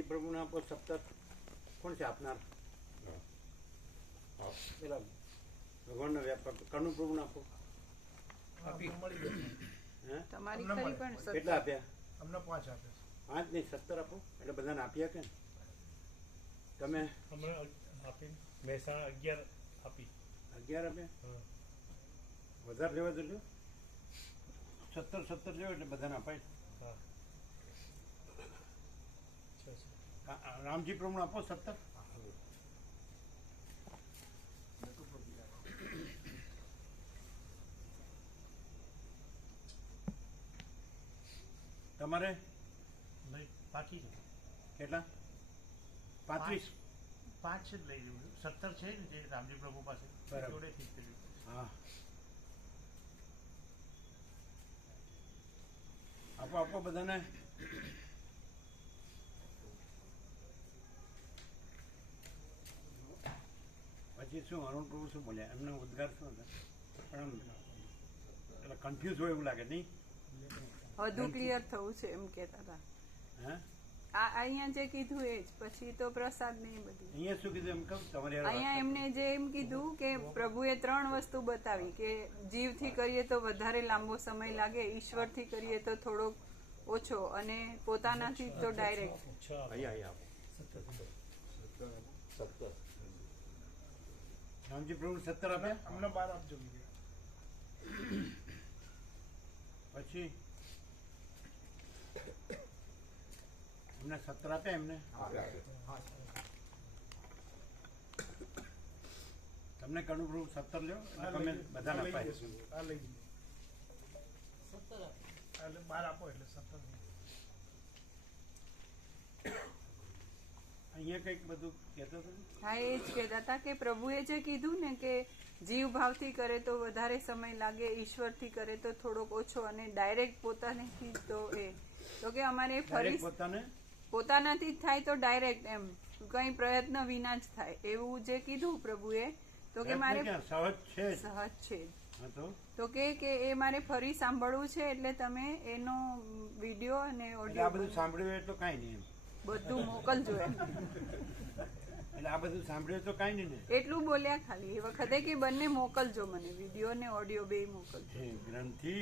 રામજી પ્રભુને આપો સપ્તાહ કોણ છે આપનાર? પેલા ભગવાનનો વ્યાપાર કનુ પ્રભુને આપો. તમારી ખરી પણ કેટલા આપ્યા? અમને 5 આપ્યા. 5 નહીં 17 આપો એટલે બધાને આપ્યા કે તમે? હમણાં આપી મહેસાણા 11 આપી. 11 આપ્યા? વધારે લેવા તો લ્યો. 17 લેવો એટલે બધાને અપાય. રામજી પ્રભુને આપો 17. તમારે નહીં બાકી કેટલા? 35. 5 જ લઈ લેવું. 17 છે ને જે રામજી પ્રભુ પાસે જોડેથી જ કર્યું. હા આપો આપો બધાને. પછી શું અરુણ પ્રભુ શું બોલ્યા? એમનો ઉદ્ગાર શું હતા? પણ એટલે કન્ફ્યુઝ હોય એવું લાગે નહીં? વધુ ક્લિયર થવું છે એમ કહેતા હતા. હે અહીંયા જે કીધું એ જ. પછી તો પ્રસાદ ને એ બધું. અહીંયા શું કીધું એમ કહું તમારી અહીંયા એમને જે એમ કીધું કે પ્રભુએ 3 વસ્તુ બતાવી કે જીવથી કરીએ તો વધારે લાંબો સમય લાગે, ઈશ્વરથી કરીએ તો થોડોક ઓછો, અને પોતાનાથી તો ડાયરેક્ટ. રામજી પ્રભુ 17 આપ્યા. અમને 12 આપજો. પછી એમને 17 આપ્યા. એમને તમને કણું પ્રભુ 17 લ્યો તમે બધાને અપાય. આ લઈ લઈએ 17 એટલે 12 આપો એટલે 17. અહીંયા કંઈક બધું કહેતો હતો. હા એ જ કહેતા હતા કે પ્રભુએ જે કીધું ને કે જીવ ભાવથી કરે તો વધારે સમય લાગે, ઈશ્વરથી કરે તો થોડોક ઓછો, અને ડાયરેક્ટ પોતાનેથી તો એ તો કે અમારે ફરી પોતાનાથી જ થાય તો ડાયરેક્ટ એમ કંઈ પ્રયત્ન વિના જ થાય એવું જે કીધું પ્રભુએ. તો કે મારે સહજ છે તો કે એ મારે ફરી સાંભળવું છે, એટલે તમે એનો વિડીયો અને ઓડિયો આ બધું સાંભળ્યું એટલે કાંઈ નહીં એમ બધું મોકલજો એમ. એટલે આ બધું સાંભળ્યું તો કાંઈ નહીં ને એટલું બોલ્યા ખાલી એ વખતે કે બંને મોકલજો મને, વિડીયો ને ઓડિયો બે મોકલજો. ગ્રંથિ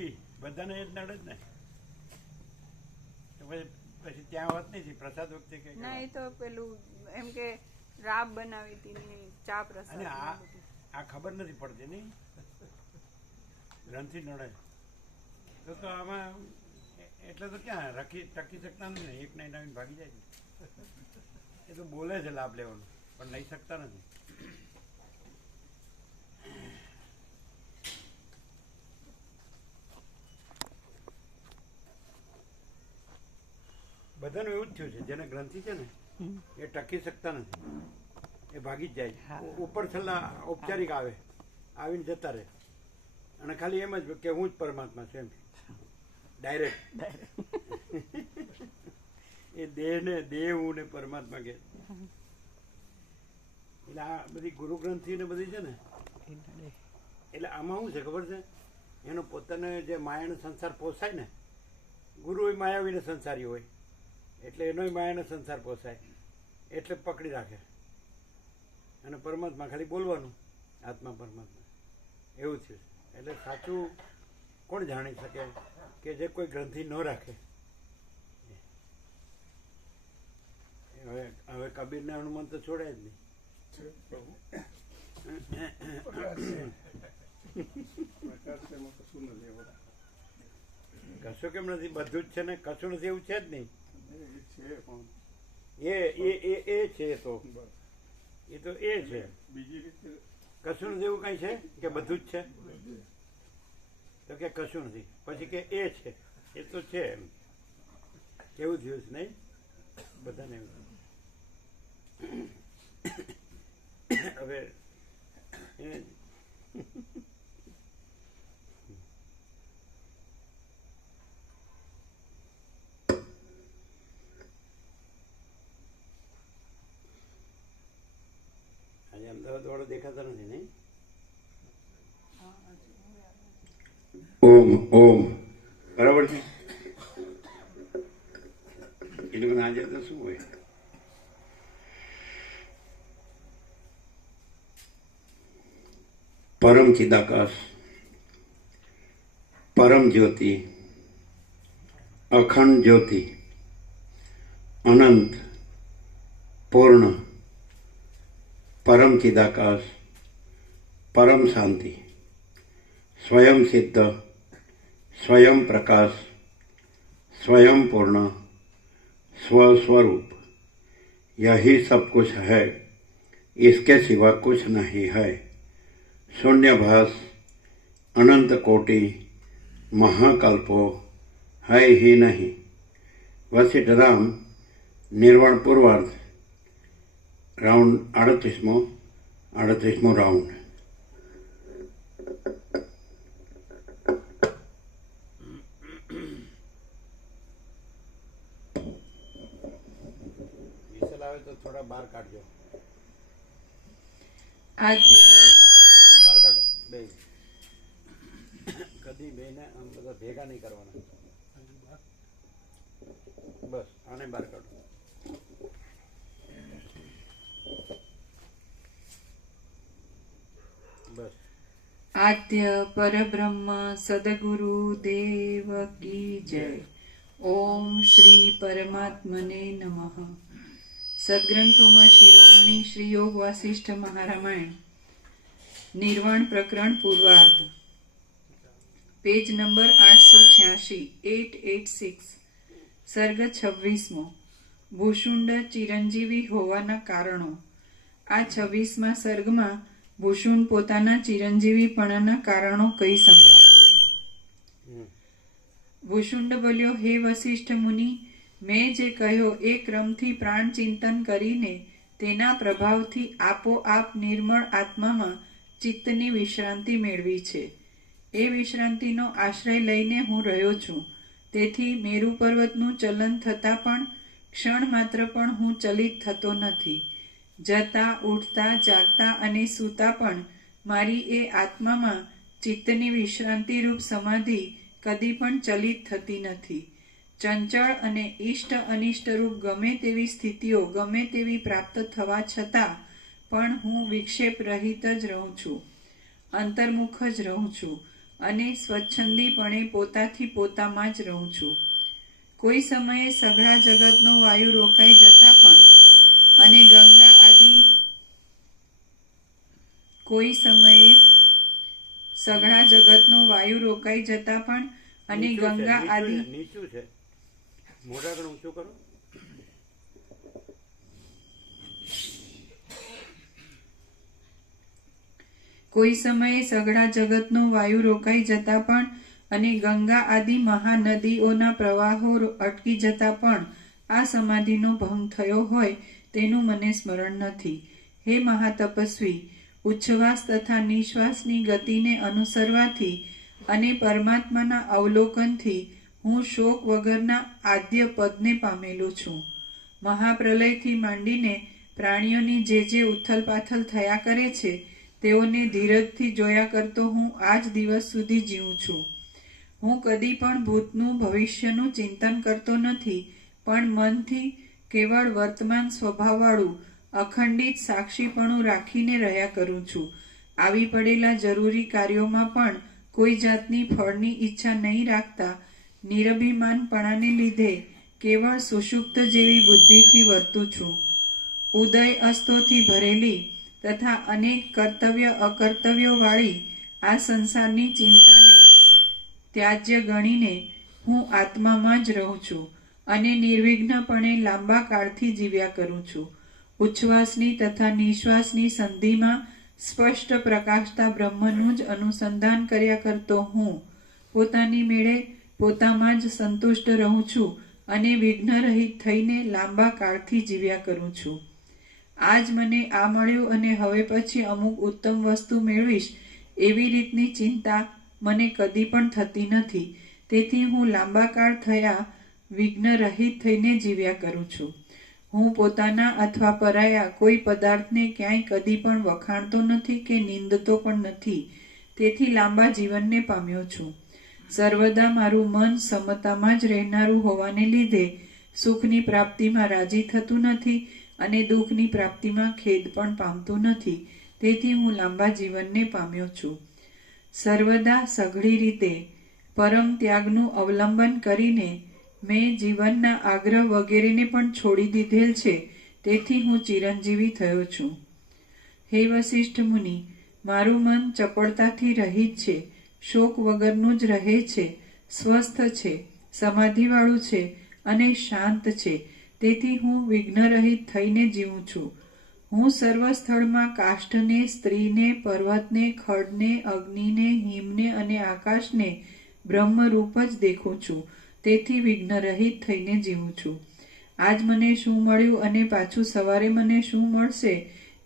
બધાને એ જ નડે જ ને. પછી ત્યાં વાત નહીં પ્રસાદ વખતે કે ના એ તો પેલું એમ કે રાબ બનાવી હતી ને ચા પ્રસાદ. આ ખબર નથી પડતી નહીં ગ્રંથિ નડે તો આમાં એટલે તો ક્યાં ટકી શકતા નથી ને. એક નાઈન આવીને ભાગી જાય છે. એ તો બોલે છે લાભ લેવાનો પણ લઈ શકતા નથી. બધાનું એવું જ થયું છે. જેને ગ્રંથિ છે ને એ ટકી શકતા નથી, એ ભાગી જ જાય. ઉપર છેલ્લા ઔપચારિક આવે, આવીને જતા રહે, અને ખાલી એમ જ કે હું જ પરમાત્મા છું એમ ડાયરેક્ટ. એ દેહ હું ને પરમાત્મા કે. એટલે આ બધી ગુરુ ગ્રંથિ ને બધી છે ને, એટલે આમાં શું છે ખબર છે? એનો પોતાને જે માયાનો સંસાર પોસાય ને, ગુરુ એ માયાવીને સંસારી હોય એટલે એનોય માયાનો સંસાર પોસાય એટલે પકડી રાખે, અને પરમાત્મા ખાલી બોલવાનું આત્મા પરમાત્મા એવું થયું. એટલે સાચું કોણ જાણી શકે કે જે કોઈ ગ્રંથિ ન રાખે. હવે કબીરને હનુમાન તો છોડાય જ નહીં. કશું કેમ નથી? બધું જ છે ને, કશું નથી એવું છે જ નહીં. એ છે તો એ તો એ છે. કશું નથી એવું કઈ છે કે બધું જ છે? તો કે કશું નથી, પછી કે એ છે. એ તો છે એમ કેવું થયું છે નહીં? બધાને એવું. હવે આજે અમદાવાદ વાળો દેખાતા નથી નહીં? ઓમ ઓમ બરાબર છે. એટલે બધા આજે તો શું હોય परम चिदाकाश, परम ज्योति, अखंड ज्योति, अनंत, पूर्ण, परम चिदाकाश, परम शांति, स्वयं सिद्ध, स्वयं प्रकाश, स्वयं पूर्ण, स्वस्वरूप, यही सब कुछ है, इसके सिवा कुछ नहीं है। शून्यभास, अनंत कोटि, महाकल्पो है ही नहीं। वशिष्ठ राम, निर्वाण पूर्वार्ध, राउंड 38मो राउंड। तो थोड़ा बाहर काटજો, આદ્ય બહાર કાઢો બે, કદી બેને આમ બધા ભેગા નહીં કરવાના, બસ આને બહાર કાઢો. બસ આદ્ય પરબ્રહ્મ સદગુરુ દેવ કી જય. ઓમ શ્રી પરમાત્મને નમઃ. સદગ્રંથોમાં શિરોમણી શ્રી યોગ વાસિષ્ઠ મહારામાયણ, નિર્વાણ પ્રકરણ પૂર્વાર્ધ, પેજ નંબર 886, 886, સર્ગ 26મો. ભૂષુંડ ચિરંજીવી હોવાના કારણો. આ 26મા સર્ગમાં ભૂષુંડ પોતાના ચિરંજીવીપણાના કારણો કહી સંભળાવશે. ભૂષુંડ બોલ્યો, હે વસિષ્ઠ મુનિ, મેં જે કહ્યો એ ક્રમથી પ્રાણ ચિંતન કરીને તેના પ્રભાવથી આપોઆપ નિર્મળ આત્મામાં ચિત્તની વિશ્રાંતિ મેળવી છે. એ વિશ્રાંતિનો આશ્રય લઈને હું રહ્યો છું. તેથી મેરુ પર્વતનું ચલન થતાં પણ ક્ષણ માત્ર પણ હું ચલિત થતો નથી. જતા, ઉઠતા, જાગતા અને સૂતા પણ મારી એ આત્મામાં ચિત્તની વિશ્રાંતિરૂપ સમાધિ કદી પણ ચલિત થતી નથી. ચંચળ અને ઇષ્ટ અનિષ્ટરૂપ ગમે તેવી સ્થિતિઓ ગમે તેવી પ્રાપ્ત થવા છતાં પણ હું વિક્ષેપ રહિત જ રહું છું, અંતર્મુખ જ રહું છું અને સ્વચ્છંદીપણે પોતાથી પોતામાં જ રહું છું. કોઈ સમયે સઘળા જગતનો વાયુ રોકાઈ જતા પણ અને ગંગા આદિ કોઈ સમયે સઘળા જગતનો વાયુ રોકાઈ જતા પણ અને ગંગા આદિ નીચું છે, મોઢા આગળ ઊંચું કરો. કોઈ સમયે સઘળા જગતનો વાયુ રોકાઈ જતા પણ અને ગંગા આદિ મહાનદીઓના પ્રવાહો અટકી જતા પણ આ સમાધિનો ભંગ થયો હોય તેનું મને સ્મરણ નથી. હે મહાતપસ્વી, ઉચ્છ્વાસ તથા નિશ્વાસની ગતિને અનુસરવાથી અને પરમાત્માના અવલોકનથી હું શોક વગરના આદ્ય પદને પામેલું છું. મહાપ્રલયથી માંડીને પ્રાણીઓની જે ઉથલપાથલ થયા કરે છે તેઓને ધીરજથી જોયા કરતો હું આજ દિવસ સુધી જીવું છું. હું કદી પણ ભૂતનું ભવિષ્યનું ચિંતન કરતો નથી, પણ મનથી કેવળ વર્તમાન સ્વભાવવાળું અખંડિત સાક્ષીપણું રાખીને રહ્યા કરું છું. આવી પડેલા જરૂરી કાર્યોમાં પણ કોઈ જાતની ફળની ઈચ્છા નહીં રાખતા નિરભિમાનપણાને લીધે કેવળ સુષુપ્ત જેવી બુદ્ધિથી વર્તું છું. ઉદય અસ્તોથી ભરેલી તથા અનેક કર્તવ્ય અકર્તવ્યોવાળી આ સંસારની ચિંતાને ત્યાજ્ય ગણીને હું આત્મામાં જ રહું છું અને નિર્વિઘ્નપણે લાંબા કાળથી જીવ્યા કરું છું. ઉચ્છ્વાસની તથા નિશ્વાસની સંધિમાં સ્પષ્ટ પ્રકાશતા બ્રહ્મનું જ અનુસંધાન કર્યા કરતો હું પોતાની મેળે પોતામાં જ સંતુષ્ટ રહું છું અને વિઘ્નરહિત થઈને લાંબા કાળથી જીવ્યા કરું છું. આજ મને આ મળ્યું અને હવે પછી અમુક ઉત્તમ વસ્તુ મેળવીશ એવી રીતની ચિંતા મને કદી પણ થતી નથી. તેથી હું લાંબા કાળ થયા વિઘ્નરહિત થઈને જીવ્યા કરું છું. હું પોતાના અથવા પરાયા કોઈ પદાર્થને ક્યાંય કદી પણ વખાણતો નથી કે નિંદતો પણ નથી. તેથી લાંબા જીવનને પામ્યો છું. સર્વદા મારું મન સમતામાં જ રહેનારું હોવાને લીધે સુખની પ્રાપ્તિમાં રાજી થતું નથી અને દુઃખની પ્રાપ્તિમાં ખેદ પણ પામતું નથી. તેથી હું લાંબા જીવનને પામ્યો છું. સર્વદા સઘળી રીતે પરમ ત્યાગનું અવલંબન કરીને મેં જીવનના આગ્રહ વગેરેને પણ છોડી દીધેલ છે, તેથી હું ચિરંજીવી થયો છું. હે વસિષ્ઠ મુનિ, મારું મન ચપળતાથી રહિત છે, શોક વગરનું જ રહે છે, સ્વસ્થ છે, સમાધિવાળું છે અને શાંત છે. તેથી હું વિઘ્નરહિત થઈને જીવું છું. હું સર્વ સ્થળમાં કાષ્ઠને, સ્ત્રીને, પર્વતને, ખડને, અગ્નિને, હિમને અને આકાશને બ્રહ્મરૂપ જ દેખું છું. તેથી વિઘ્નરહિત થઈને જીવું છું. આજ મને શું મળ્યું અને પાછું સવારે મને શું મળશે,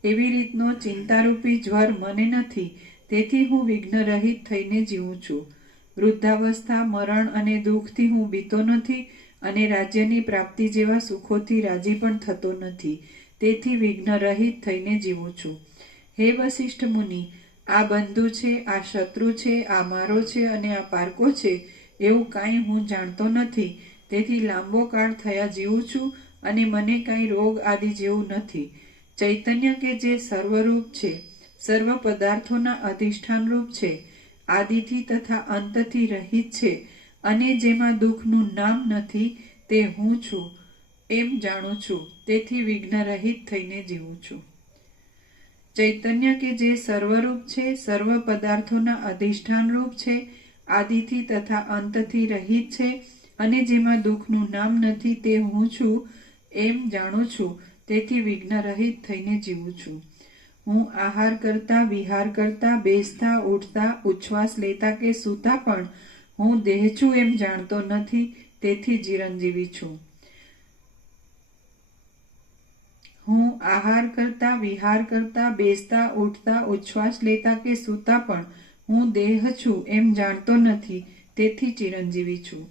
એવી રીતનો ચિંતારૂપી જ્વર મને નથી. તેથી હું વિઘ્નરહિત થઈને જીવું છું. વૃદ્ધાવસ્થા, મરણ અને દુઃખથી હું બીતો નથી અને રાજ્યની પ્રાપ્તિ જેવા સુખોથી રાજી પણ થતો નથી. તેથી વિઘ્નરહિત થઈને જીવું છું. હે વસિષ્ઠ મુનિ, આ બંધુ છે, આ શત્રુ છે, આ મારો છે અને આ પારકો છે, એવું કાંઈ હું જાણતો નથી. તેથી લાંબો કાળ થયા જીવું છું અને મને કાંઈ રોગ આદિ જેવું નથી. ચૈતન્ય કે જે સર્વરૂપ છે, સર્વ પદાર્થોના અધિષ્ઠાનરૂપ છે, આદિથી તથા અંતથી રહિત છે અને જેમાં દુઃખનું નામ નથી, તે હું છું એમ જાણું છું. તેથી વિઘ્નરહિત થઈને જીવું છું. ચૈતન્ય કે જે સર્વરૂપ છે, સર્વ પદાર્થોના અધિષ્ઠાનરૂપ છે, આદિથી તથા અંતથી રહિત છે અને જેમાં દુઃખનું નામ નથી, તે હું છું એમ જાણું છું. તેથી વિઘ્નરહિત થઈને જીવું છું. હું આહાર કરતા, વિહાર કરતા, બેસતા, ઉઠતા, ઉચ્છ્વાસ લેતા કે સૂતા પણ હું દેહ છું એમ જાણતો નથી. તેથી ચિરંજીવી છું. હું આહાર કરતા, વિહાર કરતા, બેસતા, ઉઠતા, ઉચ્છ્વાસ લેતા કે સૂતા પણ હું દેહ છું એમ જાણતો નથી. તેથી ચિરંજીવી છું.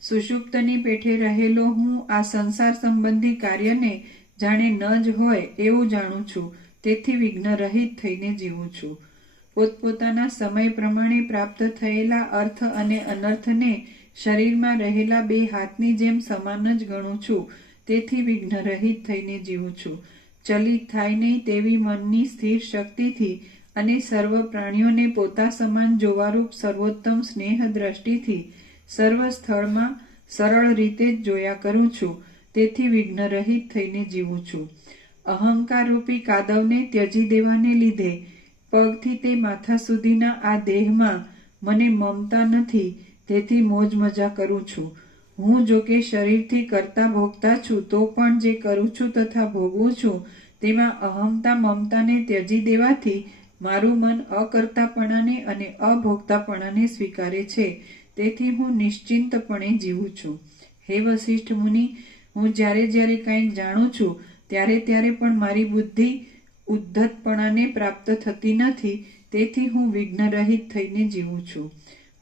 સુષુપ્તની પેઠે રહેલો હું આ સંસાર સંબંધી કાર્યને જાણે ન જ હોય એવું જાણું છું. તેથી વિઘ્નરહિત થઈને જીવું છું. પોતપોતાના સમય પ્રમાણે પ્રાપ્ત થયેલા અર્થ અને અનર્થને શરીરમાં રહેલા બે હાથની જેમ સમાન જ ગણું છું. તેથી વિઘ્નરહિત થઈને જીવું છું. ચલિત થાય નહીં તેવી મનની સ્થિર શક્તિથી અને સર્વ પ્રાણીઓને પોતા સમાન જોવારૂપ સર્વોત્તમ સ્નેહ દ્રષ્ટિથી સર્વ સ્થળમાં સરળ રીતે જ જોયા કરું છું. તેથી વિઘ્નરહિત થઈને જીવું છું. અહંકાર રૂપી કાદવને ત્યજી દેવાને લીધે પગથી તે માથા સુધીના આ દેહમાં મને મમતા નથી. તેથી મોજ મજા કરું છું. હું જોકે શરીરથી કરતા ભોગતા છું, તો પણ જે કરું છું તથા ભોગવું છું તેમાં અહમતા મમતાને ત્યજી દેવાથી મારું મન અકર્તાપણાને અને અભોગતાપણાને સ્વીકારે છે. તેથી હું નિશ્ચિંતપણે જીવું છું. હે વસિષ્ઠ મુનિ, હું જ્યારે જ્યારે કંઈક જાણું છું ત્યારે ત્યારે પણ મારી બુદ્ધિ ઉદ્ધતપણાને પ્રાપ્ત થતી નથી. તેથી હું વિઘ્નરહિત થઈને જીવું છું.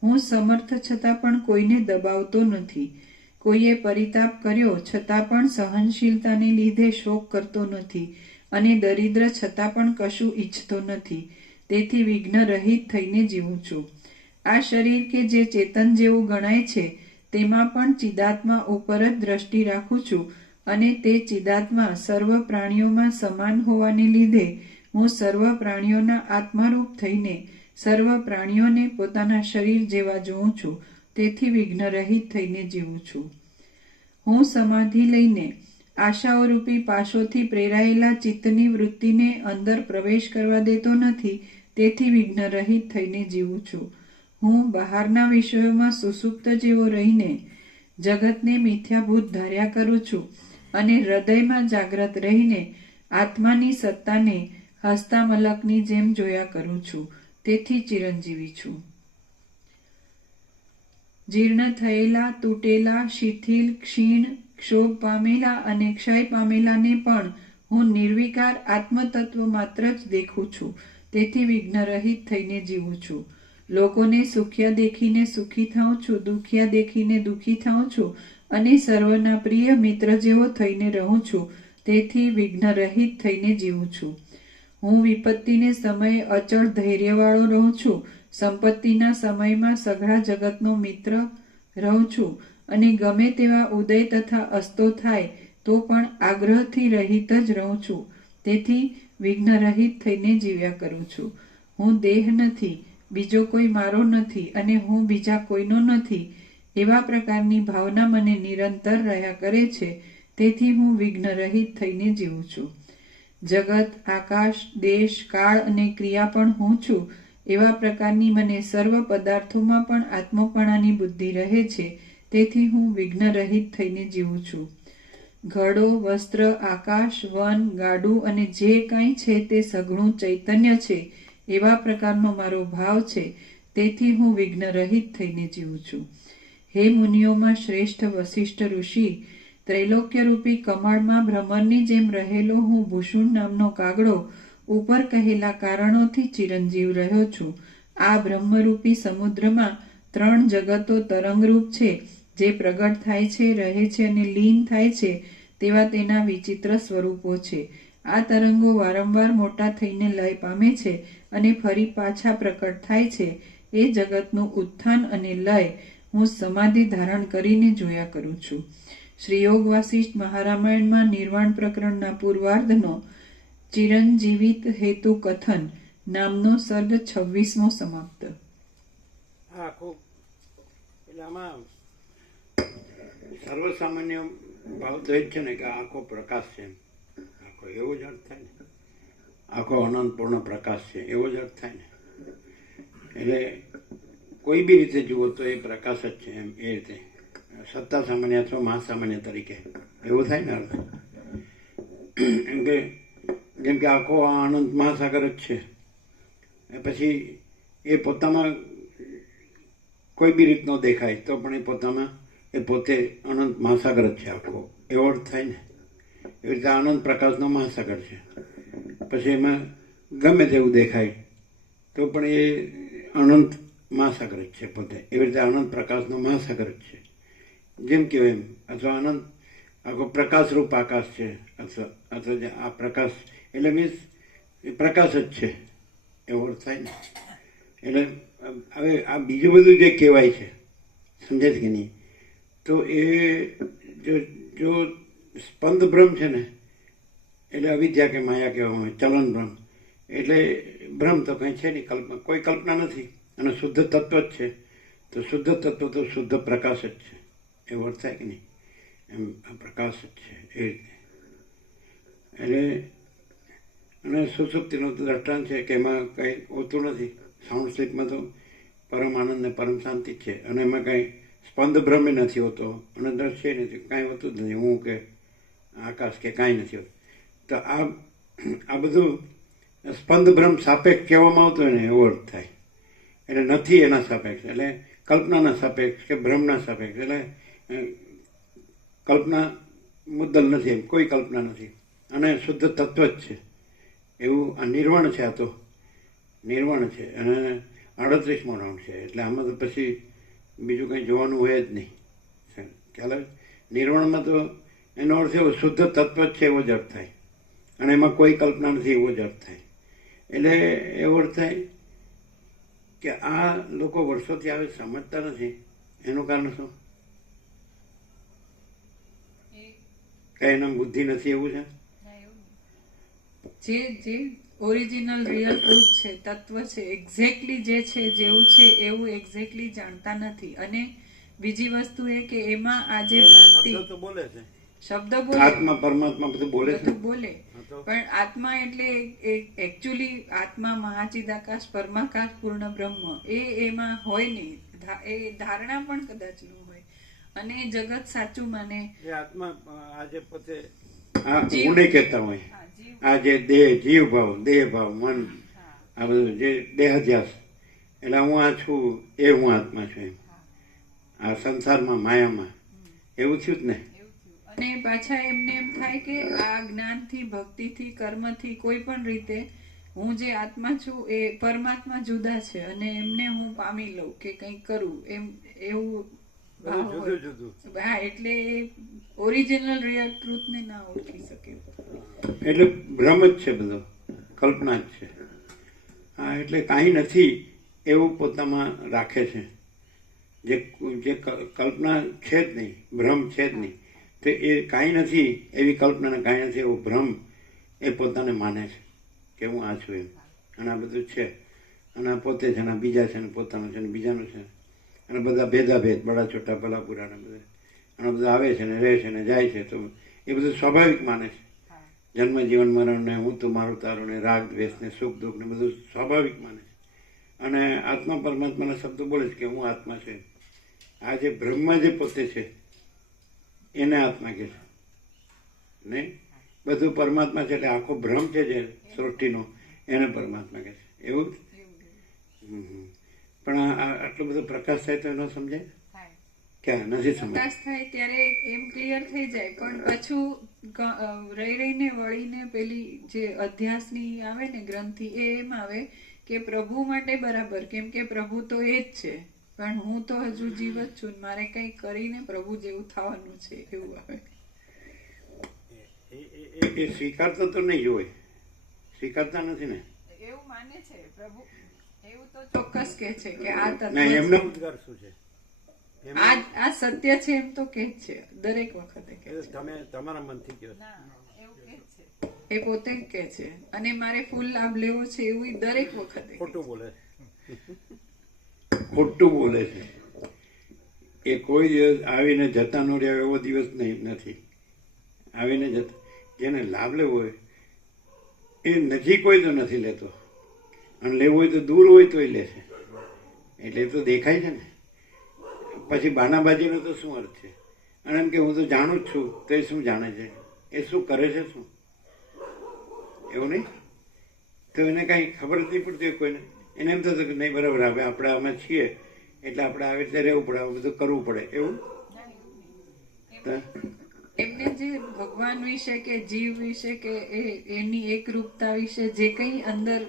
હું સમર્થ છતાં પણ કોઈને દબાવતો નથી. કોઈએ પરિતાપ કર્યો છતાં પણ સહનશીલતાને લીધે શોક કરતો નથી અને દરિદ્ર છતાં પણ કશું ઈચ્છતો નથી. તેથી વિઘ્નરહિત થઈને જીવું છું. આ શરીર કે જે ચેતન જેવું ગણાય છે તેમાં પણ ચિદાત્મા ઉપર જ દ્રષ્ટિ રાખું છું અને તે ચિદાત્મા સર્વ પ્રાણીઓમાં સમાન હોવાને લીધે હું સર્વ પ્રાણીઓના આત્મારૂપ થઈને સર્વ પ્રાણીઓને પોતાના શરીર જેવા જોઉં છું. તેથી વિઘ્નરહિત થઈને જીવું છું. હું સમાધિ લઈને આશાઓ રૂપી પાશોથી પ્રેરાયેલા ચિત્તની વૃત્તિને અંદર પ્રવેશ કરવા દેતો નથી. તેથી વિઘ્નરહિત થઈને જીવું છું. હું બહારના વિષયોમાં સુસુપ્ત જેવો રહીને જગતને મિથ્યાભૂત ધાર્યા કરું છું અને હૃદયમાં જાગ્રત રહીને આત્માની સત્તાને હસ્તામલકની જેમ જોયા કરું છું. તેથી ચિરંજીવી છું. જીર્ણ થયેલા, તૂટેલા, શિથિલ, ક્ષીણ, ક્ષોભ પામેલા અને ક્ષય પામેલાને પણ હું નિર્વિકાર આત્મતત્વ માત્ર જ દેખું છું. તેથી વિઘ્નરહિત થઈને જીવું છું. લોકોને સુખ્યા દેખીને સુખી થાઉં છું, દુખિયા દેખીને દુઃખી થાઉં છું અને સર્વના પ્રિય મિત્ર જેવો થઈને રહું છું. તેથી વિઘ્નરહિત થઈને જીવું છું. હું વિપત્તિને સમયે અચળ ધૈર્યવાળો રહું છું. સંપત્તિના સમયમાં સઘળા જગતનો મિત્ર રહું છું અને ગમે તેવા ઉદય તથા અસ્તો થાય તો પણ આગ્રહથી રહિત જ રહું છું. તેથી વિઘ્ન રહિત થઈને જીવ્યા કરું છું. હું દેહ નથી, બીજો કોઈ મારો નથી અને હું બીજા કોઈનો નથી, એવા પ્રકારની ભાવના મને નિરંતર રહ્યા કરે છે. તેથી હું વિઘ્ન રહિત થઈને જીવું છું. જગત, આકાશ, દેશ, કાળ અને ક્રિયા પણ હું છું, એવા પ્રકારની મને સર્વ પદાર્થોમાં પણ આત્મપણાની બુદ્ધિ રહે છે. તેથી હું વિઘ્ન રહિત થઈને જીવું છું. ઘડો, વસ્ત્ર, આકાશ, વન, ગાડું અને જે કાંઈ છે તે સઘળું ચૈતન્ય છે, એવા પ્રકારનો મારો ભાવ છે. તેથી હું વિઘ્ન રહિત થઈને જીવું છું. હે મુનિઓમાં શ્રેષ્ઠ વસિષ્ઠ ઋષિ, ત્રૈલોક્યરૂપી કમળમાં ભ્રમરની જેમ રહેલો હું ભૂષુણ નામનો કાગડો ઉપર કહેલા કારણોથી ચિરંજીવ રહ્યો છું. આ બ્રહ્મરૂપી સમુદ્રમાં 3 જગતો તરંગરૂપ છે, જે પ્રગટ થાય છે, રહે છે અને લીન થાય છે, તેવા તેના વિચિત્ર સ્વરૂપો છે. આ તરંગો વારંવાર મોટા થઈને લય પામે છે અને ફરી પાછા પ્રકટ થાય છે. એ જગતનું ઉત્થાન અને લય હું સમાધિ ધારણ કરીને જોયા કરું છું. શ્રી યોગ વાસિષ્ઠ મહારામાયણમાં નિર્વાણ પ્રકરણના પૂર્વાર્ધનો ચિરંજીવિત હેતુ કથન નામનો સર્ગ 26મો સમાપ્ત. હા, ખૂબ. એટલે આમાં સર્વસામાન્ય ભાવ તો એ જ છે ને કે આખો પ્રકાશ છે. આખો એવો જ અર્થ થાય ને, આખો અનંતપૂર્ણ પ્રકાશ છે એવો જ અર્થ થાય ને. એટલે કોઈ બી રીતે જુઓ તો એ પ્રકાશ જ છે એમ, એ રીતે સત્તા સામાન્ય અથવા મહાસામાન્ય તરીકે એવું થાય ને અર્થ. એમ કે જેમ કે આખો આનંદ મહાસાગર જ છે, પછી એ પોતામાં કોઈ બી રીતનો દેખાય તો પણ એ પોતામાં એ પોતે અનંત મહાસાગર જ છે આખો, એવો અર્થ થાય ને. એવી રીતે આનંદ પ્રકાશનો મહાસાગર છે. પછી એમાં ગમે તેવું દેખાય તો પણ એ અનંત મહાસાગર જ છે પોતે. એવી રીતે આનંદ પ્રકાશનો મહાસાગર જ છે જેમ કહેવાય એમ. અથવા આનંદ આખો પ્રકાશરૂપ આકાશ છે, અથવા આ પ્રકાશ એટલે મીન્સ એ પ્રકાશ જ છે એવો અર્થ થાય ને. એટલે હવે આ બીજું બધું જે કહેવાય છે, સમજે છે કે નહીં, તો એ જો સ્પંદ ભ્રમ છે ને, એટલે અવિદ્યા કે માયા કહેવામાં આવે, ચલન ભ્રમ. એટલે ભ્રમ તો કંઈ છે નહીં, કલ્પના, કોઈ કલ્પના નથી અને શુદ્ધ તત્વ જ છે. તો શુદ્ધ તત્વ તો શુદ્ધ પ્રકાશ જ છે એવો અર્થ થાય કે નહીં. એમ આ પ્રકાશ જ છે એ રીતે. એટલે અને સુસુપ્તિનું તો દ્રષ્ટાંત છે કે એમાં કંઈ હોતું નથી. સાઉન્ડ સ્લીપમાં તો પરમ આનંદ ને પરમ શાંતિ જ છે અને એમાં કંઈ સ્પંદ ભ્રમે નથી હોતો અને દ્રશ્ય નથી, કાંઈ હોતું જ નથી, હું કે આકાશ કે કાંઈ નથી હોતું. તો આ બધું સ્પંદ ભ્રમ સાપેક્ષ કહેવામાં આવતો હોય ને એવો અર્થ થાય. એટલે નથી એના સાપેક્ષ, એટલે કલ્પનાના સાપેક્ષ કે ભ્રમના સાપેક્ષ. એટલે કલ્પના મુદ્દલ નથી, એમ કોઈ કલ્પના નથી અને શુદ્ધ તત્વ જ છે એવું આ નિર્વાણ છે. આ તો નિર્વાણ છે અને 38મો રાઉન્ડ છે. એટલે આમાં તો પછી બીજું કંઈ જોવાનું હોય જ નહીં. ખ્યાલ આવે? નિર્વાણમાં તો એનો અર્થ એવો શુદ્ધ તત્વ જ છે એવો જ અર્થ થાય અને એમાં કોઈ કલ્પના નથી એવો જ અર્થ થાય. એટલે એવો અર્થ થાય કે આ લોકો વર્ષોથી આવે સમજતા નથી. એનું કારણ શું? કઈ એના બુદ્ધિ નથી એવું છે? જે ઓરિજિનલ રિયલ ટ્રુથ છે, તત્વ છે, એક્ઝેક્ટલી જે છે જેવું છે એવું એક્ઝેક્ટલી જાણતા નથી. અને બીજી વસ્તુ એ કે એમાં આ જે ભ્રાંતિ, શબ્દ તો બોલે છે, શબ્દ બોલે, આત્મા પરમાત્મા બધું બોલે છે, બધું બોલે, પણ આત્મા એટલે એકચ્યુઅલી આત્મા મહાચિદાકાશ પરમાકાશ પૂર્ણ બ્રહ્મ એ એમાં હોય નહીં. એ ધારણા પણ કદાચ ન હોય અને જગત સાચું માને. એ આત્મા આજે પોતે હું નહીં કહેતા હોય. આ જે દેહ, જીવ ભાવ, દેહ ભાવ, મન, આ બધું જે દેહાધ્યાસ, એટલે હું આ છું એ હું આત્મા છું એમ. આ સંસારમાં, માયામાં એવું થયું જ ને. અને પાછા એમને એમ થાય કે આ જ્ઞાનથી, ભક્તિથી, કર્મથી કોઈ પણ રીતે હું જે આત્મા છું એ પરમાત્મા જુદા છે અને એમને હું પામી લઉં કે કંઈક કરું એમ, એવું ભાવ હોય. હા, એટલે ઓરિજિનલ રિયલ ટ્રુથ ને ના ઓળખી શકે. એટલે ભ્રમ જ છે બધો, કલ્પના જ છે. હા, એટલે કાંઈ નથી એવું પોતામાં રાખે છે. જે કલ્પના છે જ નહીં, ભ્રમ છે જ નહીં, તો એ કાંઈ નથી એવી કલ્પના ને કાંઈ નથી એવો ભ્રમ એ પોતાને માને છે. કે હું આ છું એમ, અને આ બધું છે, અને આ પોતે છે, અને આ બીજા છે, ને પોતાનું છે, ને બીજાનું છે, અને બધા ભેદાભેદ, બડા છોટા ભલા પૂરા, ને બધા અને બધા આવે છે ને રહે છે ને જાય છે, તો એ બધું સ્વાભાવિક માને છે. જન્મ જીવન મરણ ને હું તું મારું તારું ને રાગ દ્વેષ ને સુખ દુઃખ ને બધું સ્વાભાવિક માને છે. અને આત્મા પરમાત્માના શબ્દો બોલે છે કે હું આત્મા છે. આ જે બ્રહ્મ જે પોતે છે એને આત્મા કહે છે, નહીં બધું પરમાત્મા છે, એટલે આખો ભ્રમ છે જે સૃષ્ટિનો એને પરમાત્મા કહે છે. એવું જ? પણ આટલો બધો પ્રકાશ થાય તો ન સમજાય ક્યાં નથી સમજાય. પ્રકાશ થાય ત્યારે એમ ક્લિયર થઈ જાય, પણ પાછું રહી રહીને વળીને પેલી જે અધ્યાસની આવે ને ગ્રંથિ એમ આવે કે પ્રભુ માટે બરાબર, કેમ કે પ્રભુ તો એ જ છે, પણ હું તો હજુ જીવ જ છું, મારે કંઈ કરીને પ્રભુ જેવું થવાનું છે એવું આવે. એ સ્વીકારતો તો નહીં હોય, સ્વીકારતા નથી ને. એવું માને છે પ્રભુ, એવું તો ચોક્કસ કે છે કે આ તત્વ ના, છે. એમનો ઉદ્ગાર શું છે? આ સત્ય છે એમ તો કે જ છે, દરેક વખતે કે છે. તમે તમારા મનથી કહો છો. ના એવું કે છે. એ પોતે જ કે છે, અને મારે ફૂલ લાભ લેવો છે એવું ઈ દરેક વખતે કે ખોટું છે. બોલે ખોટું બોલે છે. એ કોઈ દિવસ આવીને જતા ન રહ્યા એવો દિવસ નથી. આવીને જતા જેને લાભ લેવો હોય એ નજીક હોય તો નથી લેતો, અને લેવો હોય તો દૂર હોય તોય લે છે. એટલે એ તો દેખાય છે ને. પછી બાનાબાજીનો તો શું અર્થ છે? અને એમ કે હું તો જાણું જ છું, તો એ શું જાણે છે? એ શું કરે છે? શું એવું નહીં? તો એને કાંઈ ખબર જ નહીં પડતી કોઈને. એને એમ થતું કે નહીં બરાબર, હવે આપણે અમે છીએ એટલે આપણે આવી રીતે રહેવું પડે, આવું બધું કરવું પડે, એવું. એમને જે ભગવાન વિશે કે જીવ વિશે કે એની એકરૂપતા વિશે જે કંઈ અંદર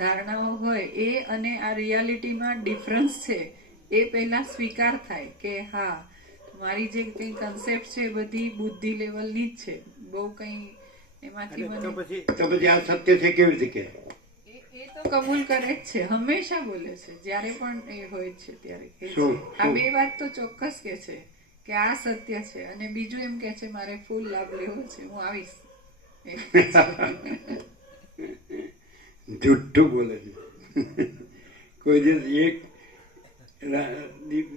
ધારણાઓ હોય એ અને આ રિયાલિટીમાં ડિફરન્સ છે એ પહેલા સ્વીકાર થાય કે હા, મારી જે કંઈ કન્સેપ્ટ છે એ બધી બુદ્ધિ લેવલની જ છે, બહુ કંઈ એમાંથી મને તો પછી આ સત્ય છે કેવી રીતે કે? એ તો કબૂલ કરે જ છે, હંમેશા બોલે છે, જ્યારે પણ એ હોય છે ત્યારે કે છે. શું? આ બે વાત તો ચોક્કસ કે છે કે આ સત્ય છે, અને બીજું એમ કે છે મારે ફૂલ લાભ લેવો છે, હું આવીશ. જુઠ્ઠું બોલે છે. કોઈ દિવસ એક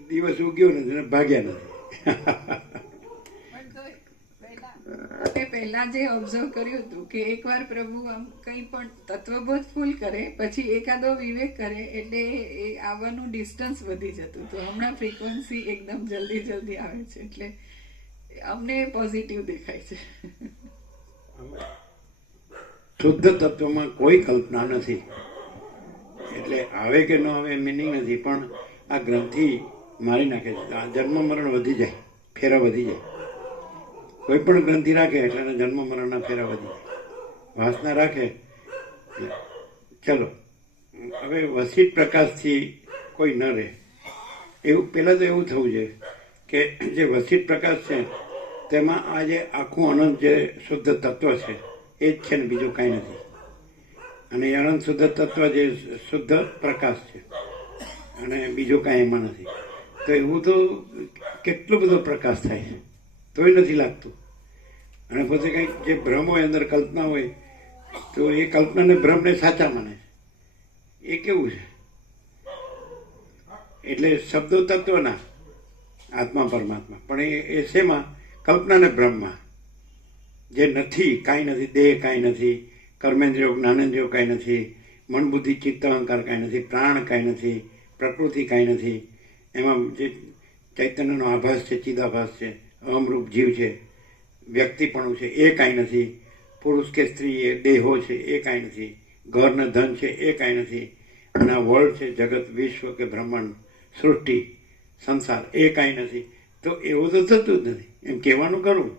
દિવસ ઉગ્યો નથી ને ભાગ્યા નથી. પણ તોય પહેલા મેં પહેલા જે ઓબ્ઝર્વ કર્યું હતું કે એકવાર પ્રભુ આમ કંઈ પણ તત્વબોધ ફૂલ કરે, પછી એકાદો વિવેક કરે, એટલે એ આવવાનું ડિસ્ટન્સ વધી જતું હતું. હમણાં ફ્રીક્વન્સી એકદમ જલ્દી આવે છે, એટલે અમને પોઝિટિવ દેખાય છે. શુદ્ધ તત્વમાં કોઈ કલ્પના નથી, એટલે આવે કે ન આવે મિનિંગ નથી, પણ આ ગ્રંથિ મારી નાખે છે. આ જન્મ મરણ વધી જાય, ફેરા વધી જાય. કોઈ પણ ગ્રંથિ રાખે એટલે એના જન્મ મરણના ફેરા વધી જાય. વાસના રાખે. ચલો હવે વસીત પ્રકાશથી કોઈ ન રહે એવું પહેલાં તો એવું થવું જોઈએ કે જે વસીત પ્રકાશ છે તેમાં આ જે આખું અનંત જે શુદ્ધ તત્વ છે એ જ છે ને બીજું કાંઈ નથી. અને એ અનંત શુદ્ધ તત્વ જે શુદ્ધ પ્રકાશ છે, અને બીજું કાંઈ એમાં નથી. તો એવું તો કેટલો બધો પ્રકાશ થાય છે તોય નથી લાગતું. અને પછી કંઈક જે ભ્રમ હોય, અંદર કલ્પના હોય, તો એ કલ્પનાને ભ્રમને સાચા માને છે. એ કેવું છે? એટલે શબ્દો તત્વના આત્મા પરમાત્મા, પણ એ શેમાં? કલ્પનાને ભ્રમમાં. જે નથી, કાંઈ નથી, દેહ કાંઈ નથી, કર્મેન્દ્રિયો જ્ઞાનેન્દ્રિયો કાંઈ નથી, મન બુદ્ધિ ચિત્ત અહંકાર કાંઈ નથી, પ્રાણ કાંઈ નથી, પ્રકૃતિ કાંઈ નથી. એમાં જે ચૈતન્યનો આભાસ છે, ચિદાભાસ છે, અહમરૂપ જીવ છે, વ્યક્તિપણું છે, એ કાંઈ નથી. પુરુષ કે સ્ત્રી એ દેહો છે, એ કાંઈ નથી. ઘર ને ધન છે, એ કાંઈ નથી. અને આ વર્લ્ડ છે, જગત, વિશ્વ કે બ્રહ્માંડ, સૃષ્ટિ, સંસાર, એ કાંઈ નથી. તો એવું તો થતું જ નથી. એમ કહેવાનું ખરું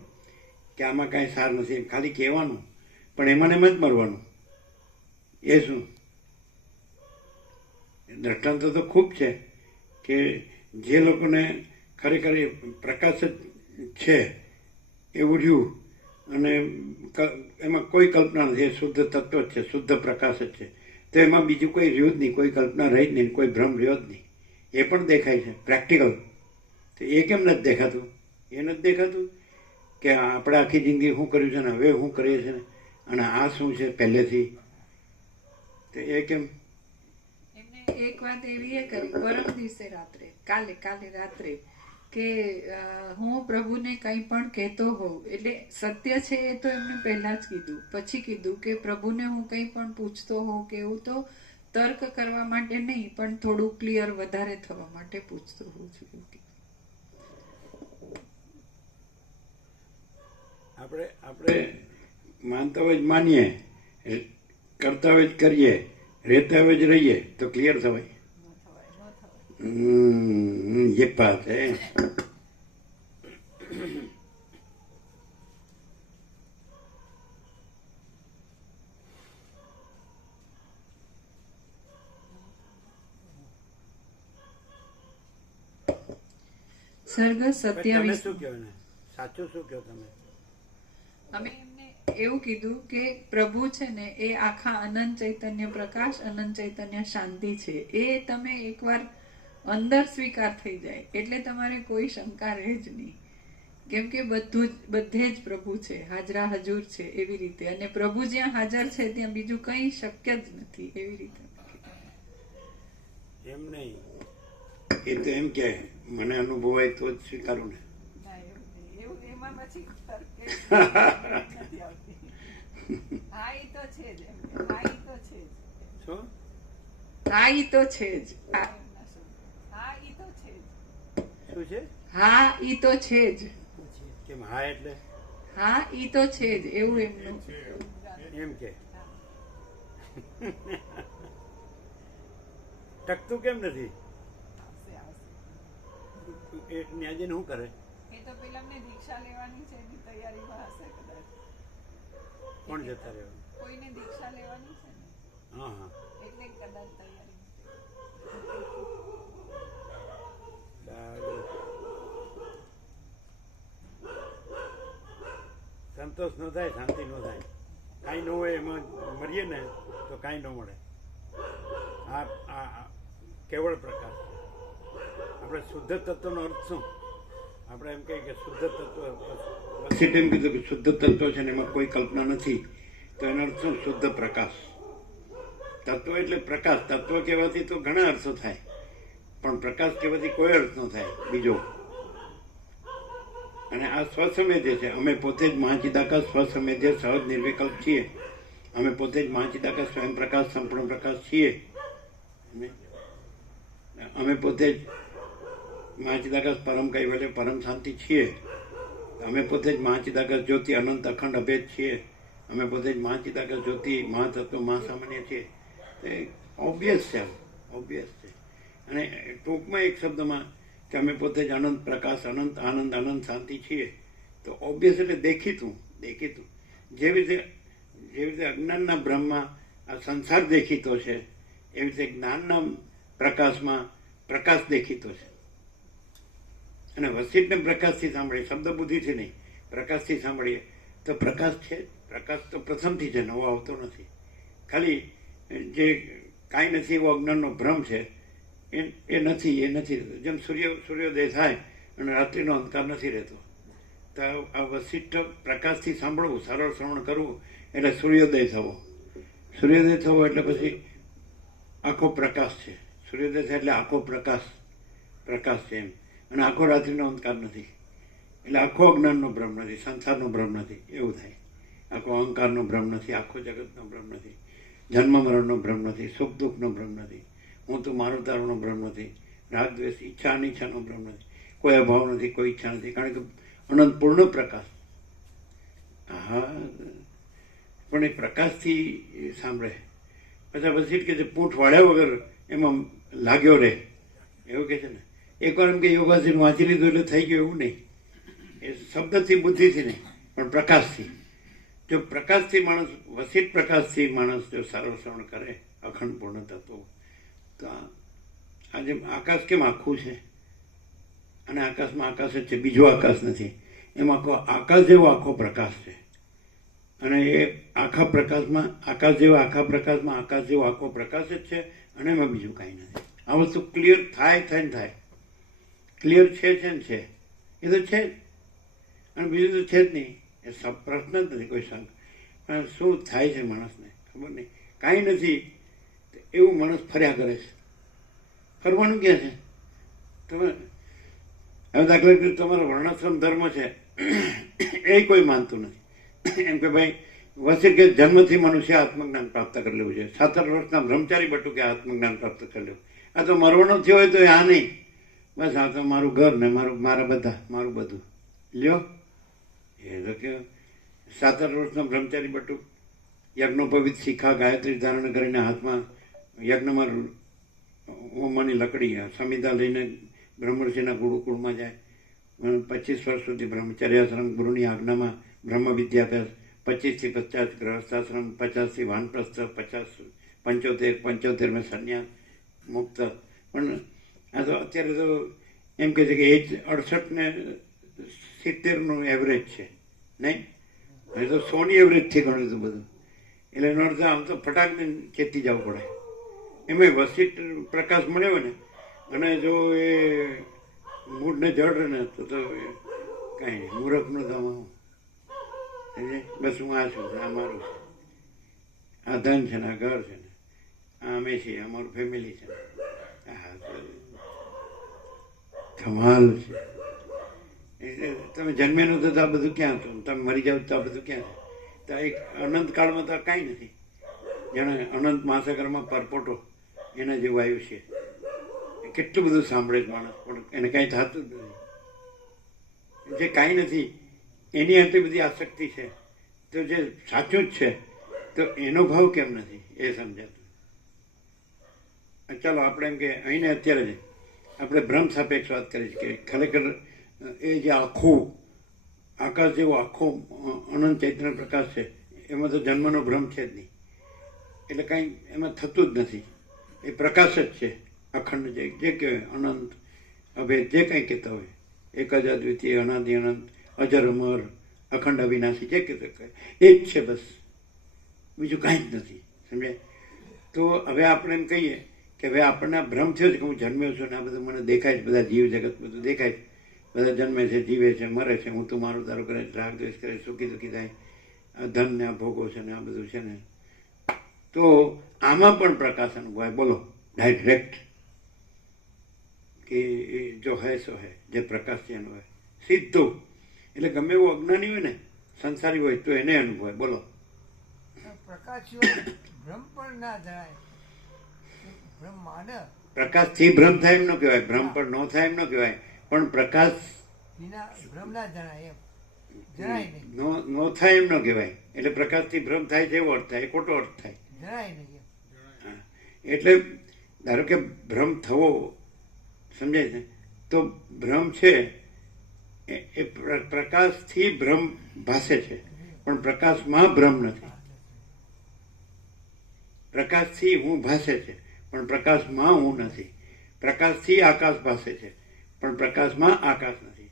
કે આમાં કાંઈ સાર નથી, એમ ખાલી કહેવાનું, પણ એમાં એમ જ મરવાનું. એ શું? દ્રષ્ટાંતો તો ખૂબ છે કે જે લોકોને ખરેખર એ પ્રકાશ જ છે એવું રહ્યું, અને એમાં કોઈ કલ્પના નથી, એ શુદ્ધ તત્વ જ છે, શુદ્ધ પ્રકાશ જ છે, તો એમાં બીજું કોઈ રહ્યું જ નહીં, કોઈ કલ્પના રહી જ નહીં, કોઈ ભ્રમ રહ્યો જ નહીં. એ પણ દેખાય છે પ્રેક્ટિકલ. તો એ કેમ નથી દેખાતું? એ નથી દેખાતું કે આપણે આખી જિંદગી શું કર્યું છે ને હવે શું કરીએ છીએ, અને આ શું છે પહેલેથી. તો એ કેમ? એમને એક વાત એવી એ કરી પરમ દિવસે રાત્રે કાલે રાત્રે કે હું પ્રભુને કંઈ પણ કહેતો હોઉં એટલે સત્ય છે એ તો એમને પહેલા જ કીધું, પછી કીધું કે પ્રભુને હું કંઈ પણ પૂછતો હોઉં કે એવું તો તર્ક કરવા માટે નહીં પણ થોડું ક્લિયર વધારે થવા માટે પૂછતો હોઉં છું. આપણે માનતા હોય જ માનીએ, કરતા હોય જ કરીએ, રહેતા હોય જ રહીએ તો ક્લિયર થવાય. ये बात है. સર્ગ તમે 27. શું કહો ને? સાચું શું કહો તમે? અમે એમને એવું કીધું કે પ્રભુ છે ને એ આખા અનંત ચૈતન્ય પ્રકાશ, અનંત ચૈતન્ય શાંતિ છે. એ તમે એકવાર અંદર સ્વીકાર થઈ જાય એટલે તમારે કોઈ શંકા રહે જ નહીં, કેમ કે બધે જ પ્રભુ છે, હાજરા હજુર છે એવી રીતે. અને પ્રભુ જ્યાં હાજર છે ત્યાં બીજું કંઈ શક્ય જ નથી એવી રીતે. એમ નહીં, એ તો એમ કે મને અનુભવાય તો જ સ્વીકારું ને. ના, એવું નહીં. એવું એમાં પછી તર્ક કે નથી આવતી. હા એ તો છે જ એમ કે. હા એ તો છે જ. શું? હા ઈ તો છે જ. હા એ તો છે જ. શું છે? હા ઈ તો છે જ. કેમ હા એટલે? હા ઈ તો છે જ એવું એમનું. એમ કે ટકતું કેમ નથી? એ ન્યા જઈને શું કરે? એ તો પેલા અમને દીક્ષા લેવાની છે એની તૈયારીમાં હશે કદાચ. કોણ જતા રહેવાનું? કોઈને દીક્ષા લેવાની છે ને હા હા, એટલે કદાચ તૈયારી. સારું. સંતોષ ન થાય, શાંતિ ન થાય. કાંઈ ન હોય એમાં મરીએ ને તો કાંઈ ન મળે. આ કેવળ પ્રકાશ. આપણે શુદ્ધ તત્વનો અર્થ શું? આપણે એમ કહીએ કે શુદ્ધ તત્વ, વસીટ એમ કીધું કે શુદ્ધ તત્વ છે ને એમાં કોઈ કલ્પના નથી, તો એનો અર્થ શું? શુદ્ધ પ્રકાશ. તત્વ એટલે પ્રકાશ. તત્વ કહેવાથી તો ઘણા અર્થો થાય, પણ પ્રકાશ કહેવાથી કોઈ અર્થ ન થાય બીજો. અને આ સ્વસમેધ્ય છે. અમે પોતે જ મહાચિદાકાશ સ્વસમેધ્ય સહજ નિર્વિકલ્પ છીએ. અમે પોતે જ મહાચિદાકાશ સ્વયં પ્રકાશ સંપૂર્ણ પ્રકાશ છીએ. અમે પોતે જ મહાચિદાકાશ પરમ કૈવલ્ય પરમ શાંતિ છીએ. અમે પોતે જ મહાચિદાકાશ જ્યોતિ અનંત અખંડ અભેદ છીએ. અમે પોતે જ મહાચિદાકાશ જ્યોતિ મહાતત્વ મહાસામાન્ય છીએ. એ ઓબ્વિયસ છે, ઓબ્વિયસ છે. અને ટૂંકમાં એક શબ્દમાં કે અમે પોતે જ અનંત પ્રકાશ, અનંત આનંદ, અનંત શાંતિ છીએ. તો ઓબ્વિયસ એટલે દેખીતું. જેવી રીતે અજ્ઞાનના બ્રહ્મમાં આ સંસાર દેખીતો છે, એવી રીતે જ્ઞાનના પ્રકાશમાં પ્રકાશ દેખીતો છે. અને વસીટને પ્રકાશથી સાંભળીએ, શબ્દ બુદ્ધિથી નહીં, પ્રકાશથી સાંભળીએ તો પ્રકાશ છે. પ્રકાશ તો પ્રથમથી છે, નવો આવતો નથી. ખાલી જે કાંઈ નથી એવો અજ્ઞાનનો ભ્રમ છે એ નથી. જેમ સૂર્યોદય થાય અને રાત્રિનો અંધકાર નથી રહેતો, તો આ વસિષ્ઠ પ્રકાશથી સાંભળવું, સરળ શ્રવણ કરવું એટલે સૂર્યોદય થવો. સૂર્યોદય થવો એટલે પછી આખો પ્રકાશ છે. સૂર્યોદય થાય એટલે આખો પ્રકાશ છે એમ. અને આખો રાત્રિનો અંધકાર નથી, એટલે આખો અજ્ઞાનનો ભ્રમ નથી, સંસારનો ભ્રમ નથી, એવું થાય. આખો અહંકારનો ભ્રમ નથી, આખો જગતનો ભ્રમ નથી, જન્મ મરણનો ભ્રમ નથી, સુખ દુઃખનો ભ્રમ નથી, હું તો મારું તારુંનો ભ્રમ નથી, રાગ દ્વેષ ઈચ્છા અનિચ્છાનો ભ્રમ નથી, કોઈ અભાવ નથી, કોઈ ઈચ્છા નથી, કારણ કે અનંત પૂર્ણ પ્રકાશ. હા, પણ એ પ્રકાશથી સાંભળે. પછી કે છે પૂંઠ વાળ્યા વગર એમાં લાગ્યો રહે, એવું કે છે ને. એકવાર એમ કે યોગાસન વાંચી લીધું એટલે થઈ ગયું, એવું નહીં. એ શબ્દથી બુદ્ધિથી નહીં, પણ પ્રકાશથી. જો પ્રકાશથી માણસ, વસીટ પ્રકાશથી માણસ જો સારો શ્રવણ કરે અખંડ પૂર્ણ તત્વો, તો આજે આકાશ કેમ આખું છે? અને આકાશમાં આકાશ જ છે, બીજો આકાશ નથી. એમાં આકાશ જેવો આખો પ્રકાશ છે. અને એ આખા પ્રકાશમાં, આકાશ જેવા આખા પ્રકાશમાં આકાશ જેવો આખો પ્રકાશ જ છે, અને એમાં બીજું કાંઈ નથી. આ વસ્તુ ક્લિયર થાય. ક્લિયર છે ને છે, એ તો છે જ, અને બીજું તો છે જ નહીં. એ પ્રશ્ન જ નથી કોઈ શંક. પણ શું થાય છે માણસને ખબર નહીં. કાંઈ નથી એવું માણસ ફર્યા કરે છે. ફરવાનું ક્યાં છે? તમે હવે દાખલા તરીકે તમારો વર્ણાશ્રમ ધર્મ છે એ કોઈ માનતું નથી. એમ કે ભાઈ વસિષ્ઠ કે જન્મથી મનુષ્ય આત્મજ્ઞાન પ્રાપ્ત કરી લેવું છે. 17 વર્ષના બ્રહ્મચારી બટુકે આત્મજ્ઞાન પ્રાપ્ત કરી લેવું. આ તો મરવાનો થયો હોય તો આ નહીં, બસ આ તો મારું ઘર ને મારા બધા મારું બધું લ્યો. એ તો કે 17 વર્ષના બ્રહ્મચારી બટુક યજ્ઞોપવિત શિખા ગાયત્રી ધારણ કરીને હાથમાં યજ્ઞમાં હોમવાની લકડી સંહિતા લઈને બ્રહ્મર્ષિના ગુરુકુળમાં જાય. 25 વર્ષ સુધી બ્રહ્મચર્યાશ્રમ ગુરુની આજ્ઞામાં બ્રહ્મ વિદ્યાભ્યાસ, 25 થી 50 ગ્રહસ્થાશ્રમ, 50 થી વાનપ્રસ્થ, 50 75 મેં સંન્યાસ મુક્ત. પણ આ તો અત્યારે તો એમ કહે છે કે એજ 68 ને 70નું એવરેજ છે નહીં, એ તો 100ની એવરેજથી ગણ્યું હતું બધું. એટલે એનો અર્થ આમ તો ફટાકને ચેતી જવું પડે. એમાં વસિષ્ઠ પ્રકાશ મળ્યો હોય ને, અને જો એ મૂળને જડ ને તો કાંઈ નહીં, મૂર્ખનું તો બસ હું આ છું, આ મારું છે, આ ધન છે ને આ ઘર છે ને આ અમે છીએ, અમારું ફેમિલી છે. કમાલ છે. તમે જન્મેલું તો આ બધું ક્યાં હતું, તમે મરી જાવ તો આ બધું ક્યાં છે? તો એક અનંતકાળમાં તો કાંઈ નથી. જાણે અનંત મહાસાગરમાં પરપોટો એના જેવું આવ્યું છે. કેટલું બધું સાંભળે છે માણસ, પણ એને કાંઈ થતું જ નથી. જે કાંઈ નથી એની આટલી બધી આસક્તિ છે, તો જે સાચું જ છે તો એનો ભાવ કેમ નથી એ સમજાતું. ચાલો આપણે એમ કે અહીંને અત્યારે જ આપણે બ્રહ્મ સાપેક્ષ વાત કરી છે કે ખરેખર એ જે આખું આકાશ જેવો આખો અનંત ચૈતન્ય પ્રકાશ છે એમાં તો જન્મનો ભ્રમ છે જ નહીં. એટલે કાંઈ એમાં થતું જ નથી. એ પ્રકાશ જ છે અખંડ, જે કહેવાય અનંત અભેદ, જે કંઈ કહેતા હોય, એક જ અદ્વિતીય અનાદિ અનંત અજર અમર અખંડ અવિનાશી, જે કહેતા એ જ છે, બસ બીજું કાંઈ જ નથી. સમજાય? તો હવે આપણે એમ કહીએ કે હવે આપણને ભ્રમ થયો છે કે હું જન્મ્યો છું ને આ બધું મને દેખાય છે, બધા જીવ જગત બધું દેખાય છે, બધા જન્મે છે, જીવે છે, મરે છે, હું તું મારું તારું કરે, રાગ દ્વેષ કરે, સુખી દુઃખી થાય, આ ધન ને આ ભોગો છે ને આ બધું છે ને. તો આમાં પણ પ્રકાશ અનુભવાય. બોલો ડાયરેક્ટ કે જો હે સો હે, જે પ્રકાશ છે એનો હોય સીધું. એટલે ગમે એવું અજ્ઞાની હોય ને, સંસારી હોય તો એને અનુભવાય. બોલો. પ્રકાશ સિવાય ભ્રમ પણ ના જણાય. ભ્રમ માને પ્રકાશથી ભ્રમ થાય એમ ન કહેવાય, ભ્રમ પણ ન થાય એમ ન કહેવાય, પણ પ્રકાશ વિના ભ્રમ ના જણાય, એમ જણાય નહીં, નો થાય એમ ન કહેવાય. એટલે પ્રકાશથી ભ્રમ થાય છે એવો અર્થ થાય, એ ખોટો અર્થ થાય. જણાય નહીં એમ. હા. એટલે ધારો કે ભ્રમ થવો, સમજાય છે, તો ભ્રમ છે એ પ્રકાશથી ભ્રમ ભાસે છે, પણ પ્રકાશમાં ભ્રમ નથી. પ્રકાશથી હું ભાસે છે પણ પ્રકાશમાં હું નથી. પ્રકાશથી આકાશ ભાસે છે પણ પ્રકાશમાં આકાશ નથી.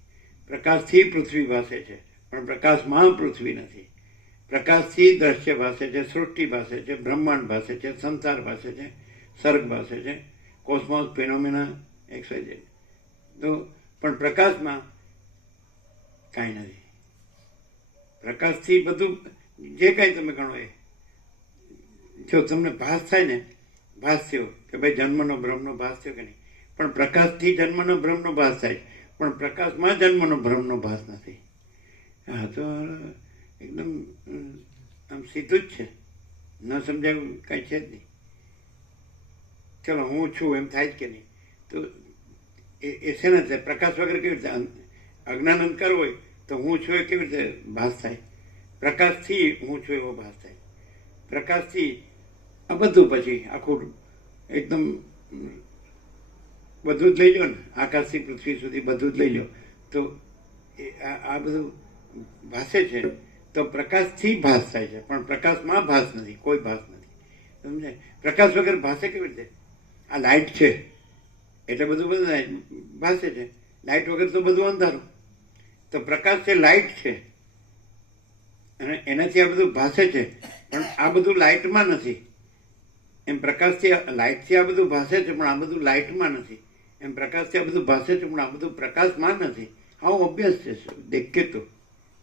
પ્રકાશથી પૃથ્વી ભાસે છે પણ પ્રકાશમાં પૃથ્વી નથી. પ્રકાશથી દ્રશ્ય ભાસે છે, સૃષ્ટિ ભાસે છે, બ્રહ્માંડ ભાસે છે, સંસાર ભાસે છે, સર્ગ ભાસે છે, કોસ્મોસ, ફિનોમિના, XYZ. તો પણ પ્રકાશમાં કાંઈ નથી. પ્રકાશથી બધું જે કાંઈ તમે ગણો એ, જો તમને ભાસ થાય ને, ભાસ થયો કે ભાઈ જન્મનો ભ્રમનો ભાસ થયો કે નહીં, પણ પ્રકાશથી જન્મનો ભ્રમનો ભાસ થાય, પણ પ્રકાશમાં જન્મનો ભ્રમનો ભાસ નથી. હા, તો એકદમ આમ સીધું જ છે, ન સમજાયું કાંઈ છે જ નહીં. ચલો હું છું એમ થાય જ કે નહીં, તો એ છે ને તે પ્રકાશ વગર કેવી રીતે અજ્ઞાન અંધકાર હોય તો હું છું એ કેવી રીતે ભાસ થાય? પ્રકાશથી હું છું એવો ભાસ થાય. પ્રકાશથી આ બધું પછી આખું એકદમ બધું જ લઈ લો ને, આકાશથી પૃથ્વી સુધી બધું જ લઈ લો તો આ બધું ભાસે છે. તો પ્રકાશથી ભાસ થાય છે પણ પ્રકાશમાં ભાસ નથી, કોઈ ભાસ નથી. સમજાય? પ્રકાશ વગર ભાસે કેવી રીતે? આ લાઇટ છે એટલે બધું ભાસે છે, લાઇટ વગર તો બધું અંધારું. તો પ્રકાશ છે, લાઇટ છે, અને એનાથી આ બધું ભાસે છે, પણ આ બધું લાઇટમાં નથી. એમ પ્રકાશથી લાઇટથી આ બધું ભાસે છે પણ આ બધું લાઇટમાં નથી. એમ પ્રકાશથી આ બધું ભાસે છે પણ આ બધું પ્રકાશમાં નથી. આવું અભ્યાસ છે, દેખે તો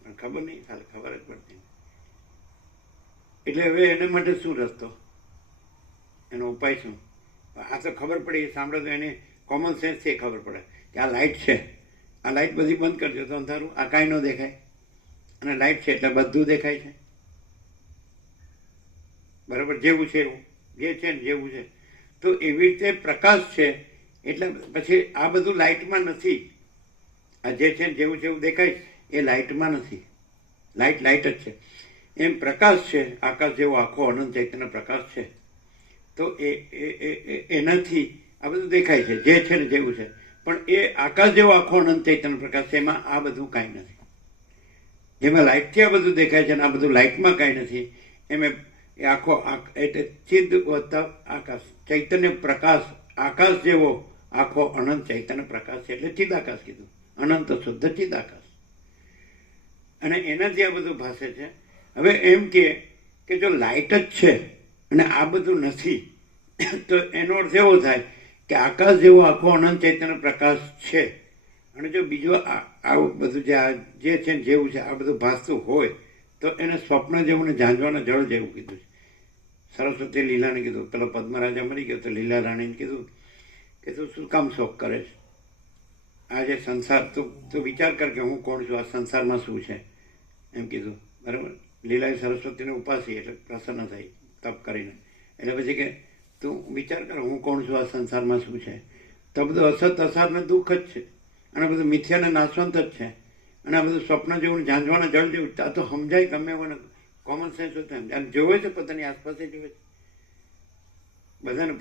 પણ ખબર નહીં, ખાલી ખબર જ પડતી. એટલે હવે એને માટે શું રસ્તો? એનો ઉપાય શું? આ તો ખબર પડી, સાંભળો તો એને કોમન સેન્સથી ખબર પડે કે આ લાઇટ છે, આ લાઇટ બધી બંધ કરજો તો અંધારું, આ કાંઈ ન દેખાય, અને લાઇટ છે એટલે બધું દેખાય છે. બરાબર, જેવું છે એવું, જે છે ને જેવું છે. તો એવી રીતે પ્રકાશ છે એટલે પછી આ બધું લાઇટમાં નથી. આ જે છે ને જેવું જેવું દેખાય એ લાઇટમાં નથી. લાઇટ લાઇટ જ છે. એમ પ્રકાશ છે, આકાશ જેવો આખો અનંત ચૈતન્ય પ્રકાશ છે. તો એનાથી આ બધું દેખાય છે, જે છે ને જેવું છે. પણ એ આકાશ જેવો આખો અનંત ચૈતન્ય પ્રકાશ છે, એમાં આ બધું કાંઈ નથી. જેમાં લાઇટથી આ બધું દેખાય છે અને આ બધું લાઇટમાં કાંઈ નથી, એમ એ આખો એટલે ચિદ વત્તા આકાશ, ચૈતન્ય પ્રકાશ, આકાશ જેવો આખો અનંત ચૈતન્ય પ્રકાશ છે એટલે ચિદાકાશ કીધું, અનંત શુદ્ધ ચિદાકાશ. અને એનાથી આ બધું ભાસે છે. હવે એમ કે જો લાઇટ જ છે અને આ બધું નથી, તો એનો અર્થ એવો થાય કે આકાશ જેવો આખો અનંત ચૈતન્ય પ્રકાશ છે, અને જો બીજો આવું બધું જે છે ને જેવું છે આ બધું ભાસતું હોય તો એને સ્વપ્ન જેવું ને ઝાંઝવાના જળ જેવું કીધું છે. સરસ્વતી લીલાને કીધું, પેલો પદ્મરાજા મરી ગયો તો લીલા રાણીને કીધું કે તું શું કામ શોખ કરે છે? આ જે સંસાર, તું વિચાર કર કે હું કોણ છું, આ સંસારમાં શું છે, એમ કીધું. બરાબર, લીલાએ સરસ્વતીને ઉપાસી એટલે પ્રસન્ન થઈ તપ કરીને. એટલે પછી કે તું વિચાર કર હું કોણ છું, આ સંસારમાં શું છે? તો બધું અસત અસાર ને દુઃખ જ છે, અને બધું મિથ્યા ને નાશવંત જ છે, અને આ બધું સ્વપ્ન જેવું ઝાંઝવાના જળ જેવું. આ તો સમજાય ગમે એવું કોમન સેન્સ હતું એમ જોવે છે, પોતાની આસપાસ જોવે છે, બધાને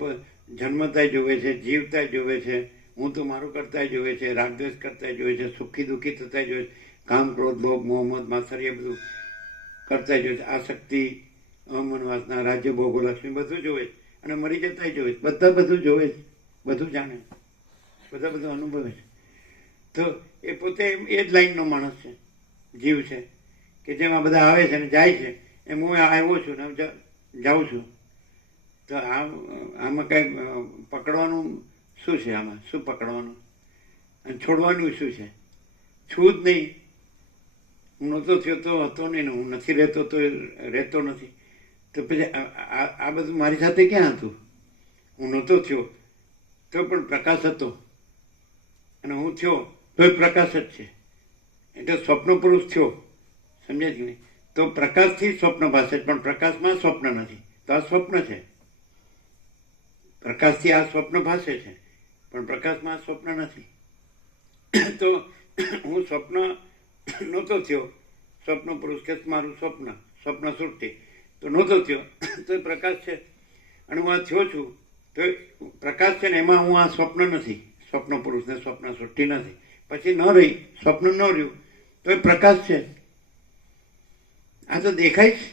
જન્મતા જોવે છે, જીવતા જોવે છે, હું તો મારું કરતા જોવે છે, રાગદ્વેષ કરતા જોવે છે, સુખી દુઃખી થતા જોવે છે, કામ ક્રોધ લોભ મોહમ્મદ માત્સર્ય બધું કરતા જોવે છે, આસક્તિ અમન વાસના રાજ્ય ભોગો લક્ષ્મી બધું જોવે છે, અને મરી જતા જોવે છે. બધા બધું જોવે છે, બધું જાણે, બધા બધું અનુભવે છે. તો એ પોતે એ જ લાઈનનો માણસ છે, જીવ છે, કે જેમાં બધા આવે છે ને જાય છે, એમ હું આવ્યો છું ને જાઉં છું. તો આમાં કંઈ પકડવાનું શું છે? આમાં શું પકડવાનું અને છોડવાનું શું છે? છું જ નહીં. હું નહોતો થયો તો હતો નહીં ને હું નથી રહેતો તો રહેતો નથી. તો પછી આ બધું મારી સાથે ક્યાં હતું? હું નહોતો થયો તો પણ પ્રકાશ હતો, અને હું થયો તોય પ્રકાશ જ છે. એટલે સ્વપ્ન પુરુષ થયો, સમજ્યા કે નહીં? તો પ્રકાશથી સ્વપ્ન ભાસે, પણ પ્રકાશમાં સ્વપ્ન નથી. તો આ સ્વપ્ન છે. પ્રકાશથી આ સ્વપ્ન ભાસે છે, પણ પ્રકાશમાં આ સ્વપ્ન નથી. તો હું સ્વપ્ન નહોતો થયો, સ્વપ્ન પુરુષ કે મારું સ્વપ્ન સૃષ્ટિ તો નહોતો થયો તો એ પ્રકાશ છે, અને હું આ થયો છું તો પ્રકાશ છે ને એમાં હું આ સ્વપ્ન નથી, સ્વપ્ન પુરુષ ને સ્વપ્ન સૃષ્ટિ નથી. પછી ન રહી, સ્વપ્ન ન રહ્યું તો એ પ્રકાશ છે. આ તો દેખાય છે.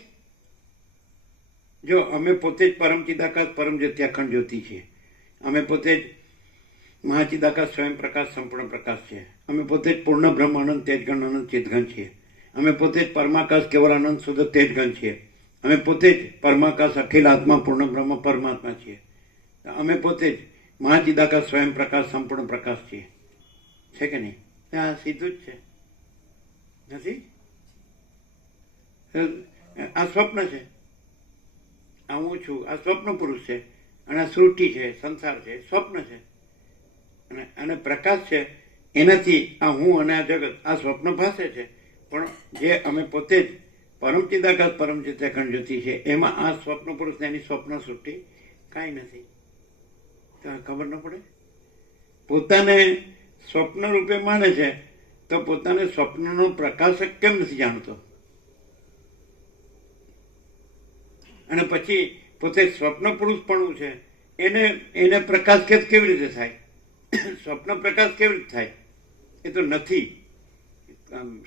જો અમે પોતે જ પરમ ચિદાકાશ પરમ જ્યોતિ અખંડ જ્યોતિ છીએ. અમે પોતે જ મહાચિદાકાશ સ્વયં પ્રકાશ સંપૂર્ણ પ્રકાશ છે. અમે પોતે જ પૂર્ણ બ્રહ્મ અનંત તેજગણ અનંત ચિદગણ છીએ. અમે પોતે જ પરમાકાશ કેવળ અનંત શુદ્ધ તેજગણ છીએ. અમે પોતે જ પરમાકાશ અખિલ આત્મા પૂર્ણ બ્રહ્મ પરમાત્મા છીએ. અમે પોતે જ મહાચિદાકાશ સ્વયં પ્રકાશ સંપૂર્ણ પ્રકાશ છીએ. છે કે નહીં? આ સીધું જ છે, નથી? આ સ્વપ્ન છે, આ હું છું, આ સ્વપ્ન પુરુષ છે, અને આ સૃષ્ટિ છે, સંસાર છે, સ્વપ્ન છે, અને પ્રકાશ છે. એનાથી આ હું અને આ જગત આ સ્વપ્ન ભાસે છે. પણ જે અમે પોતે જ પરમ ચિદાકાશ પરમ ચિદાખંડ જ્યોતિ છે, એમાં આ સ્વપ્ન પુરુષને એની સ્વપ્ન સૃષ્ટિ કાંઈ નથી. તો ખબર ન પડે? પોતાને સ્વપ્ન રૂપે માને છે તો પોતાને સ્વપ્નનો પ્રકાશક કેમ નથી જાણતો? અને પછી પોતે સ્વપ્ન પુરુષ પણ છે, એને પ્રકાશ કેવી રીતે થાય? સ્વપ્ન પ્રકાશ કેવી રીતે થાય? એ તો નથી.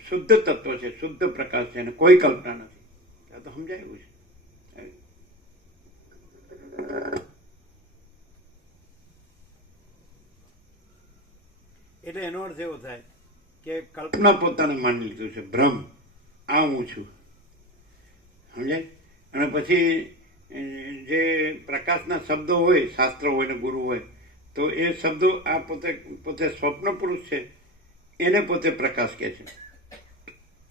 શુદ્ધ તત્વ છે, શુદ્ધ પ્રકાશ છે, અને કોઈ કલ્પના નથી. આ તો સમજાયું છે. એટલે એનો અર્થ એવો થાય કે કલ્પના પોતાને માની લીધું છે, ભ્રમ, આ હું છું. સમજાય? અને પછી જે પ્રકાશના શબ્દો હોય, શાસ્ત્ર હોય ને ગુરુ હોય, તો એ શબ્દો આ પોતે સ્વપ્ન પુરુષ છે, એને પોતે પ્રકાશ કહે છે.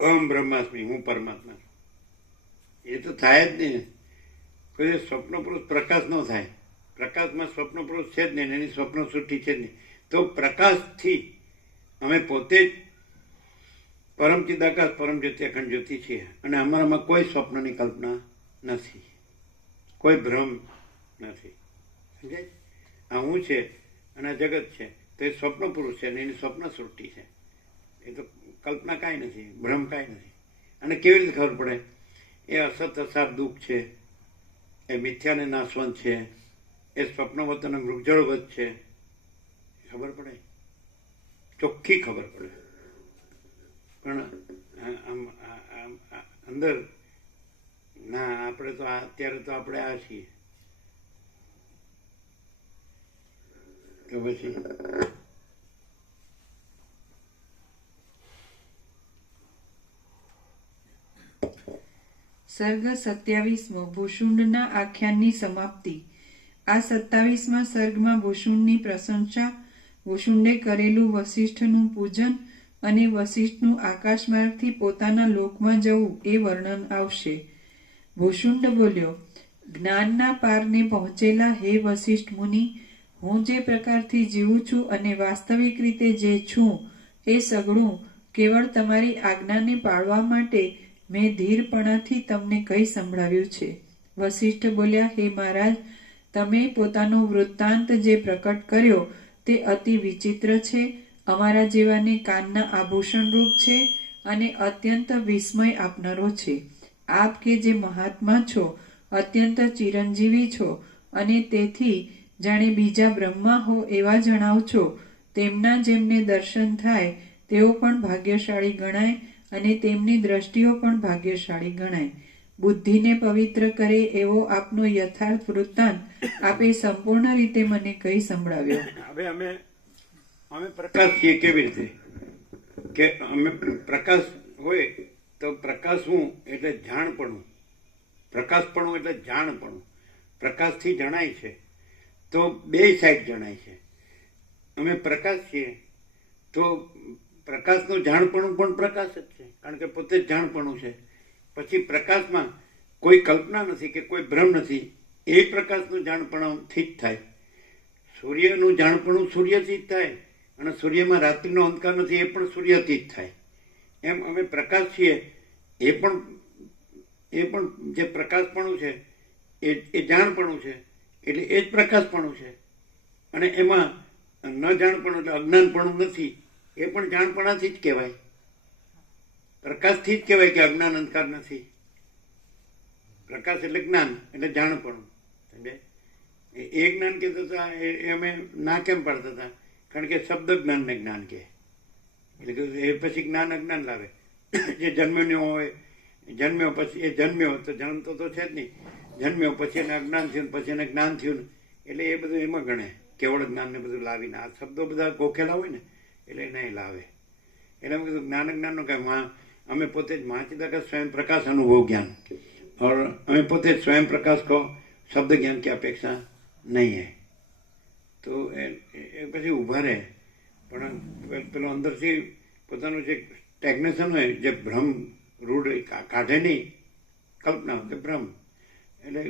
અહમ બ્રહ્માસ્મિ, હું પરમાત્મા છું. એ તો થાય જ નહીં. કોઈ સ્વપ્ન પુરુષ પ્રકાશ ન થાય. પ્રકાશમાં સ્વપ્ન પુરુષ છે જ નહીં, એની સ્વપ્ન સૃષ્ટિ છે જ નહીં. તો પ્રકાશથી અમે પોતે જ પરમ ચિદાકાશ પરમ જ્યોતિ અખંડ જ્યોતિ છીએ, અને અમારામાં કોઈ સ્વપ્નની કલ્પના નથી, કોઈ ભ્રમ નથી. સમજાય? આ હું છે અને આ જગત છે, તો એ સ્વપ્ન પુરુષ છે અને એની સ્વપ્ન સૃષ્ટિ છે. એ તો કલ્પના કાંઈ નથી, ભ્રમ કાંઈ નથી. અને કેવી રીતે ખબર પડે? એ અસત અસાર દુઃખ છે, એ મિથ્યાને નાશવંત છે, એ સ્વપ્નવત અને મૃગજળવત છે. ખબર પડે, ચોખ્ખી ખબર પડે. પણ અંદર ના, આપણે તો અત્યારે તો આપણે આ છીએ. તો પછી સર્ગ 27મો ભૂષુંડના આખ્યાનની સમાપ્તિ. આ 27મા સર્ગમાં ભૂષુંડની પ્રશંસા, ભૂષુંડે કરેલું વસિષ્ઠનું પૂજન અને વસિષ્ઠનું આકાશમાર્ગથી પોતાના લોકમાં જવું એ વર્ણન આવશે. ભૂષુંડ બોલ્યો, જ્ઞાનના પારને પહોંચેલા હે વસિષ્ઠ મુનિ, હું જે પ્રકારથી જીવું છું અને વાસ્તવિક રીતે જે છું એ સઘળું કેવળ તમારી આજ્ઞાને પાળવા માટે મેં ધીરપણાથી તમને કહી સંભળાવ્યું છે. વસિષ્ઠ બોલ્યા, હે મહારાજ, તમે પોતાનો વૃત્તાંત જે પ્રકટ કર્યો તે અતિ વિચિત્ર છે, અમારા જેવાને કાનના આભૂષણ રૂપ છે અને અત્યંત વિસ્મય આપનારો છે. આપ કે જે મહાત્મા છો, અત્યંત ચિરંજીવી છો અને તેથી જાણે બીજા બ્રહ્મા હો એવા જણાવ છો, તેમના જેમને દર્શન થાય તેઓ પણ ભાગ્યશાળી ગણાય અને તેમની દ્રષ્ટિઓ પણ ભાગ્યશાળી ગણાય. બુદ્ધિને પવિત્ર કરે એવો આપનો યથાર્થ વૃત્તાંત આપે સંપૂર્ણ રીતે મને કહી સંભળાવ્યો. હવે અમે પ્રકાશ છીએ. કેવી રીતે કે અમે પ્રકાશ હોય તો પ્રકાશ હું એટલે જાણપણું, પ્રકાશપણું એટલે જાણપણું. પ્રકાશથી જણાય છે તો બે સાઈડ જણાય છે. અમે પ્રકાશ છીએ તો પ્રકાશનું જાણપણું પણ પ્રકાશ જ છે, કારણ કે પોતે જ જાણપણું છે. પછી પ્રકાશમાં કોઈ કલ્પના નથી કે કોઈ ભ્રમ નથી, એ પ્રકાશનું જાણપણુંથી જ થાય. સૂર્યનું જાણપણું સૂર્યથી જ થાય, અને સૂર્યમાં રાત્રિનો અંધકાર નથી, એ પણ સૂર્યથી જ થાય. એમ અમે પ્રકાશ છીએ, એ પણ જે પ્રકાશપણું છે એ જાણપણું છે, એટલે એ જ પ્રકાશપણું છે. અને એમાં ન જાણપણું એટલે અજ્ઞાનપણું નથી, એ પણ જાણપણાથી જ કહેવાય, પ્રકાશથી જ કહેવાય કે અજ્ઞાન અંધકાર નથી. પ્રકાશ એટલે જ્ઞાન એટલે જાણપણું. સમજાય? એ જ્ઞાન કહેતા હતા એ અમે ના કેમ પાડતા હતા? કારણ કે શબ્દ જ્ઞાનને જ્ઞાન કહે, એટલે કે એ પછી જ્ઞાન અજ્ઞાન લાવે. જે જન્મ્યો હોય, જન્મ્યો પછી એ જન્મ્યો તો જાણતો તો છે જ નહીં, જન્મ્યો પછી એને અજ્ઞાન થયું, પછી એને જ્ઞાન થયું, એટલે એ બધું એમાં ગણે. કેવળ જ્ઞાનને બધું લાવીને આ શબ્દો બધા ગોખેલા હોય ને એટલે એને લાવે. એટલે અમે કીધું જ્ઞાન અજ્ઞાનનું કાંઈ અમે પોતે જ મહાચિદાકાશ સ્વયં પ્રકાશ અનુભવ જ્ઞાન, और हमें પોતે स्वयं प्रकाश को शब्द ज्ञान की अपेक्षा नहीं है. તો એ પછી ઊભા રહે, પણ પેલો અંદરથી પોતાનું જે સ્ટેગ્નેશન હોય, જે ભ્રમ રૂઢ કાઢે નહીં, કલ્પના કે ભ્રમ, એટલે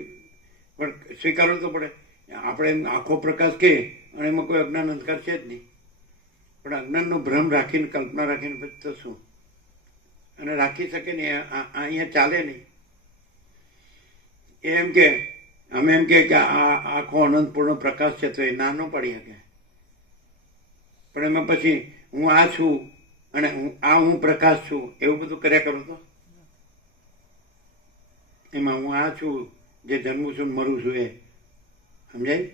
પણ સ્વીકારવું તો પડે. આપણે આખો પ્રકાશ કે અને એમાં કોઈ અજ્ઞાન અંધકાર છે જ નહીં, પણ અજ્ઞાનનો ભ્રમ રાખીને કલ્પના રાખીને પછી તો શું, અને રાખી શકે નહીં, અહીંયા ચાલે નહીં. એમ કે અમે એમ કે આ આખો અનંતપૂર્ણ પ્રકાશ છે તો એ ના ન પડી શકે, પણ એમાં પછી હું આ છું અને હું પ્રકાશ છું એવું બધું કર્યા કરું તો એમાં હું આ છું જે જન્મું છું મરું છું એ સમજાય,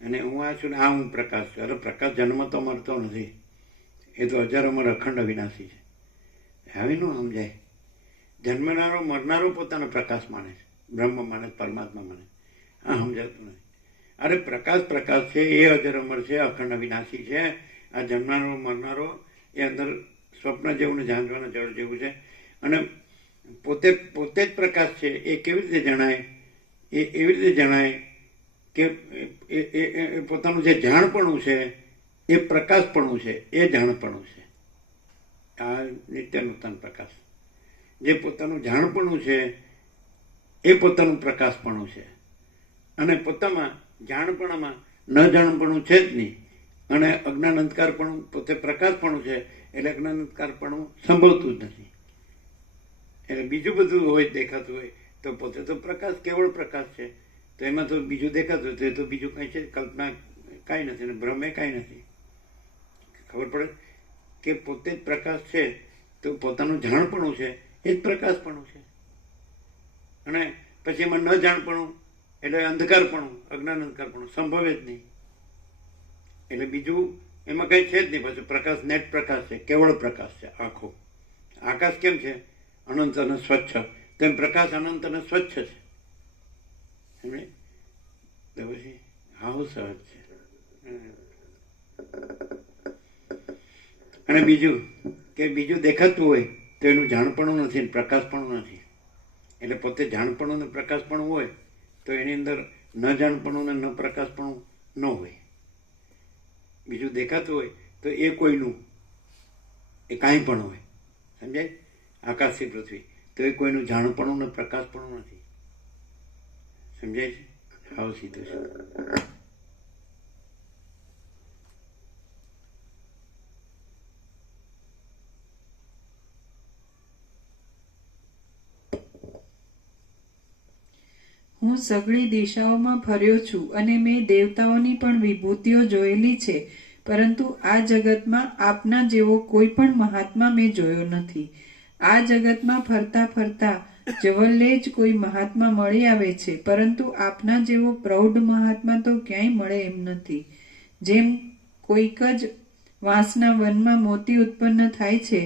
અને હું આ છું ને આ હું પ્રકાશ છું. અરે પ્રકાશ જન્મતો મરતો નથી, એ તો હજારોમાં અખંડ અવિનાશી છે. હવે ન સમજાય. જન્મનારો મરનારો પોતાનો પ્રકાશ માને છે, બ્રહ્મ માને, પરમાત્મા માને. આ સમજાતું નથી. અરે પ્રકાશ છે, એ અજર અમર છે, અખંડ અવિનાશી છે. આ જન્મનારો મરનારો એ અંદર સ્વપ્ન જેવું ને ઝાંઝવાના જળ જેવું છે, અને પોતે જ પ્રકાશ છે. એ કેવી રીતે જણાય? એ એવી રીતે જણાય કે એ પોતાનું જે જાણપણું છે એ પ્રકાશપણું છે, એ જાણપણું છે. આ નિત્ય નૂતન પ્રકાશ જે પોતાનું જાણપણું છે એ પોતાનું પ્રકાશપણું છે, અને પોતામાં જાણપણામાં ન જાણપણું છે જ નહીં, અને અજ્ઞાન અંધકારપણું પોતે પ્રકાશપણું છે, એટલે અજ્ઞાન અંધકારપણું સંભવતું જ નથી. એટલે બીજું બધું હોય દેખાતું હોય તો પોતે તો પ્રકાશ, કેવળ પ્રકાશ છે. તો એમાં તો બીજું દેખાતું હોય તો એ તો બીજું કાંઈ છે, કલ્પના કાંઈ નથી ને ભ્રમ એ કાંઈ નથી. ખબર પડે કે પોતે જ પ્રકાશ છે, તો પોતાનું જાણપણું છે એ જ પ્રકાશપણું છે. અને પછી એમાં ન જાણપણું એટલે અંધકારપણું, અજ્ઞાન અંધકારપણું સંભવે જ નહીં. એટલે બીજું એમાં કંઈ છે જ નહીં. પાછું પ્રકાશ નેટ પ્રકાશ છે, કેવળ પ્રકાશ છે આખો. આકાશ કેમ છે? અનંત અને સ્વચ્છ. તેમ પ્રકાશ અનંત અને સ્વચ્છ છે. સમજે? તો પછી આવું સહજ છે. અને બીજું કે બીજું દેખાતું હોય તો એનું જાણપણું નથી, પ્રકાશપણું નથી. એટલે પોતે જાણપણું ને પ્રકાશપણું હોય તો એની અંદર ન જાણપણું ને ન પ્રકાશપણું ન હોય. બીજું દેખાતું હોય તો એ કોઈનું, એ કાંઈ પણ હોય. સમજાય? આકાશથી પૃથ્વી તો એ કોઈનું જાણપણું ને પ્રકાશપણું નથી. સમજાય છે? હાવ સીધું છે. હું સઘળી દિશાઓમાં ફર્યો છું અને મેં દેવતાઓની પણ વિભૂતિઓ જોયેલી છે, પરંતુ આ જગતમાં આપના જેવો કોઈ પણ મહાત્મા મેં જોયો નથી. આ જગતમાં ફરતા ફરતા જવલ્લે જ કોઈ મહાત્મા મળી આવે છે, પરંતુ આપના જેવો પ્રૌઢ મહાત્મા તો ક્યાંય મળે એમ નથી. જેમ કોઈક જ વાંસના વનમાં મોતી ઉત્પન્ન થાય છે,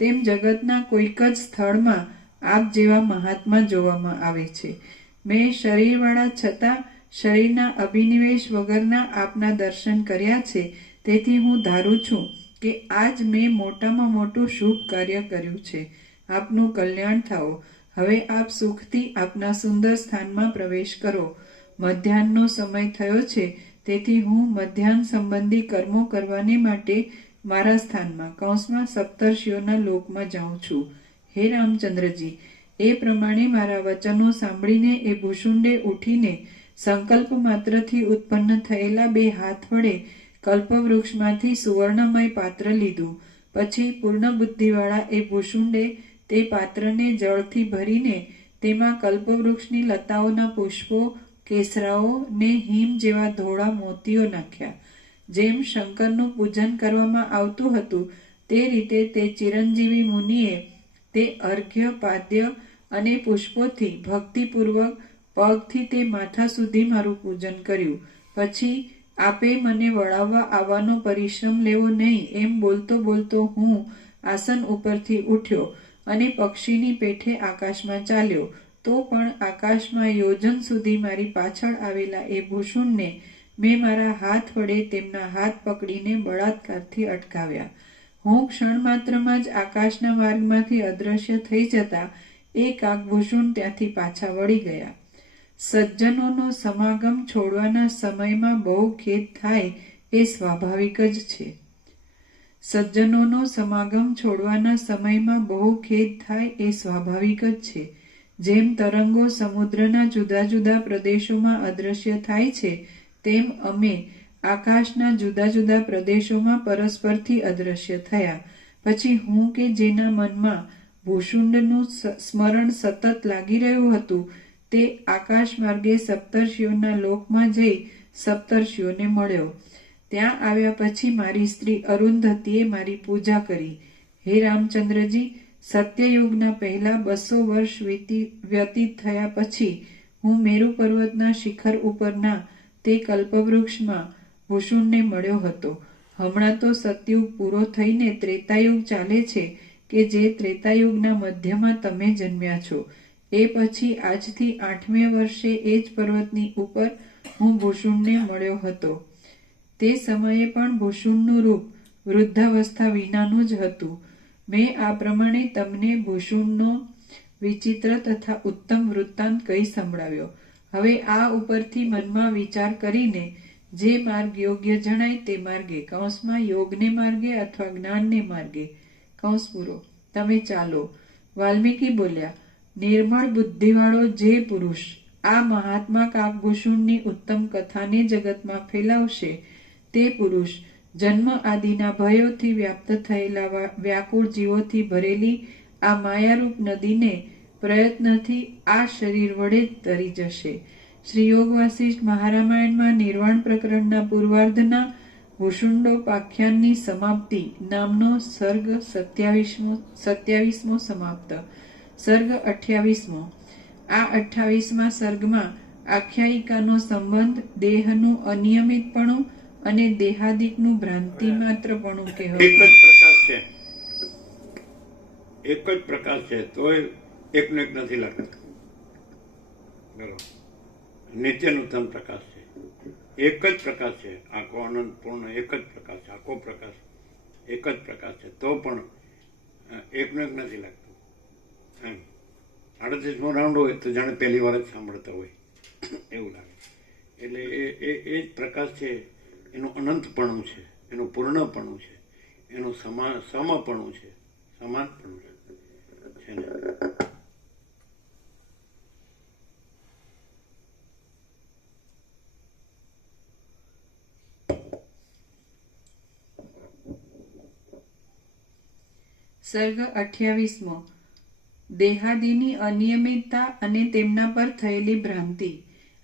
તેમ જગતના કોઈક જ સ્થળમાં આપ જેવા મહાત્મા જોવામાં આવે છે. મેં શરીરવાળા છતાં શરીરના અભિનિવેશ વગરના આપના દર્શન કર્યા છે, તેથી હું ધારું છું કે આજ મેં મોટામાં મોટું શુભ કાર્ય કર્યું છે. આપનું કલ્યાણ થાઓ. હવે આપ સુખથી આપના સુંદર સ્થાનમાં પ્રવેશ કરો. મધ્યાહનનો સમય થયો છે, તેથી હું મધ્યાહન સંબંધી કર્મો કરવાને માટે મારા સ્થાનમાં કૌંસમાં સપ્તર્ષિઓના લોકમાં જાઉં છું. હે રામચંદ્રજી, એ પ્રમાણે મારા વચનો સાંભળીને એ ભૂષુંડે ઉઠીને સંકલ્પ માત્રથી ઉત્પન્ન થયેલા બે હાથ વડે કલ્પવૃક્ષમાંથી સુવર્ણમય પાત્ર લીધું. પછી પૂર્ણ બુદ્ધિવાળા એ ભૂષુંડે તે પાત્રને જળથી ભરીને તેમાં કલ્પવૃક્ષની લતાઓના પુષ્પો, કેસરાઓ ને હિમ જેવા ધોળા મોતીઓ નાખ્યા. જેમ શંકરનું પૂજન કરવામાં આવતું હતું તે રીતે તે ચિરંજીવી મુનિએ તે અર્ઘ્ય, પાદ્ય અને પુષ્પોથી ભક્તિપૂર્વક પગથી તે માથા સુધી મારું પૂજન કર્યું. પછી આપે મને વળાવવા આવવાનો પરિશ્રમ લેવો નહીં એમ બોલતો બોલતો હું આસન ઉપરથી ઉઠ્યો અને પક્ષીની પેઠે આકાશમાં ચાલ્યો. તો પણ આકાશમાં યોજન સુધી મારી પાછળ આવેલા એ ભૂષુંડને મેં મારા હાથ વડે તેમના હાથ પકડીને બળાત્કારથી અટકાવ્યા. હું ક્ષણ માત્રમાં જ આકાશના માર્ગમાંથી અદ્રશ્ય થઈ જતા એ કાકભૂષુંડ ત્યાંથી પાછા વળી ગયા. સજ્જનોનો સમાગમ છોડવાના સમયમાં બહુ ખેદ થાય એ સ્વાભાવિક જ છે. સજ્જનોનો સમાગમ છોડવાના સમયમાં બહુ ખેદ થાય એ સ્વાભાવિક જ છે. જેમ તરંગો સમુદ્રના જુદા જુદા પ્રદેશોમાં અદ્રશ્ય થાય છે, તેમ અમે આકાશના જુદા જુદા પ્રદેશોમાં પરસ્પરથી અદ્રશ્ય થયા. પછી હું કે જેના મનમાં ભૂષુંડનું સ્મરણ સતત લાગી રહ્યું હતું, તે આકાશ માર્ગે સપ્તર્ષિઓના લોકમાં જઈ સપ્તર્ષિઓને મળ્યો. ત્યાં આવ્યા પછી મારી સ્ત્રી અરુંધતીએ મારી પૂજા કરી. હે રામચંદ્રજી, સત્યયુગના પહેલા 200 વર્ષ વ્યતીત થયા પછી હું મેરુ પર્વતના શિખર ઉપરના તે કલ્પવૃક્ષમાં ભૂષુંડને મળ્યો હતો. હમણાં તો સતયુગ પૂરો થઈને ત્રેતાયુગ ચાલે છે કે જે ત્રેતાયુગના મધ્યમાં તમે જન્મ્યા છો. એ પછી આજથી 8મે વર્ષે એ જ પર્વતની ઉપર હું ભૂષુંડને મળ્યો હતો. તે સમયે પણ ભૂષુંડનું રૂપ વૃદ્ધાવસ્થા વિનાનું જ હતું. મેં આ પ્રમાણે તમને ભૂષુંડનો વિચિત્ર તથા ઉત્તમ વૃત્તાંત કહી સંભળાવ્યો. હવે આ ઉપરથી મનમાં વિચાર કરીને જે માર્ગ યોગ્ય જણાય તે માર્ગે, કૌંસમાં યોગને માર્ગે અથવા જ્ઞાનને માર્ગે, કૌંસ પૂરો, તમે ચાલો. વાલ્મીકી બોલ્યા, નિર્મળ બુદ્ધિવાળો જે પુરુષ આ મહાત્મા કાકભૂષણની ઉત્તમ કથાને જગતમાં ફેલાવશે તે પુરુષ જન્મ આદિના ભયોથી વ્યાપ્ત થયેલા વ્યાકુળ જીવોથી ભરેલી આ માયારૂપ નદીને પ્રયત્નથી આ શરીર વડે જ તરી જશે. શ્રી યોગ વાસિષ્ઠ મહારામાયણમાં નિર્વાણ પ્રકરણના પૂર્વાર્ધના ભૂષુંડોપાખ્યાનની સમાપ્તિ નામનો સર્ગ 27મો સમાપ્ત. સર્ગ 28મો. આ 28મા સર્ગમાં આખ્યાયિકાનો સંબંધ દેહનું અનિયમિતપણું અને દેહાદિકનું ભ્રાંતિ માત્રપણું કહેવાય. એક જ પ્રકાશ છે, એક જ પ્રકાશ છે, તોય એકનો એક નથી લાગતો. બરોબર, નિત્ય નૂતન પ્રકાશ છે, એક જ પ્રકાશ છે, આખો અનંત પૂર્ણ એક જ પ્રકાશ છે, આખો પ્રકાશ એક જ પ્રકાશ છે, તો પણ એકનો એક નથી લાગતો. 38મો રાઉન્ડ હોય તો જાણે પહેલી વાર જ સાંભળતા હોય એવું લાગે. એટલે એ જ પ્રકાશ છે, એનું અનંતપણું છે, એનું પૂર્ણપણું છે, એનું સમપણું છે, સમાનપણું છે ને. સર્ગ 28મો. દેહાદિની અનિયમિતતા અને તેમના પર થયેલી ભ્રાંતિ.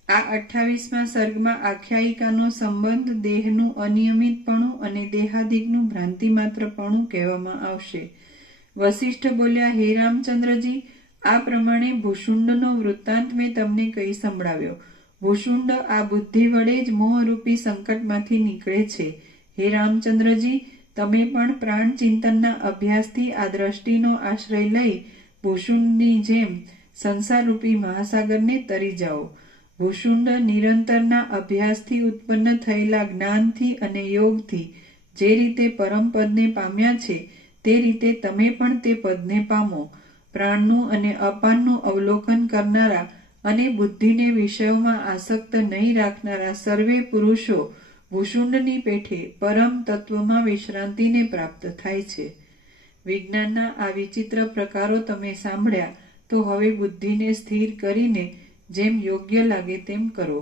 આ 28મા સર્ગમાં આખ્યાયિકાનો સંબંધ દેહનું અનિયમિતપણું અને દેહાદિકનું ભ્રાંતિ માત્રપણું કહેવામાં આવશે. વસિષ્ઠ બોલ્યા, હે રામચંદ્રજી, આ પ્રમાણે ભૂષુંડનો વૃત્તાંત મેં તમને કહી સંભળાવ્યો. ભૂષુંડ આ બુદ્ધિ વડે જ મોહરૂપી સંકટમાંથી નીકળે છે. હે રામચંદ્રજી, તમે પણ પ્રાણ ચિંતનના અભ્યાસથી આ દ્રષ્ટિનો આશ્રય લઈ ભૂષુંડની જેમ સંસારરૂપી મહાસાગરને તરી જાઓ. ભૂષુંડ નિરંતરના અભ્યાસથી ઉત્પન્ન થયેલા જ્ઞાનથી અને યોગથી જે રીતે પરમ પદને પામ્યા છે તે રીતે તમે પણ તે પદને પામો. પ્રાણનું અને અપાનનું અવલોકન કરનારા અને બુદ્ધિને વિષયોમાં આસક્ત નહીં રાખનારા સર્વે પુરુષો ભૂષુંડની પેઠે પરમ તત્વમાં વિશ્રાંતિને પ્રાપ્ત થાય છે. વિજ્ઞાનના આ વિચિત્ર પ્રકારો તમે સાંભળ્યા તો હવે બુદ્ધિને સ્થિર કરીને જેમ યોગ્ય લાગે તેમ કરો.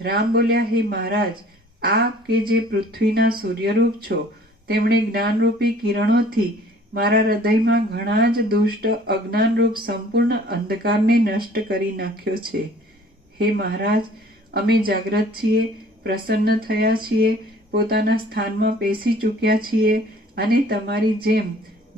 રામ બોલ્યા, હે મહારાજ, આપ કે જે પૃથ્વીના સૂર્યરૂપ છો તેમણે જ્ઞાનરૂપી કિરણોથી મારા હૃદયમાં ઘણા જ દુષ્ટ અજ્ઞાનરૂપ સંપૂર્ણ અંધકારને નષ્ટ કરી નાખ્યો છે. હે મહારાજ, અમે જાગ્રત છીએ, પ્રસન્ન થયા છીએ, પોતાના સ્થાનમાં પેસી ચૂક્યા છીએ અને તમારી જેમ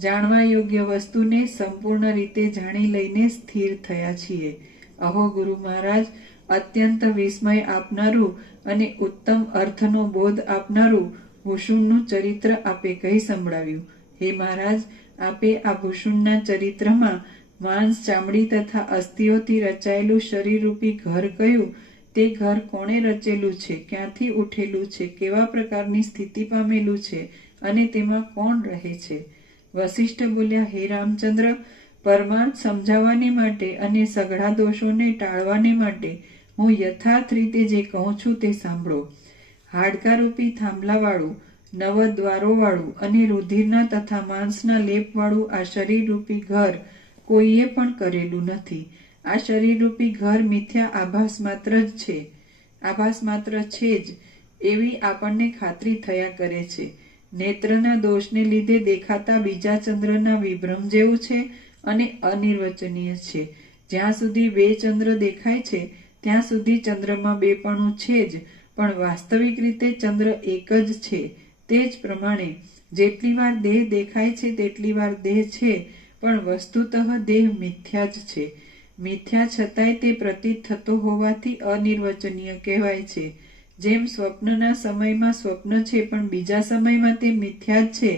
જાણવા યોગ્ય વસ્તુને સંપૂર્ણ રીતે જાણી લઈને સ્થિર થયા છીએ. અહો ગુરુ મહારાજ, અત્યંત વિસ્મય આપનારું અને ઉત્તમ અર્થનો બોધ આપનારું ભૂષુંડનું ચરિત્ર આપે કહી સંભળાવ્યું. હે મહારાજ, આપે આ ભૂષુંડના ચરિત્રમાં માંસ, ચામડી તથા અસ્થિઓથી રચાયેલું શરીરરૂપી ઘર કયું, તે ઘર કોણે રચેલું છે, ક્યાંથી ઉઠેલું છે, કેવા પ્રકારની સ્થિતિ પામેલું છે અને તેમાં કોણ રહે છે? વસિષ્ઠ બોલ્યા, હે રામચંદ્ર, પરમાર્થ સમજાવવાને માટે અને સઘળા દોષોને ટાળવાને માટે હું યથાર્થ રીતે જે કહું છું તે સાંભળો. હાડકારૂપી થાંભલાવાળું, નવ દ્વારોવાળું અને રુધિરના તથા માંસના લેપવાળું આ શરીરરૂપી ઘર કોઈએ પણ કરેલું નથી. આ શરીરરૂપી ઘર મિથ્યા આભાસ માત્ર જ છે, આભાસ માત્ર છે જ એવી આપણને ખાતરી થયા કરે છે. નેત્રના દોષને લીધે દેખાતા બીજા ચંદ્રના વિભ્રમ જેવું છે અને અનિર્વચનીય છે. જ્યાં સુધી બે ચંદ્ર દેખાય છે ત્યાં સુધી ચંદ્રમાં બેપણું છે જ, પણ વાસ્તવિક રીતે ચંદ્ર એક જ છે. તે જ પ્રમાણે જેટલી વાર દેહ દેખાય છે તેટલી વાર દેહ છે, પણ વસ્તુતઃ દેહ મિથ્યા જ છે. મિથ્યા છતાંય તે પ્રતીત થતો હોવાથી અનિર્વચનીય કહેવાય છે. જેમ સ્વપ્નના સમયમાં સ્વપ્ન છે પણ બીજા સમયમાં તે મિથ્યા જ છે,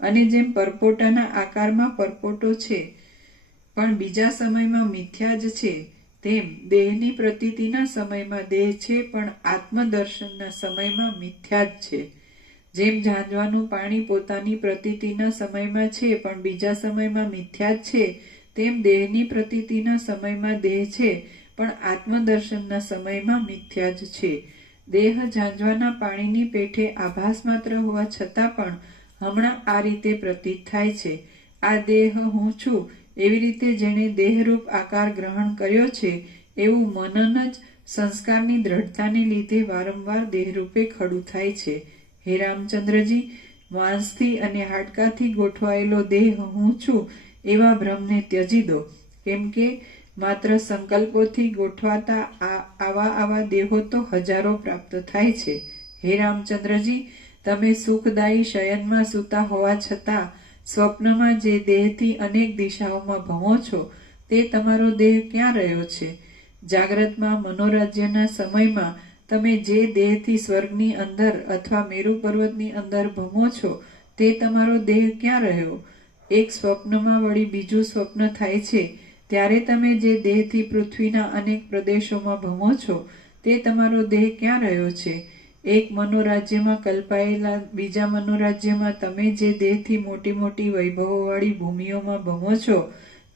અને જેમ પરપોટાના આકારમાં પરપોટો છે પણ બીજા સમયમાં મિથ્યા જ છે, તેમ દેહની પ્રતીતિના સમયમાં દેહ છે પણ આત્મદર્શનના સમયમાં મિથ્યા જ છે. જેમ ઝાંઝવાનું પાણી પોતાની પ્રતીતિના સમયમાં છે પણ બીજા સમયમાં મિથ્યા જ છે, તેમ દેહની પ્રતીતિના સમયમાં દેહ છે પણ આત્મદર્શનના સમયમાં મિથ્યા જ છે. દેહ ઝાંઝવાના પાણીની પેઠે આભાસ માત્ર હોવા છતાં પણ હમણાં આ રીતે પ્રતીત થાય છે. આ દેહ હું છું એવી રીતે જેણે દેહરૂપ આકાર ગ્રહણ કર્યો છે એવું મનન જ સંસ્કારની દ્રઢતાને લીધે વારંવાર દેહરૂપે ખડું થાય છે. હે રામચંદ્રજી, માંસથી અને હાડકાથી ગોઠવાયેલો દેહ હું છું એવા ભ્રમને ત્યજી દો, કેમ કે માત્ર સંકલ્પોથી ગોઠવાતા આવા દેહો તો હજારો પ્રાપ્ત થાય છે. હે રામચંદ્રજી, તમે સુખદાયી શયનમાં સૂતા હોવા છતાં સ્વપ્નમાં જે દેહથી અનેક દિશાઓમાં ભમો છો તે તમારો દેહ ક્યાં રહ્યો છે? જાગ્રતમાં મનોરાજ્યના સમયમાં તમે જે દેહથી સ્વર્ગની અંદર અથવા મેરુ પર્વતની અંદર ભમો છો તે તમારો દેહ ક્યાં રહ્યો? એક સ્વપ્નમાં વળી બીજું સ્વપ્ન થાય છે ત્યારે તમે જે દેહથી પૃથ્વીના અનેક પ્રદેશોમાં ભમો છો તે તમારો દેહ ક્યાં રહ્યો છે? એક મનોરાજ્યમાં કલ્પાયેલા બીજા મનોરાજ્યમાં તમે જે દેહથી મોટી મોટી વૈભવોવાળી ભૂમિઓમાં ભમો છો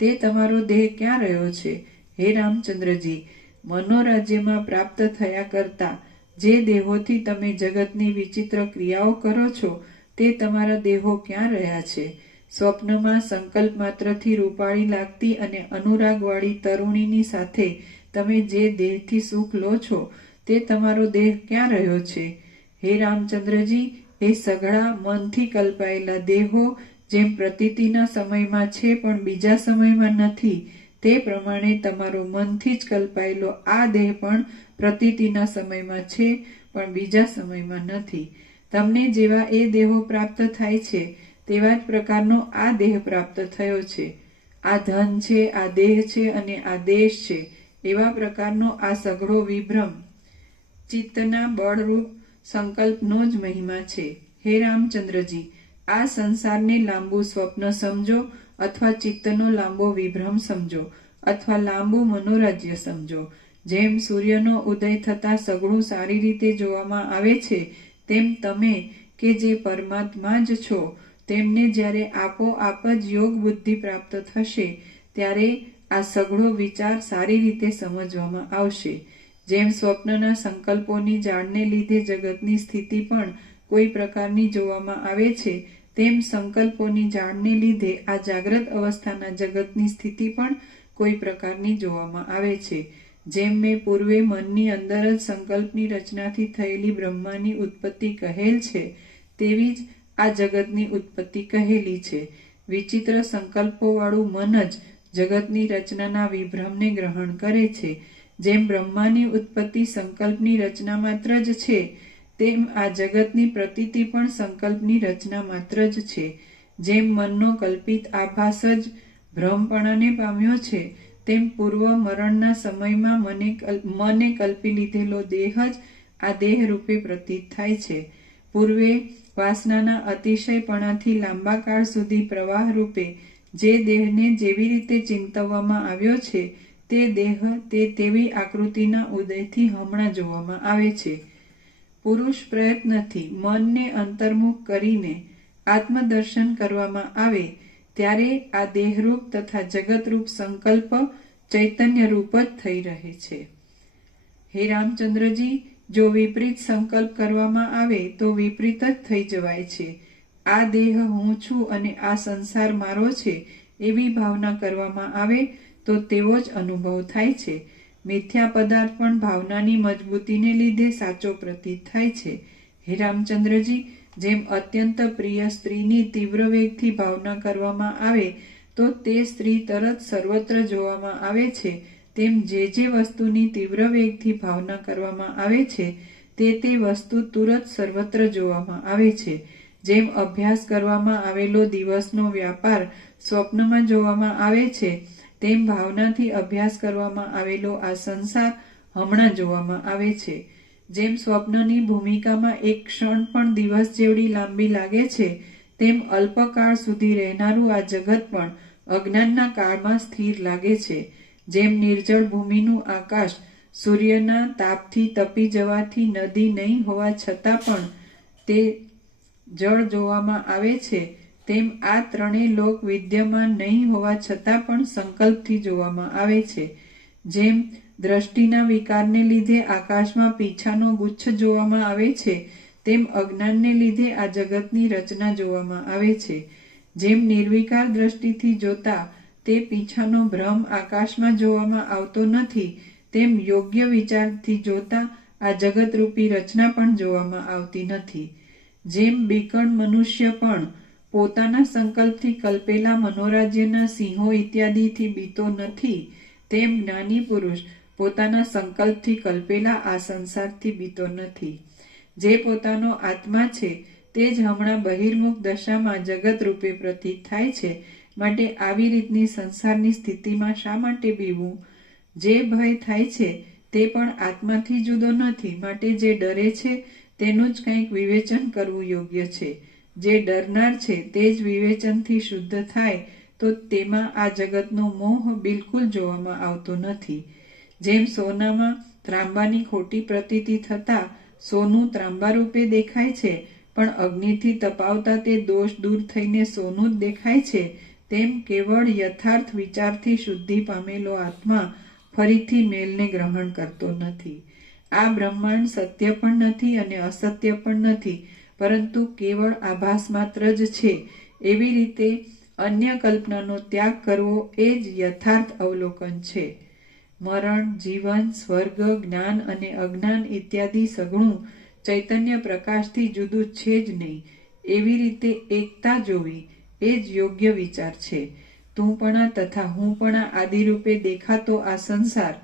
તે તમારો દેહ ક્યાં રહ્યો છે? હે રામચંદ્રજી, મનોરાજ્યમાં પ્રાપ્ત થયા કરતા જે દેહોથી તમે જગતની વિચિત્ર ક્રિયાઓ કરો છો તે તમારા દેહો ક્યાં રહ્યા છે? સ્વપ્નમાં સંકલ્પ માત્રથી રૂપાળી લાગતી અને અનુરાગવાળી તરુણીની સાથે તમે જે દેહથી સુખ લો છો તે તમારો દેહ ક્યાં રહ્યો છે? હે રામચંદ્રજી, એ સઘળા મનથી કલ્પાયેલા દેહો જેમ પ્રતીતિના સમયમાં છે પણ બીજા સમયમાં નથી, તે પ્રમાણે તમારો મનથી જ કલ્પાયેલો આ દેહ પણ પ્રતીતિના સમયમાં છે પણ બીજા સમયમાં નથી. તમને જેવા એ દેહો પ્રાપ્ત થાય છે તેવા જ પ્રકારનો આ દેહ પ્રાપ્ત થયો છે. આ ધન છે, આ દેહ છે અને આ દેશ છે, એવા પ્રકારનો આ સઘળો વિભ્રમ ચિત્તના બળરૂપ સંકલ્પનો જ મહિમા છે. હે રામચંદ્રજી, આ સંસારને લાંબુ સ્વપ્ન સમજો અથવા ચિત્તનો લાંબો વિભ્રમ સમજો અથવા લાંબુ મનોરાજ્ય સમજો. જેમ સૂર્યનો ઉદય થતાં સઘળું સારી રીતે જોવામાં આવે છે તેમ તમે કે જે પરમાત્મા જ છો તેમને જ્યારે આપોઆપ જ યોગ બુદ્ધિ પ્રાપ્ત થશે ત્યારે આ સઘળો વિચાર સારી રીતે સમજવામાં આવશે. જેમ સ્વપ્નના સંકલ્પોની જાળને લીધે જગતની સ્થિતિ પણ કોઈ પ્રકારની જોવામાં આવે છે તેમ સંકલ્પોની જાળને લીધે આ જાગ્રત અવસ્થાના જગતની સ્થિતિ પણ કોઈ પ્રકારની જોવામાં આવે છે. જેમ મેં પૂર્વે મનની અંદર જ સંકલ્પની રચનાથી થયેલી બ્રહ્માની ઉત્પત્તિ કહેલ છે તેવી જ આ જગતની ઉત્પત્તિ કહેલી છે. વિચિત્ર સંકલ્પોવાળું મન જ જગતની રચનાના વિભ્રમને ગ્રહણ કરે છે. જેમ બ્રહ્માની ઉત્પત્તિ સંકલ્પની રચના માત્ર જ છે તેમ આ જગતની પ્રતીતિ પણ સંકલ્પની રચના માત્ર જ છે. જેમ મનનો કલ્પિત આભાસ જ ભ્રમપણાને પામ્યો છે તેમ પૂર્વ મરણના સમયમાં મને કલ્પી લીધેલો દેહ જ આ દેહ રૂપે પ્રતીત થાય છે. પૂર્વે વાસનાના અતિશયપણાથી લાંબા કાળ સુધી પ્રવાહ રૂપે જે દેહને જેવી રીતે ચિંતવવામાં આવ્યો છે તે દેહ તેવી આકૃતિના ઉદયથી હમણાં જોવામાં આવે છે. પુરુષ પ્રયત્નથી મનને અંતર્મુખ કરીને આત્મદર્શન કરવામાં આવે ત્યારે આ દેહરૂપ તથા જગતરૂપ સંકલ્પ ચૈતન્યરૂપ જ થઈ રહે છે. હે રામચંદ્રજી, જો વિપરીત સંકલ્પ કરવામાં આવે તો વિપરીત જ થઈ જવાય છે. આ દેહ હું છું અને આ સંસાર મારો છે એવી ભાવના કરવામાં આવે તો તેવો જ અનુભવ થાય છે. મિથ્યા પદાર્થ પણ ભાવનાની મજબૂતીને લીધે સાચો પ્રતીત થાય છે. હે રામચંદ્રજી, જેમ અત્યંત પ્રિય સ્ત્રીની તીવ્ર વેગથી ભાવના કરવામાં આવે તો તે સ્ત્રી તરત સર્વત્ર જોવામાં આવે છે તેમ જે વસ્તુની તીવ્ર વેગથી ભાવના કરવામાં આવે છે તે વસ્તુ તુરત સર્વત્ર જોવામાં આવે છે. જેમ અભ્યાસ કરવામાં આવેલો દિવસનો વ્યાપાર સ્વપ્નમાં જોવામાં આવે છે તેમ ભાવનાથી અભ્યાસ કરવામાં આવેલો આ સંસાર હમણાં જોવામાં આવે છે. જેમ સ્વપ્નની ભૂમિકામાં એક ક્ષણ પણ દિવસ જેવડી લાંબી લાગે છે તેમ અલ્પકાળ સુધી રહેનારું આ જગત પણ અજ્ઞાનના કાળમાં સ્થિર લાગે છે. જેમ નિર્જળ ભૂમિનું આકાશ સૂર્યના તાપથી તપી જવાથી નદી નહીં હોવા છતાં પણ તે જળ જોવામાં આવે છે તેમ આ ત્રણેય લોક વિદ્યમાન નહીં હોવા છતાં પણ સંકલ્પથી જોવામાં આવે છે. જેમ દ્રષ્ટિના વિકારને લીધે આકાશમાં પીંછાનો ગુચ્છ જોવામાં આવે છે તેમ અજ્ઞાનને લીધે આ જગતની રચના જોવામાં આવે છે. જેમ નિર્વિકાર દ્રષ્ટિથી જોતા તે પીંછાનો ભ્રમ આકાશમાં જોવામાં આવતો નથી તેમ યોગ્ય વિચારથી જોતા આ જગતરૂપી રચના પણ જોવામાં આવતી નથી. જેમ બીકણ મનુષ્ય પણ પોતાના સંકલ્પથી કલ્પેલા મનોરાજ્યના સિંહો ઇત્યાદિથી બીતો નથી, તેમ જ્ઞાની પુરુષ પોતાના સંકલ્પથી કલ્પેલા આ સંસારથી બીતો નથી. જે પોતાનો આત્મા છે તે જ હમણાં બહિર્મુખ દશામાં જગત રૂપે પ્રતીત થાય છે. માટે આવી રીતની સંસારની સ્થિતિમાં શા માટે બીવું? જે ભય થાય છે તે પણ આત્માથી જુદો નથી. માટે જે ડરે છે તેનું જ કંઈક વિવેચન કરવું યોગ્ય છે. જે ડરનાર છે તે જ વિવેચનથી શુદ્ધ થાય તો તેમાં આ જગતનો મોહ બિલકુલ જોવામાં આવતો નથી. જેમ સોનામાં ત્રાંબાની ખોટી પ્રતીતિ થતા સોનું ત્રાંબા રૂપે દેખાય છે, પણ અગ્નિથી તપાવતા તે દોષ દૂર થઈને સોનું જ દેખાય છે, તેમ કેવળ યથાર્થ વિચારથી શુદ્ધિ પામેલો આત્મા ફરીથી મેલને ગ્રહણ કરતો નથી. આ બ્રહ્માંડ સત્ય પણ નથી અને અસત્ય પણ નથી, પરંતુ કેવળ આભાસ માત્ર જ છે. એવી રીતે અન્ય કલ્પનાનો ત્યાગ કરવો એ જ યથાર્થ અવલોકન છે. મરણ, જીવન, સ્વર્ગ, જ્ઞાન અને અજ્ઞાન ઇત્યાદિ સગુણું ચૈતન્ય પ્રકાશથી જુદું છે જ નહીં. એવી રીતે એકતા જોવી એ જ યોગ્ય વિચાર છે. તુંપણા તથા હુંપણા આદિરૂપે દેખાતો આ સંસાર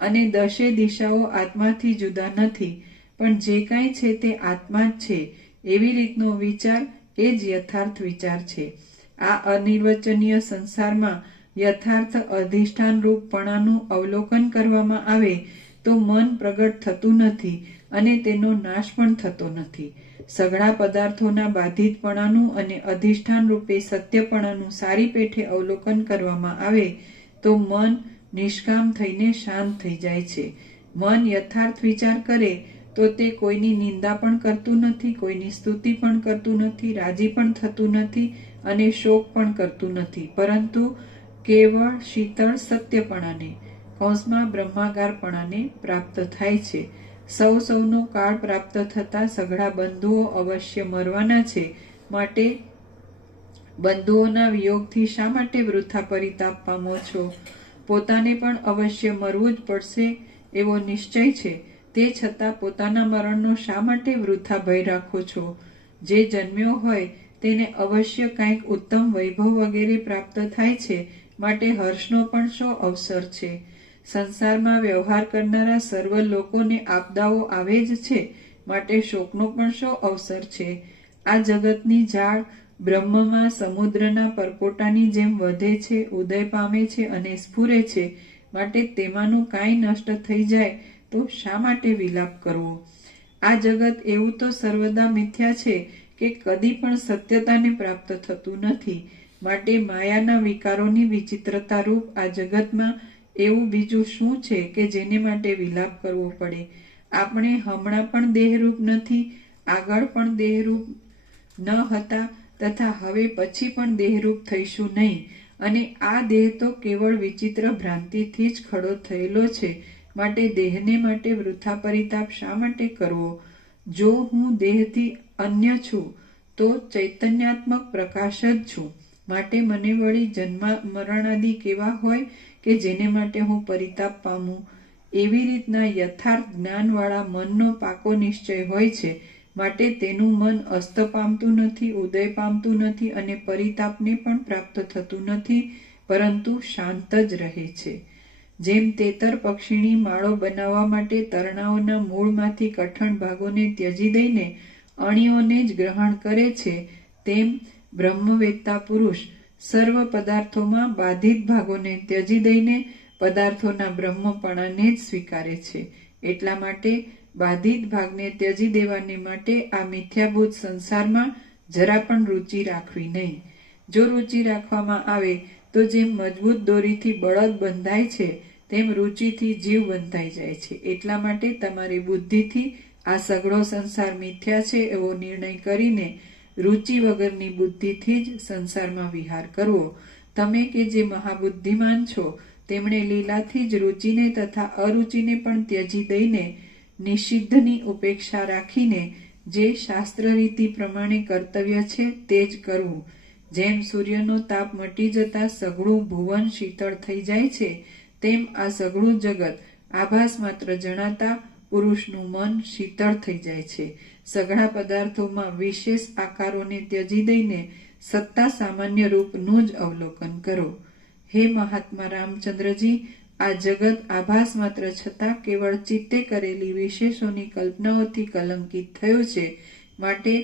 અને દશે દિશાઓ આત્માથી જુદા નથી, પણ જે કાંઈ છે તે આત્મા જ છે. એવી રીતનો વિચાર એ જ યથાર્થ વિચાર છે. આ અનિર્વચનીય સંસારમાં યથાર્થ અધિષ્ઠાન રૂપપણાનું અવલોકન કરવામાં આવે તો મન પ્રગટ થતું નથી અને તેનો નાશ પણ થતો નથી. સઘળા પદાર્થોના બાધિતપણાનું અને અધિષ્ઠાન રૂપે સત્યપણાનું સારી પેઠે અવલોકન કરવામાં આવે તો મન નિષ્કામ થઈને શાંત થઈ જાય છે. મન યથાર્થ વિચાર કરે તો તે કોઈની નિંદા પણ કરતું નથી, કોઈની સ્તુતિ પણ કરતું નથી, રાજી પણ થતું નથી અને શોક પણ કરતું નથી, પરંતુ કેવળ શીતળ સત્યપણાને બ્રહ્માગારપણાને પ્રાપ્ત થાય છે. સૌનો કાળ પ્રાપ્ત થતા સઘળા બંધુઓ અવશ્ય મરવાના છે. માટે બંધુઓના વિયોગથી શા માટે વૃથા પરિતાપ પામો છો? પોતાને પણ અવશ્ય મરવું જ પડશે એવો નિશ્ચય છે, તે છતાં પોતાના મરણનો શા માટે વૃથા ભય રાખો છો? જે જન્મ્યો હોય તેને અવશ્ય કંઈક ઉત્તમ વૈભવ વગેરે પ્રાપ્ત થાય છે, માટે હર્ષનો પણ શો અવસર છે? સંસારમાં વ્યવહાર કરનારા સર્વ લોકોને આપદાઓ આવે જ છે, માટે શોકનો પણ શો અવસર છે? આ જગતની ઝાડ બ્રહ્મમાં સમુદ્રના પરપોટાની જેમ વધે છે, ઉદય પામે છે અને સ્ફુરે છે, માટે તેમાંનું કાંઈ નષ્ટ થઈ જાય તો શા માટે વિલાપ કરવો? આ જગત એવું તો સર્વદા મિથ્યા છે કે કદી પણ સત્યતાને પ્રાપ્ત થતું નથી. માટે માયાના વિકારોની વિચિત્રતા રૂપ આ જગતમાં એવું બીજું શું છે કે જેને માટે વિલાપ કરવો પડે? આપણે હમણાં પણ દેહરૂપ નથી, આગળ પણ દેહરૂપ ન હતા તથા હવે પછી પણ દેહરૂપ થઈશું નહીં. અને આ દેહ તો કેવળ વિચિત્ર ભ્રાંતિથી જ ખડો થયેલો છે. માટે દેહને માટે વૃથા પરિતાપ શા માટે કરવો? જો હું દેહથી અન્ય છું તો ચૈતન્યાત્મક પ્રકાશ જ છું. માટે મને વળી જન્મ મરણાદિ કેવા હોય કે જેને માટે હું પરિતાપ પામું? એવી રીતના યથાર્થ જ્ઞાનવાળા મનનો પાકો નિશ્ચય હોય છે. માટે તેનું મન અસ્ત પામતું નથી, ઉદય પામતું નથી અને પરિતાપને પણ પ્રાપ્ત થતું નથી, પરંતુ શાંત જ રહે છે. જેમ તેતર પક્ષીની માળો બનાવવા માટે તરણાઓના મૂળમાંથી કઠણ ભાગોને ત્યજી દઈને અણીઓને જ ગ્રહણ કરે છે, તેમ બ્રહ્મવેત્તા પુરુષ સર્વ પદાર્થોમાં બાધિત ભાગોને ત્યજી દઈને પદાર્થોના બ્રહ્મપણાને જ સ્વીકારે છે. એટલા માટે બાધિત ભાગને ત્યજી દેવાને માટે આ મિથ્યાભૂત સંસારમાં જરા પણ રુચિ રાખવી નહીં. જો રુચિ રાખવામાં આવે તો જેમ મજબૂત દોરીથી બળદ બંધાય છે તેમ રુચિથી જીવ બંધાઈ જાય છે. એટલા માટે તમારી બુદ્ધિથી આ સઘળો સંસાર મિથ્યા છે એવો નિર્ણય કરીને રુચિ વગરની બુદ્ધિથી જ સંસારમાં વિહાર કરવો. તમે કે જે મહાબુદ્ધિમાન છો તેમણે લીલાથી જ રુચિને તથા અરુચિને પણ ત્યજી દઈને નિષિદ્ધની ઉપેક્ષા રાખીને જે શાસ્ત્ર રીતિ પ્રમાણે કર્તવ્ય છે તે જ કરવું. જેમ સૂર્યનો તાપ મટી જતા સઘળું ભુવન શીતળ થઈ જાય છે, તેમ આ સઘળું જગત આભાસ માત્ર જણાતા પુરુષનું મન શીતળ થઈ જાય છે. સઘળા પદાર્થોમાં વિશેષ આકારોને ત્યજી દઈને સત્તા સામાન્ય રૂપનું જ અવલોકન કરો. હે મહાત્મા રામચંદ્રજી, આ જગત આભાસ માત્ર છતાં કેવળ ચિત્તે કરેલી વિશેષોની કલ્પનાઓથી કલંકિત થયું છે. માટે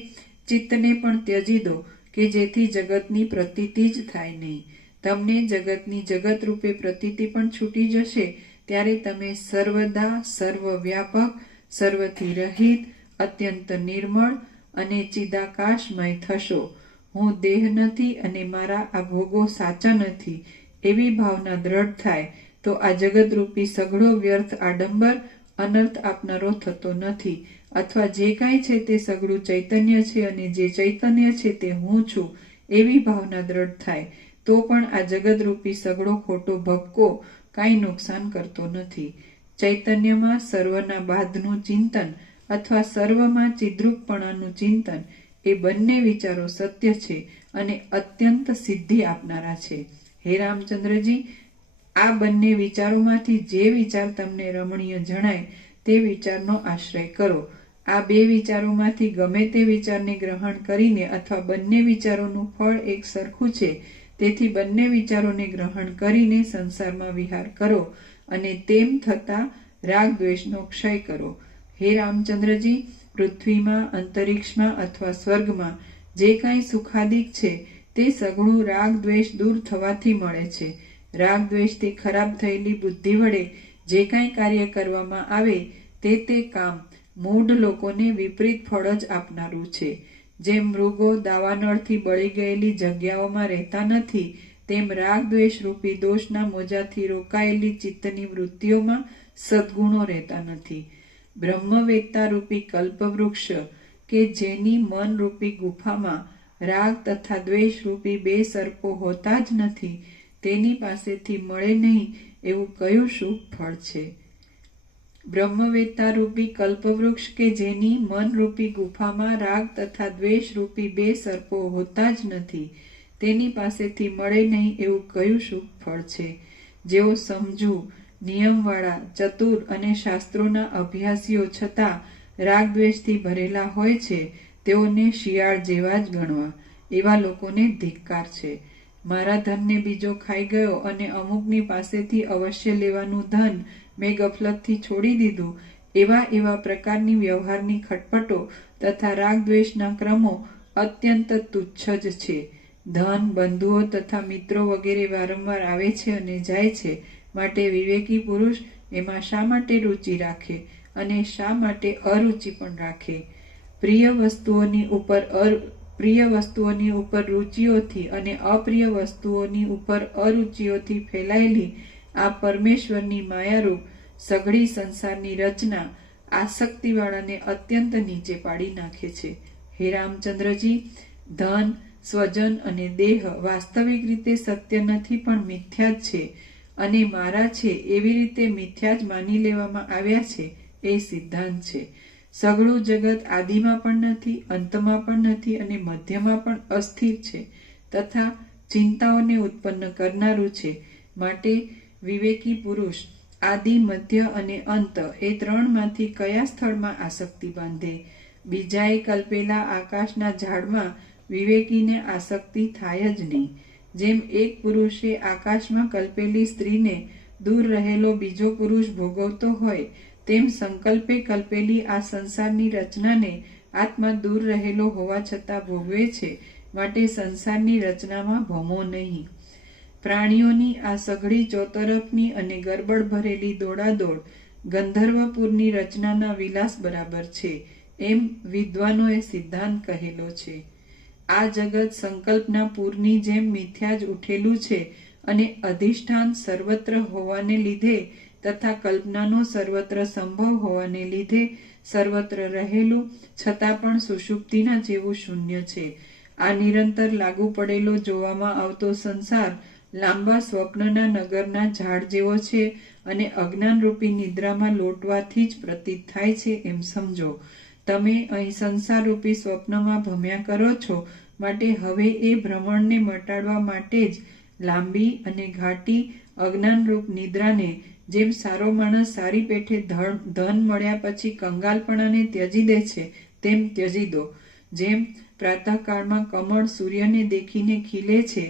ચિત્તને પણ ત્યજી દો કે જેથી જગતની પ્રતીતિ જ થાય નહીં. તમને જગતની જગત રૂપે પ્રતીતિ પણ છૂટી જશે ત્યારે તમે સર્વદા સર્વવ્યાપક, સર્વથી રહિત, અત્યંત નિર્મળ અને ચિદાકાશમય થશો. હું દેહ નથી અને મારા આ ભોગો સાચા નથી એવી ભાવના દ્રઢ થાય તો આ જગતરૂપી સઘળો વ્યર્થ આડંબર અનર્થ આપનારો થતો નથી. અથવા જે કાંઈ છે તે સઘળું ચૈતન્ય છે અને જે ચૈતન્ય છે તે હું છું એવી ભાવના દ્રઢ થાય તો પણ આ જગતરૂપી સઘળો ખોટો ભપકો કાંઈ નુકસાન કરતો નથી. ચૈતન્યમાં સર્વના બાદનું ચિંતન અથવા સર્વમાં ચિદ્રૂપપણાનું ચિંતન એ બંને વિચારો સત્ય છે અને અત્યંત સિદ્ધિ આપનારા છે. હે રામચંદ્રજી, આ બંને વિચારોમાંથી જે વિચાર તમને રમણીય જણાય તે વિચારનો આશ્રય કરો. આ બે વિચારોમાંથી ગમે તે વિચારને ગ્રહણ કરીને અથવા બંને વિચારોનું ફળ એક સરખું છે તેથી બંને વિચારોને ગ્રહણ કરીને સંસારમાં વિહાર કરો અને તેમ થતા રાગ દ્વેષનો ક્ષય કરો. હે રામચંદ્રજી, પૃથ્વીમાં, અંતરિક્ષમાં અથવા સ્વર્ગમાં જે કાંઈ સુખાદિક છે તે સઘળું રાગ દ્વેષ દૂર થવાથી મળે છે. રાગ દ્વેષથી ખરાબ થયેલી બુદ્ધિ વડે જે કાંઈ કાર્ય કરવામાં આવે તે કામ મૂઢ લોકોને વિપરીત ફળ જ આપનારું છે. જેમ મૃગો દાવાનળથી બળી ગયેલી જગ્યાઓમાં રહેતા નથી તેમ રાગ દ્વેષ રૂપી દોષના મોજાથી રોકાયેલી ચિત્તની વૃત્તિઓમાં સદ્ગુણો રહેતા નથી. બ્રહ્મવેત્તા રૂપી કલ્પવૃક્ષ કે જેની મન રૂપી ગુફામાં રાગ તથા દ્વેષ રૂપી બે સર્પો હોતા જ નથી તેની પાસેથી મળે નહીં એવું કયું શુભ ફળ છે? બ્રહ્મવેત્તા રૂપી કલ્પવૃક્ષ કે જેની મન રૂપી ગુફામાં રાગ તથા દ્વેષ રૂપી બે સર્પો હોતા જ નથી તેની પાસેથી મળે નહીં એવું કયું શુભ ફળ છે? જેઓ સમજુ, નિયમવાળા, ચતુર અને શાસ્ત્રોના અભ્યાસીઓ છતાં રાગ દ્વેષથી ભરેલા હોય છે તેઓને શિયાળ જેવા જ ગણવા. એવા લોકોને ધિક્કાર છે. મારા ધનને બીજો ખાઈ ગયો અને અમુકની પાસેથી અવશ્ય લેવાનું ધન મેં ગફલતથી છોડી દીધું એવા પ્રકારની વ્યવહારની ખટપટો તથા રાગ દ્વેષના ક્રમો અત્યંત તુચ્છ જ છે. ધન, બંધુઓ તથા મિત્રો વગેરે વારંવાર આવે છે અને જાય છે માટે વિવેકી પુરુષ એમાં શા માટે રુચિ રાખે અને શા માટે અરુચિ પણ રાખે? પ્રિય વસ્તુઓની ઉપર રુચિઓથી અને અપ્રિય વસ્તુઓની ઉપર અરુચિઓથી ફેલાયેલી આ પરમેશ્વરની માયારૂપ સઘળી સંસારની રચના આસક્તિવાળાને અત્યંત નીચે પાડી નાખે છે. હે રામચંદ્રજી, ધન, સ્વજન અને દેહ વાસ્તવિક રીતે સત્ય નથી પણ મિથ્યા જ છે અને મારા છે એવી રીતે મિથ્યા જ માની લેવામાં આવ્યા છે એ સિદ્ધાંત છે. સઘળું જગત આદિમાં પણ નથી, અંતમાં પણ નથી અને મધ્યમાં પણ અસ્થિર છે તથા ચિંતાઓને ઉત્પન્ન કરનારું છે. માટે વિવેકી પુરુષ આદિ, મધ્ય અને અંત એ ત્રણમાંથી કયા સ્થળમાં આસક્તિ બાંધે? બીજાએ કલ્પેલા આકાશના ઝાડમાં વિવેકીને આસક્તિ થાય જ નહીં. જેમ એક પુરુષે આકાશમાં કલ્પેલી સ્ત્રીને દૂર રહેલો બીજો પુરુષ ભોગવતો હોય તેમ સંકલ્પે કલ્પેલી આ સંસારની રચનાને આત્મા દૂર રહેલો હોવા છતાં ભોગવે છે. માટે સંસારની રચનામાં ભમો નહીં. પ્રાણીઓની આ સઘળી ચોતરફની અને ગરબડ ભરેલી દોડાદોડ ગંધર્વપુરની રચનાના વિલાસ બરાબર છે એમ વિદ્વાનોએ સિદ્ધાંત કહેલો છે. આ જગત સંકલ્પના પૂરની જેમ મિથ્યા જ ઉઠેલું છે અને અધિષ્ઠાન સર્વત્ર હોવાને લીધે તથા કલ્પનાનો સર્વત્ર સંભવ હોવાને લીધે સર્વત્ર રહેલું છતાં પણ સુષુપ્તિના જેવું શૂન્ય છે. આ નિરંતર લાગુ પડેલો જોવામાં આવતો સંસાર લાંબા સ્વપ્નના નગરના ઝાડ જેવો છે અને અજ્ઞાનરૂપી નિદ્રામાં લોટવાથી જ પ્રતીત થાય છે એમ સમજો. તમે અહીં સંસારરૂપી સ્વપ્નમાં ભમ્યા કરો છો માટે હવે એ ભ્રમણને મટાડવા માટે જ લાંબી અને ઘાટી અજ્ઞાનરૂપ નિદ્રાને જેમ સારો માણસ સારી પેઠે ધન મળ્યા પછી કંગાલપણાને ત્યજી દે છે તેમ ત્યજી દો. જેમ પ્રાતઃકાળમાં કમળ સૂર્યને દેખીને ખીલે છે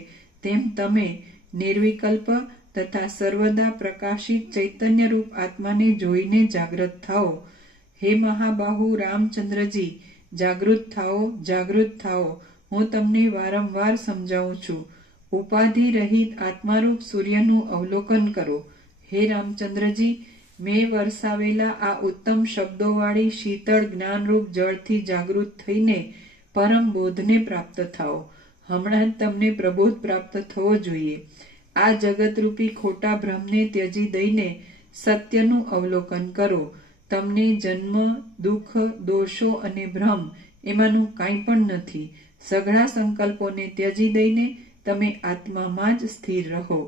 તેમ તમે નિર્વિકલ્પ તથા સર્વદા પ્રકાશિત ચૈતન્યરૂપ આત્માને જોઈને જાગૃત થાઓ. હે મહાબાહુ રામચંદ્રજી, જાગૃત થાઓ, જાગૃત થાઓ. હું તમને વારંવાર સમજાવું છું. ઉપાધિ રહિત આત્મારૂપ સૂર્યનું અવલોકન કરો. હે રામચંદ્રજી, મેં વરસાવેલા આ ઉત્તમ શબ્દોવાળી શીતળ જ્ઞાનરૂપ જળથી જાગૃત થઈને પરમ બોધને પ્રાપ્ત થાઓ. હમણાં જ તમને પ્રબોધ પ્રાપ્ત થવો જોઈએ. આ જગતરૂપી ખોટા ભ્રમને ત્યજી દઈને સત્યનું અવલોકન કરો. તમને જન્મ, દુઃખ, દોષો અને ભ્રમ એમાંનું કાંઈ પણ નથી. સઘળા સંકલ્પોને ત્યજી દઈને તમે આત્મામાં જ સ્થિર રહો.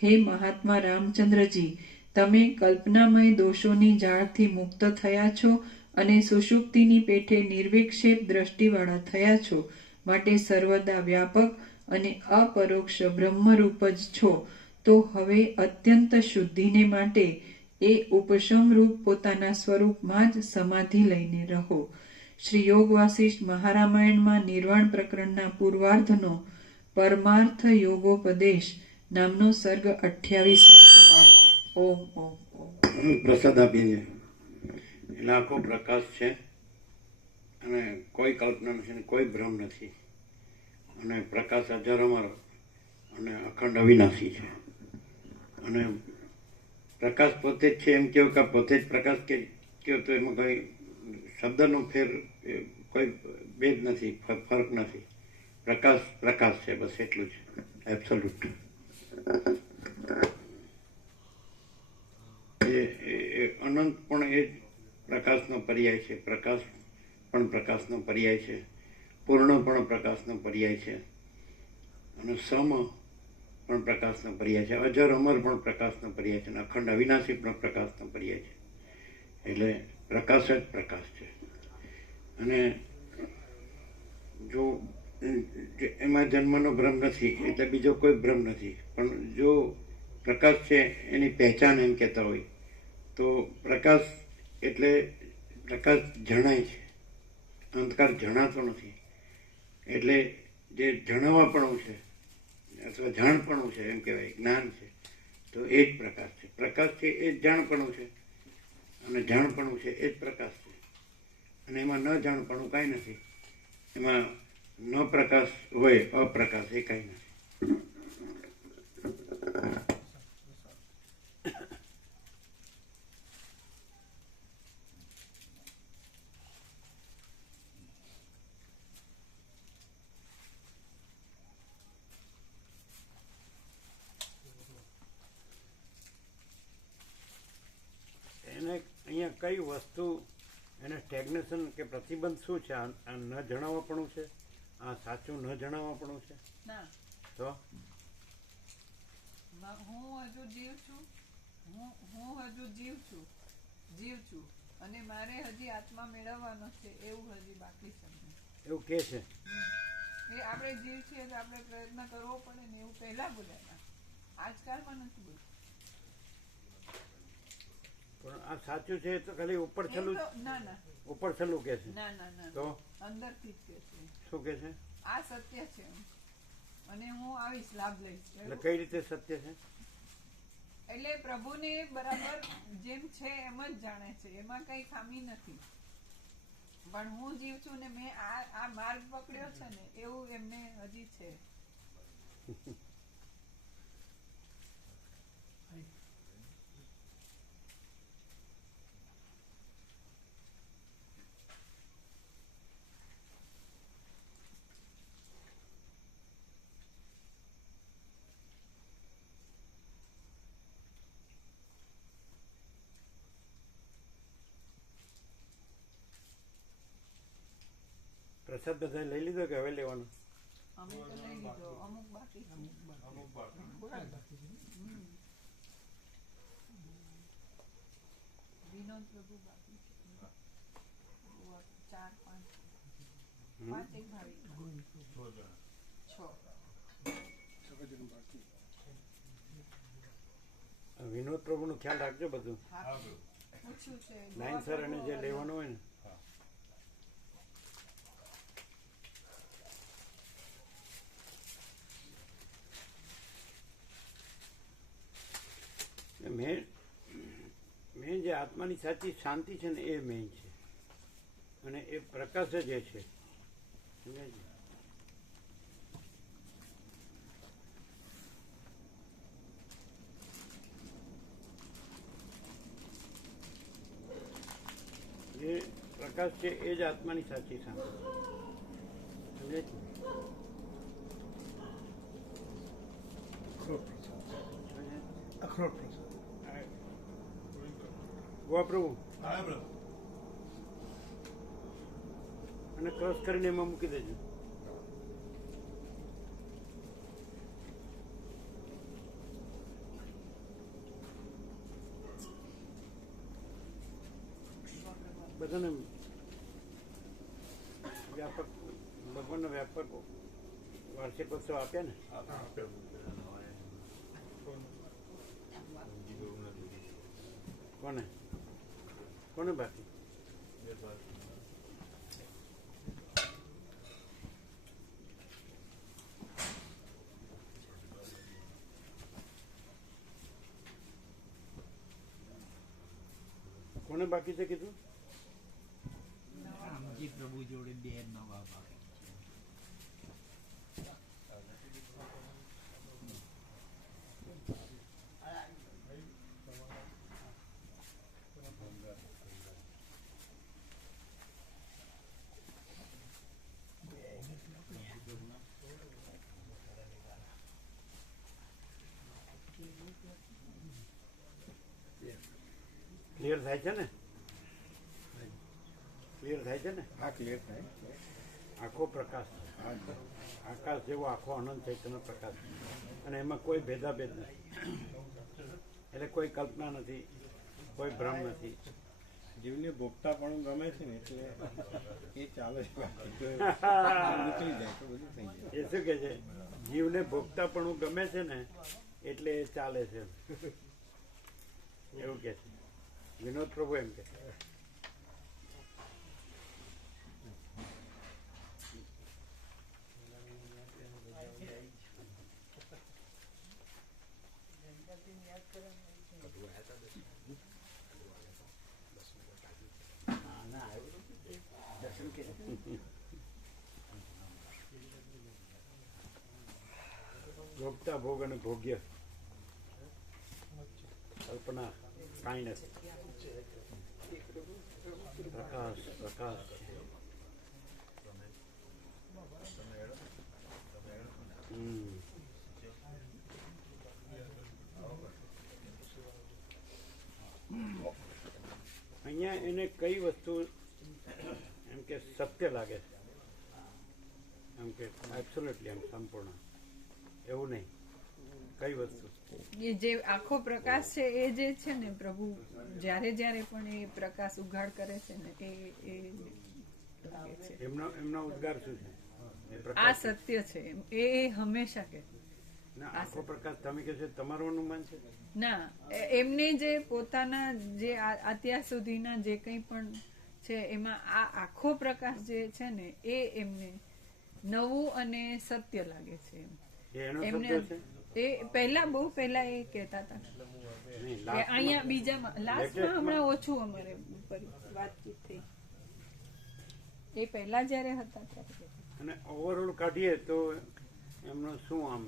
હે મહાત્મા રામચંદ્રજી, તમે કલ્પનામય દોષોની જાળથી મુક્ત થયા છો અને સુષુપ્તિની પેઠે નિર્વિક્ષેપ દ્રષ્ટિવાળા થયા છો. માટે સર્વદા વ્યાપક અને અપરોક્ષ બ્રહ્મરૂપ જ છો. તો હવે અત્યંત શુદ્ધિને માટે એ ઉપશમરૂપ પોતાના સ્વરૂપમાં જ સમાધિ લઈને રહો. શ્રી યોગ વાસિષ્ઠ મહારામાયણમાં નિર્વાણ પ્રકરણના પૂર્વાર્ધનો પરમાર્થ યોગોપદેશ નામનો સર્ગ 28મો સમાપ્ત. ઓમ ઓમ ઓમ. પ્રસાદ આપીએ. એટલે આખો પ્રકાશ છે અને કોઈ કલ્પના નથી અને કોઈ ભ્રમ નથી અને પ્રકાશ અજરઅમર અને અખંડ અવિનાશી છે. અને પ્રકાશ પોતે જ છે એમ કહો કે પોતે જ પ્રકાશ કહો તો એમાં કોઈ શબ્દનો ફેર કોઈ ભેદ નથી, ફરક નથી. પ્રકાશ પ્રકાશ છે, બસ એટલું જ, એબ્સોલ્યુટ. અનંત પણ એ જ પ્રકાશનો પર્યાય છે, પ્રકાશ પણ પ્રકાશનો પર્યાય છે, પૂર્ણ પણ પ્રકાશનો પર્યાય છે અને સમ પણ પ્રકાશનો પર્યાય છે, અજર અમર પણ પ્રકાશનો પર્યાય છે અને અખંડ અવિનાશી પણ પ્રકાશનો પર્યાય છે. એટલે પ્રકાશ જ પ્રકાશ છે. અને જો એમાં જન્મનો ભ્રમ નથી એટલે બીજો કોઈ ભ્રમ નથી. પણ જો પ્રકાશ છે એની પહેચાન એમ કહેતા હોય તો પ્રકાશ એટલે પ્રકાશ જણાય છે, અંધકાર જણાતો નથી. એટલે જે જણાવાપણું છે અથવા જાણપણું છે એમ કહેવાય, જ્ઞાન છે, તો એ જ પ્રકાશ છે. પ્રકાશ છે એ જ જાણપણું છે અને જાણપણું છે એ જ પ્રકાશ છે. અને એમાં ન જાણપણું કાંઈ નથી. એમાં ન પ્રકાશ હોય, અપ્રકાશ એ કાંઈ નથી. એને અહીંયા કઈ વસ્તુ એને સ્ટેગ્નેશન કે પ્રતિબંધ શું છે? આ ન જણાવવાપણું છે? આ સાચું ન જણાવવાપણું છે? ના, તો હું હજુ જીવ છું, હું હજુ જીવ છું અને મારે હજી આત્મા મેળવવાનો છે એવું હજી બાકી છે. એવું કે છે. એ આપણે જીવ છીએ તો આપણે પ્રયત્ન કરવો પડે ને એવું પહેલા બોલ્યા, આજકાલમાં નથી બોલતું. પણ આ સાચું છે તો ખાલી ઉપર છેલ્લું ના ના ઉપર છેલ્લું કે છે. ના ના ના, તો અંદરથી જ કે છે શું કે છે? આ સત્ય છે અને હું આવીશ, લાભ લઈશ. એટલે કઈ રીતે સત્ય છે? એટલે પ્રભુને બરાબર જેમ છે એમ જ જાણે છે, એમાં કઈ ખામી નથી. પણ હું જીવ છું ને મેં આ માર્ગ પકડ્યો છે ને એવું એમને હજી છે. પ્રસાદ બધા લઈ લીધો કે હવે લેવાનો? અમે તો લઈ લીધો, અમુક બાકી છે. વિનોદ પ્રભુ બાકી છે. 4 5 એક ભાવિક 6. વિનોદ પ્રભુનો ખ્યાલ રાખજો બધું પૂછ્યું છે નાઈન સર અને જે લેવાનું હોય ને મેન જે આત્માની સાચી શાંતિ છે ને એ મેન છે અને એ પ્રકાશ જ એ છે સમજાય છે? જે પ્રકાશ છે એ જ આત્માની સાચી શાંતિ સમજાય છે? અખરોટ પ્રસાદ ગોવા પ્રભુ હા બ્રધર અને ક્રોસ કરીને એમાં મૂકી દેજો. બધાને વ્યાપક ભગવાનનો વ્યાપક વાર્ષિકોત્સવ આપ્યા ને કોને કોને બાકી કોને બાકી છે કીધું રામજી પ્રભુ જોડે બે નવા બાકી ક્લિયર થાય છે ને ક્લિયર થાય છે ને હા ક્લિયર થાય આખો પ્રકાશ આકાશ જેવો આખો અનંત ચૈતન્ય પ્રકાશ અને એમાં કોઈ ભેદાભેદ નથી એટલે કોઈ કલ્પના નથી કોઈ ભ્રમ નથી જીવને ભોગતા પણ ગમે છે ને એટલે એ ચાલે છે નીકળી જાય તો બધું થઈ જાય એ શું કે છે જીવને ભોગતા પણ ગમે છે ને એટલે એ ચાલે છે એવું કે છે વિનોદ પ્રભુ એમ કે ભોગતા ભોગ અને ભોગ્ય કલ્પના કાંઈ નથી પ્રકાશ પ્રકાશ અહીંયા એને કઈ વસ્તુ એમ કે સત્ય લાગે છે એમ કે એબ્સોલ્યુટલી એમ સંપૂર્ણ એવું નહીં કઈ વસ્તુ એ જે આખો પ્રકાશ છે એ જે છે ને પ્રભુ જ્યારે જ્યારે પણ એ પ્રકાશ ઉઘાડ કરે છે ને એ લાગે છે એમનો ઉદ્ગાર શું છે એ આ પ્રકાશ સત્ય છે એ હંમેશા કે ના આખો પ્રકાશ તમે કહે છે તમારું અનુમાન છે ના એમને જે પોતાના જે અત્યાર સુધીના જે કંઈ પણ છે એમાં આ આખો પ્રકાશ જે છે ને એ એમને નવું અને સત્ય લાગે છે એ એનો એમને શબ્દ છે એ પહેલા બહુ પહેલા એ કહેતા હતા નહીં, કે last અહીંયા માં- બીજામાં લાસ્ટમાં હમણાં ઓછું અમારે વાતચીત થઈ એ પહેલા જયારે હતા ત્યારે કહેતા. અને ઓવરઓલ કાઢીએ તો એમનો શું આમ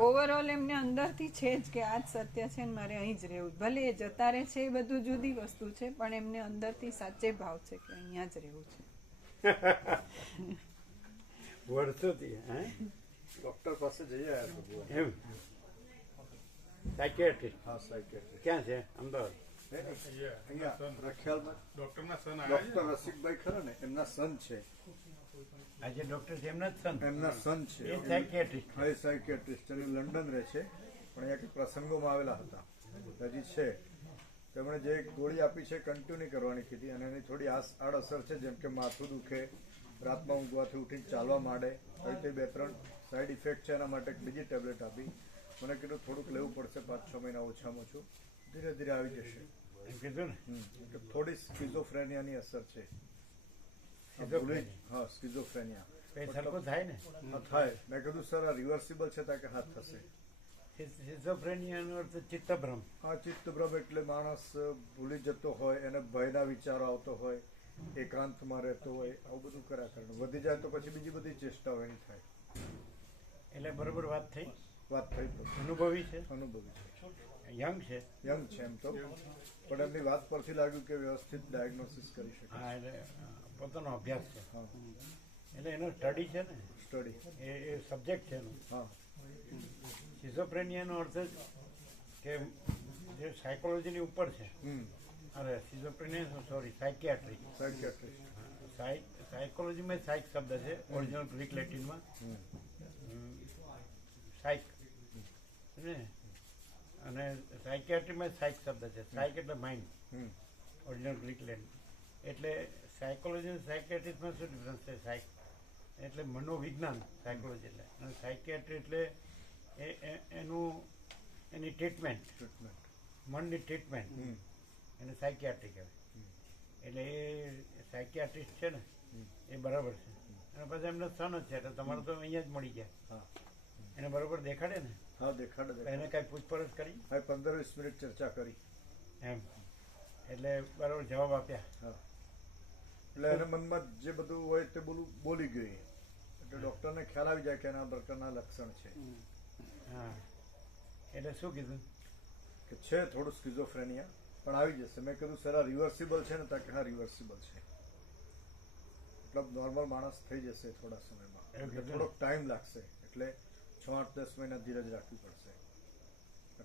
ઓવરઓલ એમને અંદરથી છે જ કે આ જ સત્ય છે ને મારે અહીં જ રહેવું ભલે એ જતા રહે છે એ બધું જુદી વસ્તુ છે પણ એમને અંદરથી સાચે ભાવ છે કે અહીંયા જ રહેવું છે વર્ષોથી હે ડોક્ટર પાસે જઈ આવ્યા પ્રભુ એમ સાયકિયાટ્રિસ્ટ હા સાયકેટ્રિસ્ટ ક્યાં છે અમદાવાદ અહીંયા રખિયાલમાં ડોક્ટરના સન ડોક્ટર રસિકભાઈ ખરા ને એમના સન છે આજે ડોક્ટર છે એમના જ સન એમના સન છે એ સાયકિયાટ્રિસ્ટ હા એ સાયકેટ્રિસ્ટ અને લંડન રહે છે પણ અહીંયા કંઈક પ્રસંગોમાં આવેલા હતા હજી છે તેમણે જે ગોળી આપી છે કન્ટિન્યુ કરવાની કીધી અને એની થોડી આડઅસર છે જેમ કે માથું દુખે રાતમાં ઊંઘવાથી ઉઠીને ચાલવા માંડે આવી તે 2-3 સાઈડ ઇફેક્ટ છે એના માટે એક બીજી ટેબ્લેટ આપી મને કીધું થોડુંક લેવું પડશે 5-6 મહિના ઓછામાં ઓછું, ધીરે ધીરે આવી જશે. એમ કીધું ને કે થોડી સ્કિઝોફ્રેનિયાની અસર છે. હા, સ્કિઝોફ્રેનિયા કઈ સરખું થાય ને. હા થાય. મેં કીધું સર આ રિવર્સિબલ છે તા કે હા થશે. સિઝોફ્રેનિયાનો અર્થ ચિત્તભ્રમ. આ ચિત્તભ્રમ એટલે માણસ ભૂલી જતો હોય, એને ભયના વિચારો આવતો હોય, એકાંતમાં રહેતો હોય, આવું બધું કર્યા કરે. વધી જાય તો પછી બીજી બધી ચેષ્ટાઓ એની થાય. એટલે બરોબર વાત થઈ. વાત થઈ તો અનુભવી છે, અનુભવી છે, યંગ છે. યંગ છે એમ તો, પણ એમની વાત પરથી લાગ્યું કે વ્યવસ્થિત ડાયગ્નોસિસ કરી શકે. હા, એટલે પોતાનો અભ્યાસ છે. હા, એટલે એનો સ્ટડી છે ને, સ્ટડી. એ સબ્જેક્ટ છે એનો. હા, સિઝોફ્રેનિયાનો અર્થ જ કે જે સાયકોલોજીની ઉપર છે. અરે સિઝોફ્રેનિયા સોરી સાયકિયાટ્રી. સાયકિયાટ્રિસ્ટ. સાયકોલોજીમાં સાયક શબ્દ છે, ઓરિજિનલ ગ્રીક લેટિનમાં સાયક ને, અને સાયકિયાટ્રીમાં સાયક શબ્દ છે. સાયક એટલે માઇન્ડ, ઓરિજિનલ ગ્રીક લેટિન. એટલે સાયકોલોજી અને સાયકિયાટ્રિસ્ટમાં શું ડિફરન્સ છે? સાયક એટલે મનોવિજ્ઞાન, સાયકોલોજી એટલે, અને સાયકિયાટ્રી એટલે એની ટ્રીટમેન્ટ, મનની ટ્રીટમેન્ટ, એને સાયકિયાટ્રી કહેવાય. એટલે એ સાયકિયાટ્રિસ્ટ છે ને એ બરાબર છે. અને પછી એમને સન જ છે, એટલે તમારે તો અહીંયા જ મળી ગયા. એને બરોબર દેખાડે ને? હા, દેખાડે. એને કાંઈ પૂછપરછ કરી? હા, 15-20 મિનિટ ચર્ચા કરી એમ, એટલે બરાબર જવાબ આપ્યા. હા, એટલે એના મનમાં જે બધું હોય તે બોલી ગયું. એટલે ડોક્ટરને ખ્યાલ આવી જાય કે એના પ્રકારના લક્ષણ છે. હા, એટલે શું કીધું? કે છે થોડું સ્કિઝોફ્રેનિયા, પણ આવી જશે. મેં કીધું સર આ રિવર્સિબલ છે ને? કે હા રિવર્સિબલ છે. મતલબ નોર્મલ માણસ થઈ જશે થોડા સમયમાં. એટલે થોડોક ટાઈમ લાગશે. એટલે 6-8-10 મહિના ધીરજ રાખવી પડશે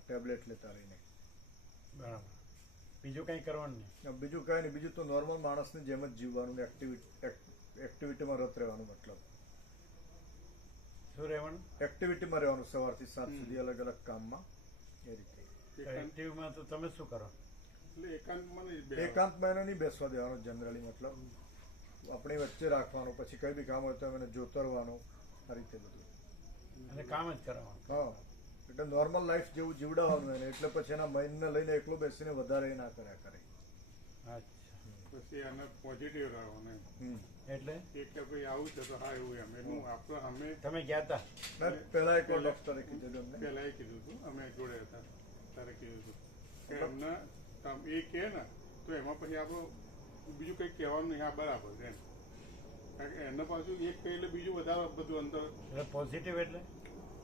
ટેબ્લેટ લેતા રહીને. બરાબર. બીજું કંઈ કરવાનું નહીં? બીજું કાંઈ નહીં. બીજું તો નોર્મલ માણસની જેમ જ જીવવાનું, એક્ટિવિટીમાં રત રહેવાનું. મતલબ શું રહેવાનું? એક્ટિવિટીમાં રહેવાનું, સવારથી સાંજ સુધી અલગ અલગ કામમાં. એ રીતે એક્ટિવમાં તો તમે શું કરો? એકાંતમાં એને નહીં બેસવા દેવાનું જનરલી. મતલબ આપણી વચ્ચે રાખવાનું, પછી કઈ બી કામ હોય તો એને જોતરવાનું, આ રીતે બધું. અને કામ જ કરવાનું. હા, એટલે નોર્મલ લાઈફ જેવું જીવડાવવાનું એને. એટલે પછી એના માઇન્ડને લઈને એકલો બેસીને વધારે ના કર્યા કરે. અચ્છા, પછી એને પોઝિટિવ રહેવાનું. એટલે કે ભાઈ આવું છે તો હા એવું એમ. એનું આપણે અમે તમે ગયા હતા? પહેલા એક વાર ડોક્ટરે કીધું અમને. પહેલા એ કીધું હતું, અમે જોડે હતા ત્યારે કીધું હતું કે એમને એ કહે ને તો એમાં પછી આપણું બીજું કંઈક કહેવાનું નહીં. હા બરાબર એમ. કારણ કે એને પાછું એક કહે એટલે બીજું વધારે બધું અંદર. એટલે પોઝિટિવ એટલે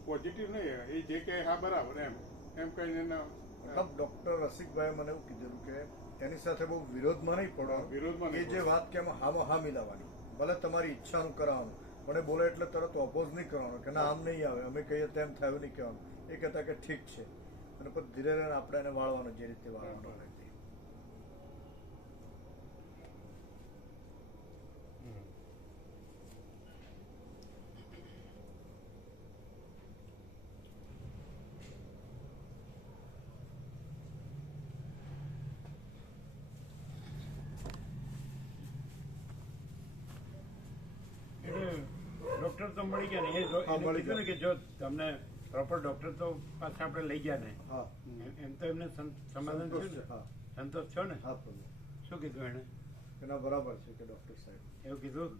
પોઝિટિવ નહીં, એ જે કહે હા બરાબર એમ એમ કહીને મતલબ ડોક્ટર રસિકભાઈ મને એવું કીધેલું કે એની સાથે બહુ વિરોધમાં નહીં પડવાનું. વિરોધમાં એ જે વાત કે એમાં હામાં હા મિલાવવાની. ભલે તમારી ઈચ્છાનું કરાવવાનું, પણ એ બોલે એટલે તરત ઓપોઝ નહીં કરવાનું કે ના આમ નહીં આવે, અમે કહીએ તેમ થયું નહીં કહેવાનું. એ કહેતા કે ઠીક છે, અને પછી ધીરે ધીરે આપણે એને વાળવાનું જે રીતે વાળવાનું હોય તે. ડોક્ટર તો મળી ગયા ને? એને કીધું ને કે જો તમને પ્રોપર ડોક્ટર તો પાછા આપણે લઈ ગયા ને, હા, એમ તો એમને સમાધાન થયું ને? હા, સંતોષ થયો ને? હા, બોલો. શું કીધું એને? એના બરાબર છે કે ડોક્ટર સાહેબ એવું કીધું?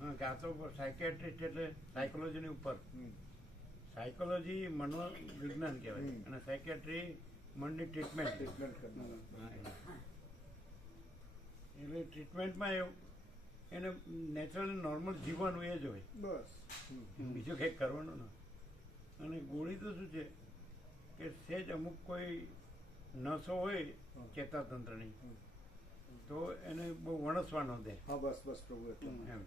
હા, કે આ તો સાયકિયાટ્રિસ્ટ એટલે સાયકોલોજીની ઉપર. સાયકોલોજી મનોવિજ્ઞાન કહેવાય, અને સાયકિયાટ્રી મનની ટ્રીટમેન્ટ. એટલે ટ્રીટમેન્ટમાં એવું એને નેચરલ નોર્મલ જીવવાનું એ જ હોય, બસ. બીજું કંઈક કરવાનું ને. અને ગોળી તો શું છે કે સેજ અમુક કોઈ નસો હોય ચેતાતંત્રની, તો એને બહુ વણસવા ન દે. હા, બસ બસ પ્રભુ એમ.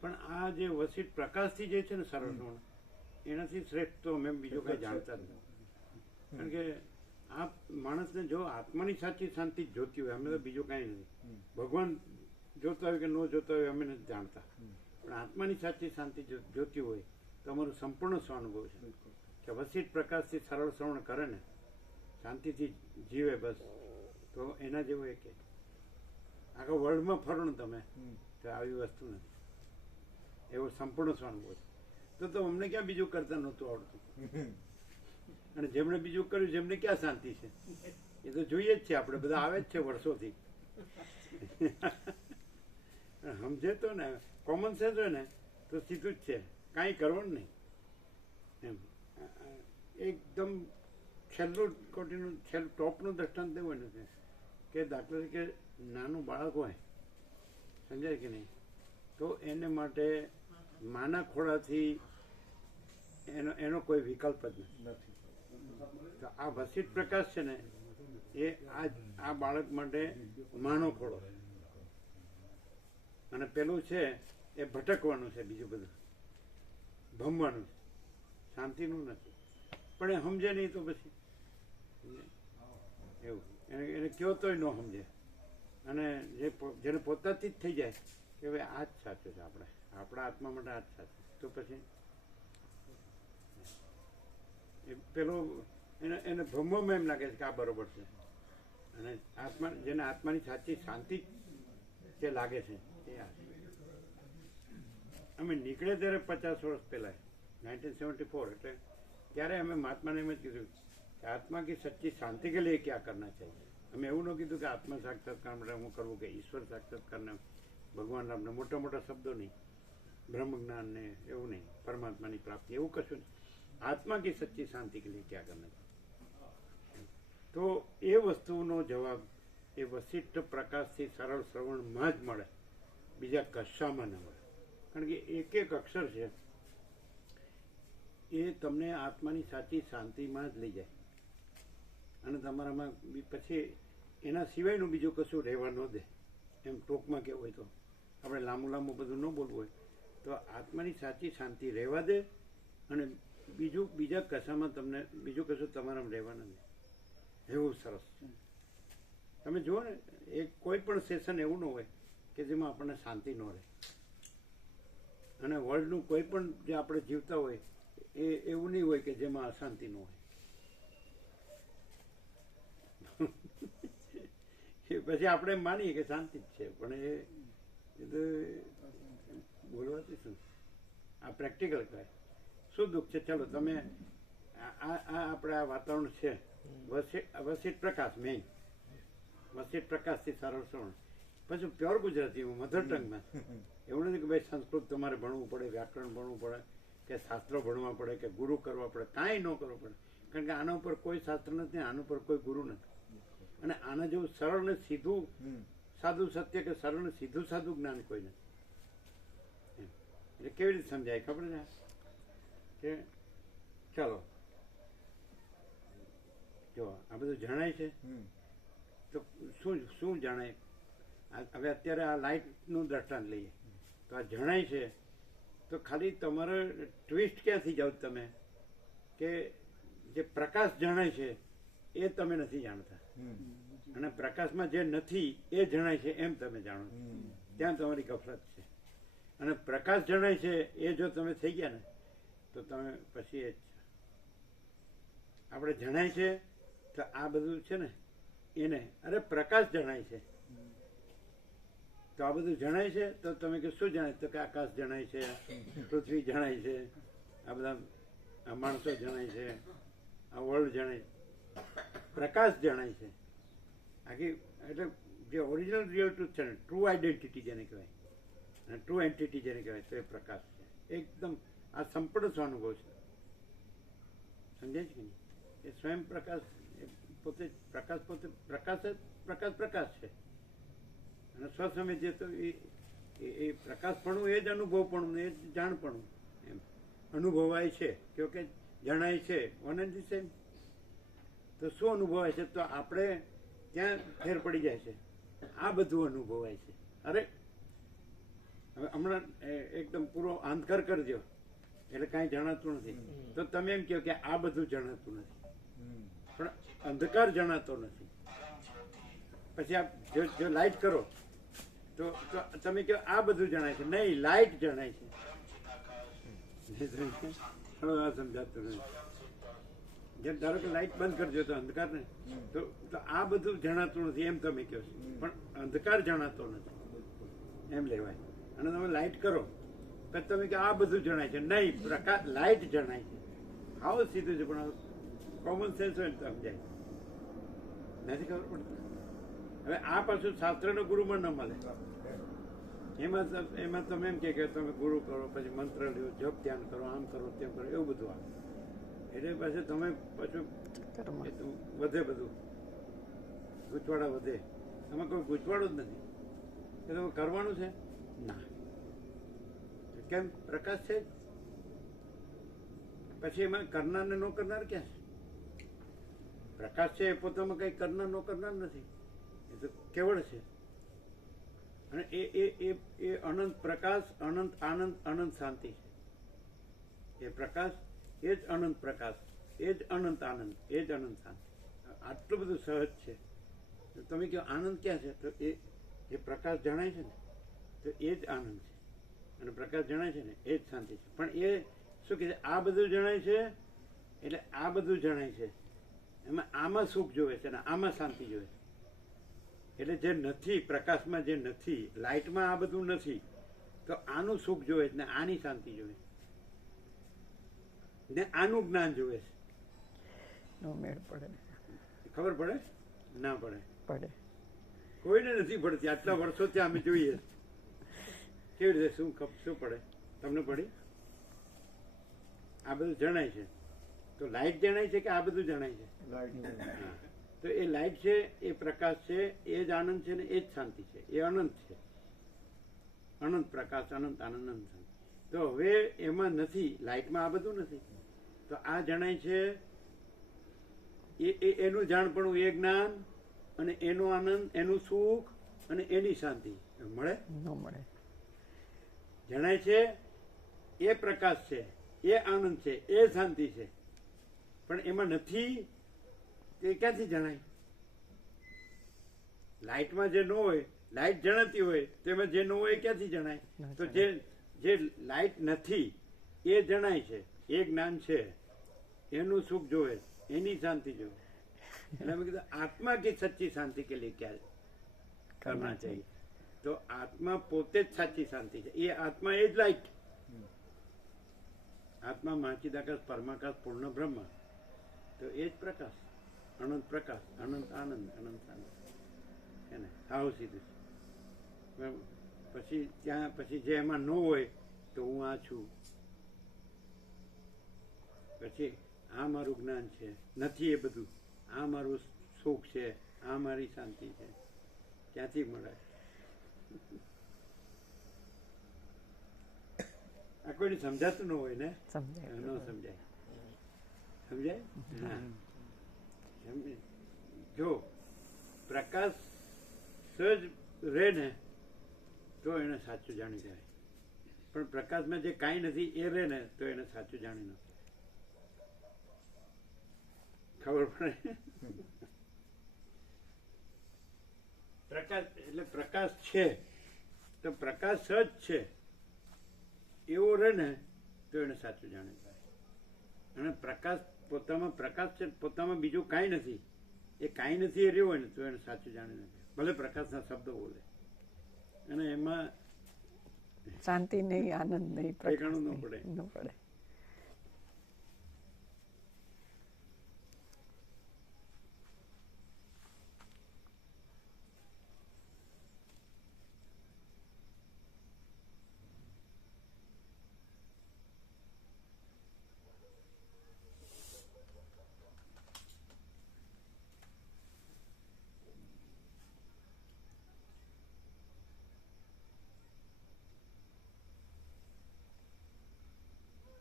પણ આ જે વસીત પ્રકાશથી જે છે ને સરળ, એનાથી શ્રેષ્ઠ તો અમે બીજું કંઈ જાણતા જ નથી. કારણ કે આ માણસને જો આત્માની સાચી શાંતિ જ જોતી હોય, અમે તો બીજું કાંઈ નથી. ભગવાન જોતા હોય કે ન જોતા હોય અમે નથી જાણતા, પણ આત્માની સાચી શાંતિ જોતી હોય તો અમારું સંપૂર્ણ સ્વાનુભવ છે કે વસીત પ્રકાશથી સરળ શ્રવણ કરે ને, શાંતિથી જીવે, બસ તો એના જેવું એ કે આખા વર્લ્ડમાં ફરો ને તમે તો આવી વસ્તુ નથી. એવો સંપૂર્ણ સ્વાનુભવ છે. તો અમને ક્યાં બીજું કરતા નહોતું આવડતું, અને જેમણે બીજું કર્યું છે એમને ક્યાં શાંતિ છે? એ તો જોઈએ જ છે, આપણે બધા આવે જ છે વર્ષોથી. સમજે તો ને, કોમન સેન્સ હોય ને તો સીધું જ છે, કાંઈ કરવાનું નહીં એમ. એકદમ છેલ્લું કોટીનું ટોપનું દ્રષ્ટાંત એવું હોય ને કે દાખલા તરીકે નાનું બાળક હોય, સમજાય કે નહીં, તો એને માટે માના ખોળાથી એનો કોઈ વિકલ્પ જ નથી. તો આ વસિત પ્રકાશ છે ને એ આ બાળક માટે માનો ખોળો, અને પેલું છે એ ભટકવાનું છે, બીજું બધું ભમવાનું છે, શાંતિનું નથી. પણ એ સમજે નહીં તો પછી એવું એને કયો તોય ન સમજે. અને જેને પોતાથી જ થઈ જાય કે ભાઈ આ જ સાચું છે, આપણા આત્મા માટે આ જ સાચું, તો પછી પેલો એને ભ્રમોમાં એમ લાગે છે કે આ બરોબર છે. અને જેને આત્માની સાચી શાંતિ જે લાગે છે એ આ. અમે નીકળે ત્યારે 50 વર્ષ પહેલા 1974, એટલે ત્યારે અમે મહાત્માને એમ જ કીધું કે આત્મા की सच्ची शांति के लिए क्या करना चाहिए. અમે એવું ન કીધું કે આત્મા સાક્ષાત્કાર માટે હું કરવું, કે ઈશ્વર સાક્ષાત્કારને ભગવાન રામને મોટા મોટા શબ્દો નહીં, બ્રહ્મ જ્ઞાન ને એવું નહીં, પરમાત્માની પ્રાપ્તિ એવું કશું નહીં. આત્મા की सच्ची शांति के लिए क्या करना चाहिए. તો એ વસ્તુનો જવાબ એ વસિષ્ઠ પ્રકાશથી સરળ શ્રવણમાં જ મળે, બીજા કશામાં ન મળે. કારણ કે એક એક અક્ષર છે એ તમને આત્માની સાચી શાંતિમાં જ લઈ જાય, અને તમારામાં પછી એના સિવાયનું બીજું કશું રહેવા ન દે. એમ ટોકમાં કેવું હોય તો આપણે લાંબુ લાંબુ બધું ન બોલવું હોય તો આત્માની સાચી શાંતિ રહેવા દે, અને બીજા કશામાં તમને બીજું કશું તમારામાં રહેવા ન દે. એવું સરસ છે. તમે જુઓ ને, એક કોઈ પણ સેશન એવું ન હોય કે જેમાં આપણને શાંતિ ન રહે. અને વર્લ્ડનું કોઈ પણ જે આપણે જીવતા હોય એ એવું નહીં હોય કે જેમાં અશાંતિ ન હોય. પછી આપણે એમ માનીએ કે શાંતિ જ છે, પણ એ તો બોલવાથી શું, આ પ્રેક્ટિકલ કહેવાય. શું દુઃખ છે? ચલો તમે આપણે આ વાતાવરણ છે, વસિત પ્રકાશ, મેઇન વસિત પ્રકાશથી સરળ શ્રવણ, પછી પ્યોર ગુજરાતી મધર ટંગમાં. એવું નથી કે ભાઈ સંસ્કૃત તમારે ભણવું પડે, વ્યાકરણ ભણવું પડે, કે શાસ્ત્રો ભણવા પડે, કે ગુરુ કરવા પડે. કાંઈ ન કરવું પડે, કારણ કે આના ઉપર કોઈ શાસ્ત્ર નથી, આના ઉપર કોઈ ગુરુ નથી. અને આના જેવું સરળ ને સીધું સાદું સત્ય કે સરળ ને સીધું સાદું જ્ઞાન કોઈ નથી. એટલે કેવી રીતે સમજાય ખબર છે કે ચાલો જો આ બધું જણાય છે તો શું જણાય. હવે અત્યારે આ લાઇટનું દ્રષ્ટાંત લઈએ તો આ જણાય છે તો ખાલી તમારે ટ્વિસ્ટ ક્યાંથી જાઓ તમે કે જે પ્રકાશ જણાય છે એ તમે નથી જાણતા, અને પ્રકાશમાં જે નથી એ જણાય છે એમ તમે જાણો છો. ત્યાં તમારી ગફલત છે. અને પ્રકાશ જણાય છે એ જો તમે થઈ ગયા ને તો તમે પછી એ જ આપણે જણાય છે તો આ બધું છે ને એને અરે પ્રકાશ જણાય છે તો આ બધું જણાય છે તો તમે કે શું જણાય, તો કે આકાશ જણાય છે, પૃથ્વી જણાય છે, આ બધા માણસો જણાય છે, આ વર્લ્ડ જણાય, પ્રકાશ જણાય છે. આખી એટલે જે ઓરિજિનલ રિયલ ટ્રુથ છે ને, ટ્રુ આઈડેન્ટિટી જેને કહેવાય, અને ટ્રુ એન્ટિટી જેને કહેવાય, તો એ પ્રકાશ છે. એકદમ આ સંપૂર્ણ સ્વાનુભવ છે. સમજાય છે કે નહીં? એ સ્વયં પ્રકાશ પોતે પ્રકાશ છે. અને સ્વસમય જે તો એ પ્રકાશપણું એ જ અનુભવપણું, એ જ જાણપણું એમ અનુભવાય છે, કે જણાય છે, વન એન્ડ ધી સેમ. તો શું અનુભવાય છે? તો આપણે ત્યાં ફેર પડી જાય છે. આ બધું અનુભવાય છે. અરે હવે હમણાં એકદમ પૂરો અંધકાર કરજો એટલે કાંઈ જણાતું નથી, તો તમે એમ કહો કે આ બધું જણાતું નથી, પણ અંધકાર જણાતો નથી. પછી આપ જો લાઇટ કરો તો તમે કહો આ બધું જણાય છે, નહીં લાઇટ જણાય છે. સમજાતું નથી. જેમ ધારો કે લાઇટ બંધ કરજો તો અંધકાર ને, તો આ બધું જણાતું નથી એમ તમે કહો છો, પણ અંધકાર જણાતો નથી એમ લેવાય. અને તમે લાઇટ કરો પછી તમે કે આ બધું જણાય છે, નહીં, પ્રકાશ લાઇટ જણાય છે. હાવ સીધું છે, પણ કોમન સેન્સ હોય ને તો સમજાય, નથી ખબર પડતી. હવે આ પાછું શાસ્ત્રનો ગુરુમાં ન મળે. એમાં તમે એમ કે તમે ગુરુ કરો, પછી મંત્ર લ્યો, જપ ધ્યાન કરો, આમ કરો, તેમ કરો, એવું બધું આવે. એટલે પછી તમે પાછું વધે, બધું ગૂંચવાડા વધે. એમાં કોઈ ગૂંચવાડું જ નથી કે તમે કરવાનું છે ના. કેમ? પ્રકાશ છે જ. પછી એમાં કરનાર ને ન કરનાર ક્યાં છે? પ્રકાશ છે એ પોતામાં કઈ કરનાર ન કરનાર નથી, એ તો કેવળ છે. અને એ અનંત પ્રકાશ, અનંત આનંદ, અનંત શાંતિ છે. એ પ્રકાશ એ જ અનંત પ્રકાશ, એ જ અનંત આનંદ, એ જ અનંત શાંતિ. આટલું બધું સહજ છે. તમે કહો આનંદ ક્યાં છે? તો એ પ્રકાશ જણાય છે ને, તો એ જ આનંદ છે. અને પ્રકાશ જણાય છે ને, એ જ શાંતિ છે. પણ એ શું કહે છે? આ બધું જણાય છે, એટલે આ બધું જણાય છે. એમાં આમાં સુખ જોવે છે ને આમાં શાંતિ જોવે છે. એટલે જે નથી, પ્રકાશમાં જે નથી, લાઇટમાં આ બધું નથી, તો આનું સુખ જોવે છે ને આની શાંતિ જોવે છે ને આનું જ્ઞાન જોવે છે. મેળ પડે, ખબર પડે? ના પડે. પડે. કોઈને નથી પડતી. આટલા વર્ષોથી અમે જોઈએ કેવી રીતે શું પડે. તમને પડી? આ બધું જણાય છે. તો લાઇટ જણાય છે કે આ બધું જણાય છે? હા. તો એ લાઇટ છે, એ પ્રકાશ છે, એ જ આનંદ છે ને એ જ શાંતિ છે. એ અનંત છે. અનંત પ્રકાશ, અનંત આનંદ, અનંત શાંતિ. તો હવે એમાં નથી, લાઇટમાં આ બધું નથી. તો આ જણાય છે, એનું જાણપણું, એ જ્ઞાન, અને એનો આનંદ, એનું સુખ, અને એની શાંતિ મળે? ન મળે. જણાય છે, એ પ્રકાશ છે, એ આનંદ છે, એ શાંતિ છે. પણ એમાં નથી, તે ક્યાંથી જણાય? લાઇટમાં જે ન હોય, લાઇટ જણાતી હોય, તેમાં જે ન હોય ક્યાંથી જણાય? તો જે લાઇટ નથી એ જણાય છે, એ જ્ઞાન છે, એનું સુખ જોવે, એની શાંતિ જોવે. એટલે અમે કીધું આત્મા की सच्ची शांति के लिए क्या करना चाहिए? तो आत्मा પોતે જ સાચી શાંતિ છે. એ આત્મા એ જ લાઇટ. આત્મા માચિદાકાશ, પરમાકાશ, પૂર્ણ બ્રહ્મ, તો એ જ પ્રકાશ, અનંત પ્રકાશ, અનંત આનંદ, અનંત શાંતિ. એને આવું સીધું છે. પછી ત્યાં પછી જે એમાં ન હોય તો હું આ છું. પછી આ મારું જ્ઞાન છે, નથી એ બધું. આ મારું સુખ છે, આ મારી શાંતિ છે. ક્યાંથી મળે? આ કોઈને સમજાતું ન હોય ને, ન સમજાય. સમજાય? હા. જો પ્રકાશ સજ રહે ને તો એને સાચું જાણી જાય. પણ પ્રકાશમાં જે કાંઈ નથી એ રહે ને તો એને સાચું જાણી નથી. ખબર પડે? પ્રકાશ એટલે પ્રકાશ છે, તો પ્રકાશ સજ છે એવો રહે ને તો એને સાચું જાણી જાય. અને પ્રકાશ પોતામાં પ્રકાશ છે, પોતામાં બીજું કાંઈ નથી, એ કાંઈ નથી એ રહ્યો હોય ને તો એને સાચું જાણી નથી. ભલે પ્રકાશના શબ્દો બોલે, અને એમાં શાંતિ નહીં, આનંદ નહીં, ઠેકાણું ન પડે. ન પડે.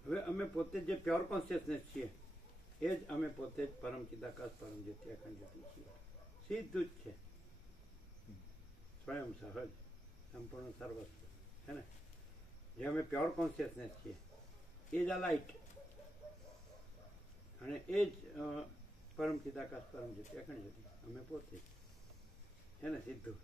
હવે અમે પોતે જે પ્યોર કોન્શિયસનેસ છીએ એ જ અમે પોતે જ પરમ ચિદાકાશ, પરમ જ્યોતિ, અખંડ જ્યોતિ છીએ. સીધું જ છે, સ્વયં સહજ, સંપૂર્ણ સર્વસ્વ છે ને. જે અમે પ્યોર કોન્શિયસનેસ છીએ એ જ આ લાઇટ, અને એ જ પરમ ચિદાકાશ, પરમ જ્યોતિ, અખંડ જ્યોતિ અમે પોતે છે ને. સીધું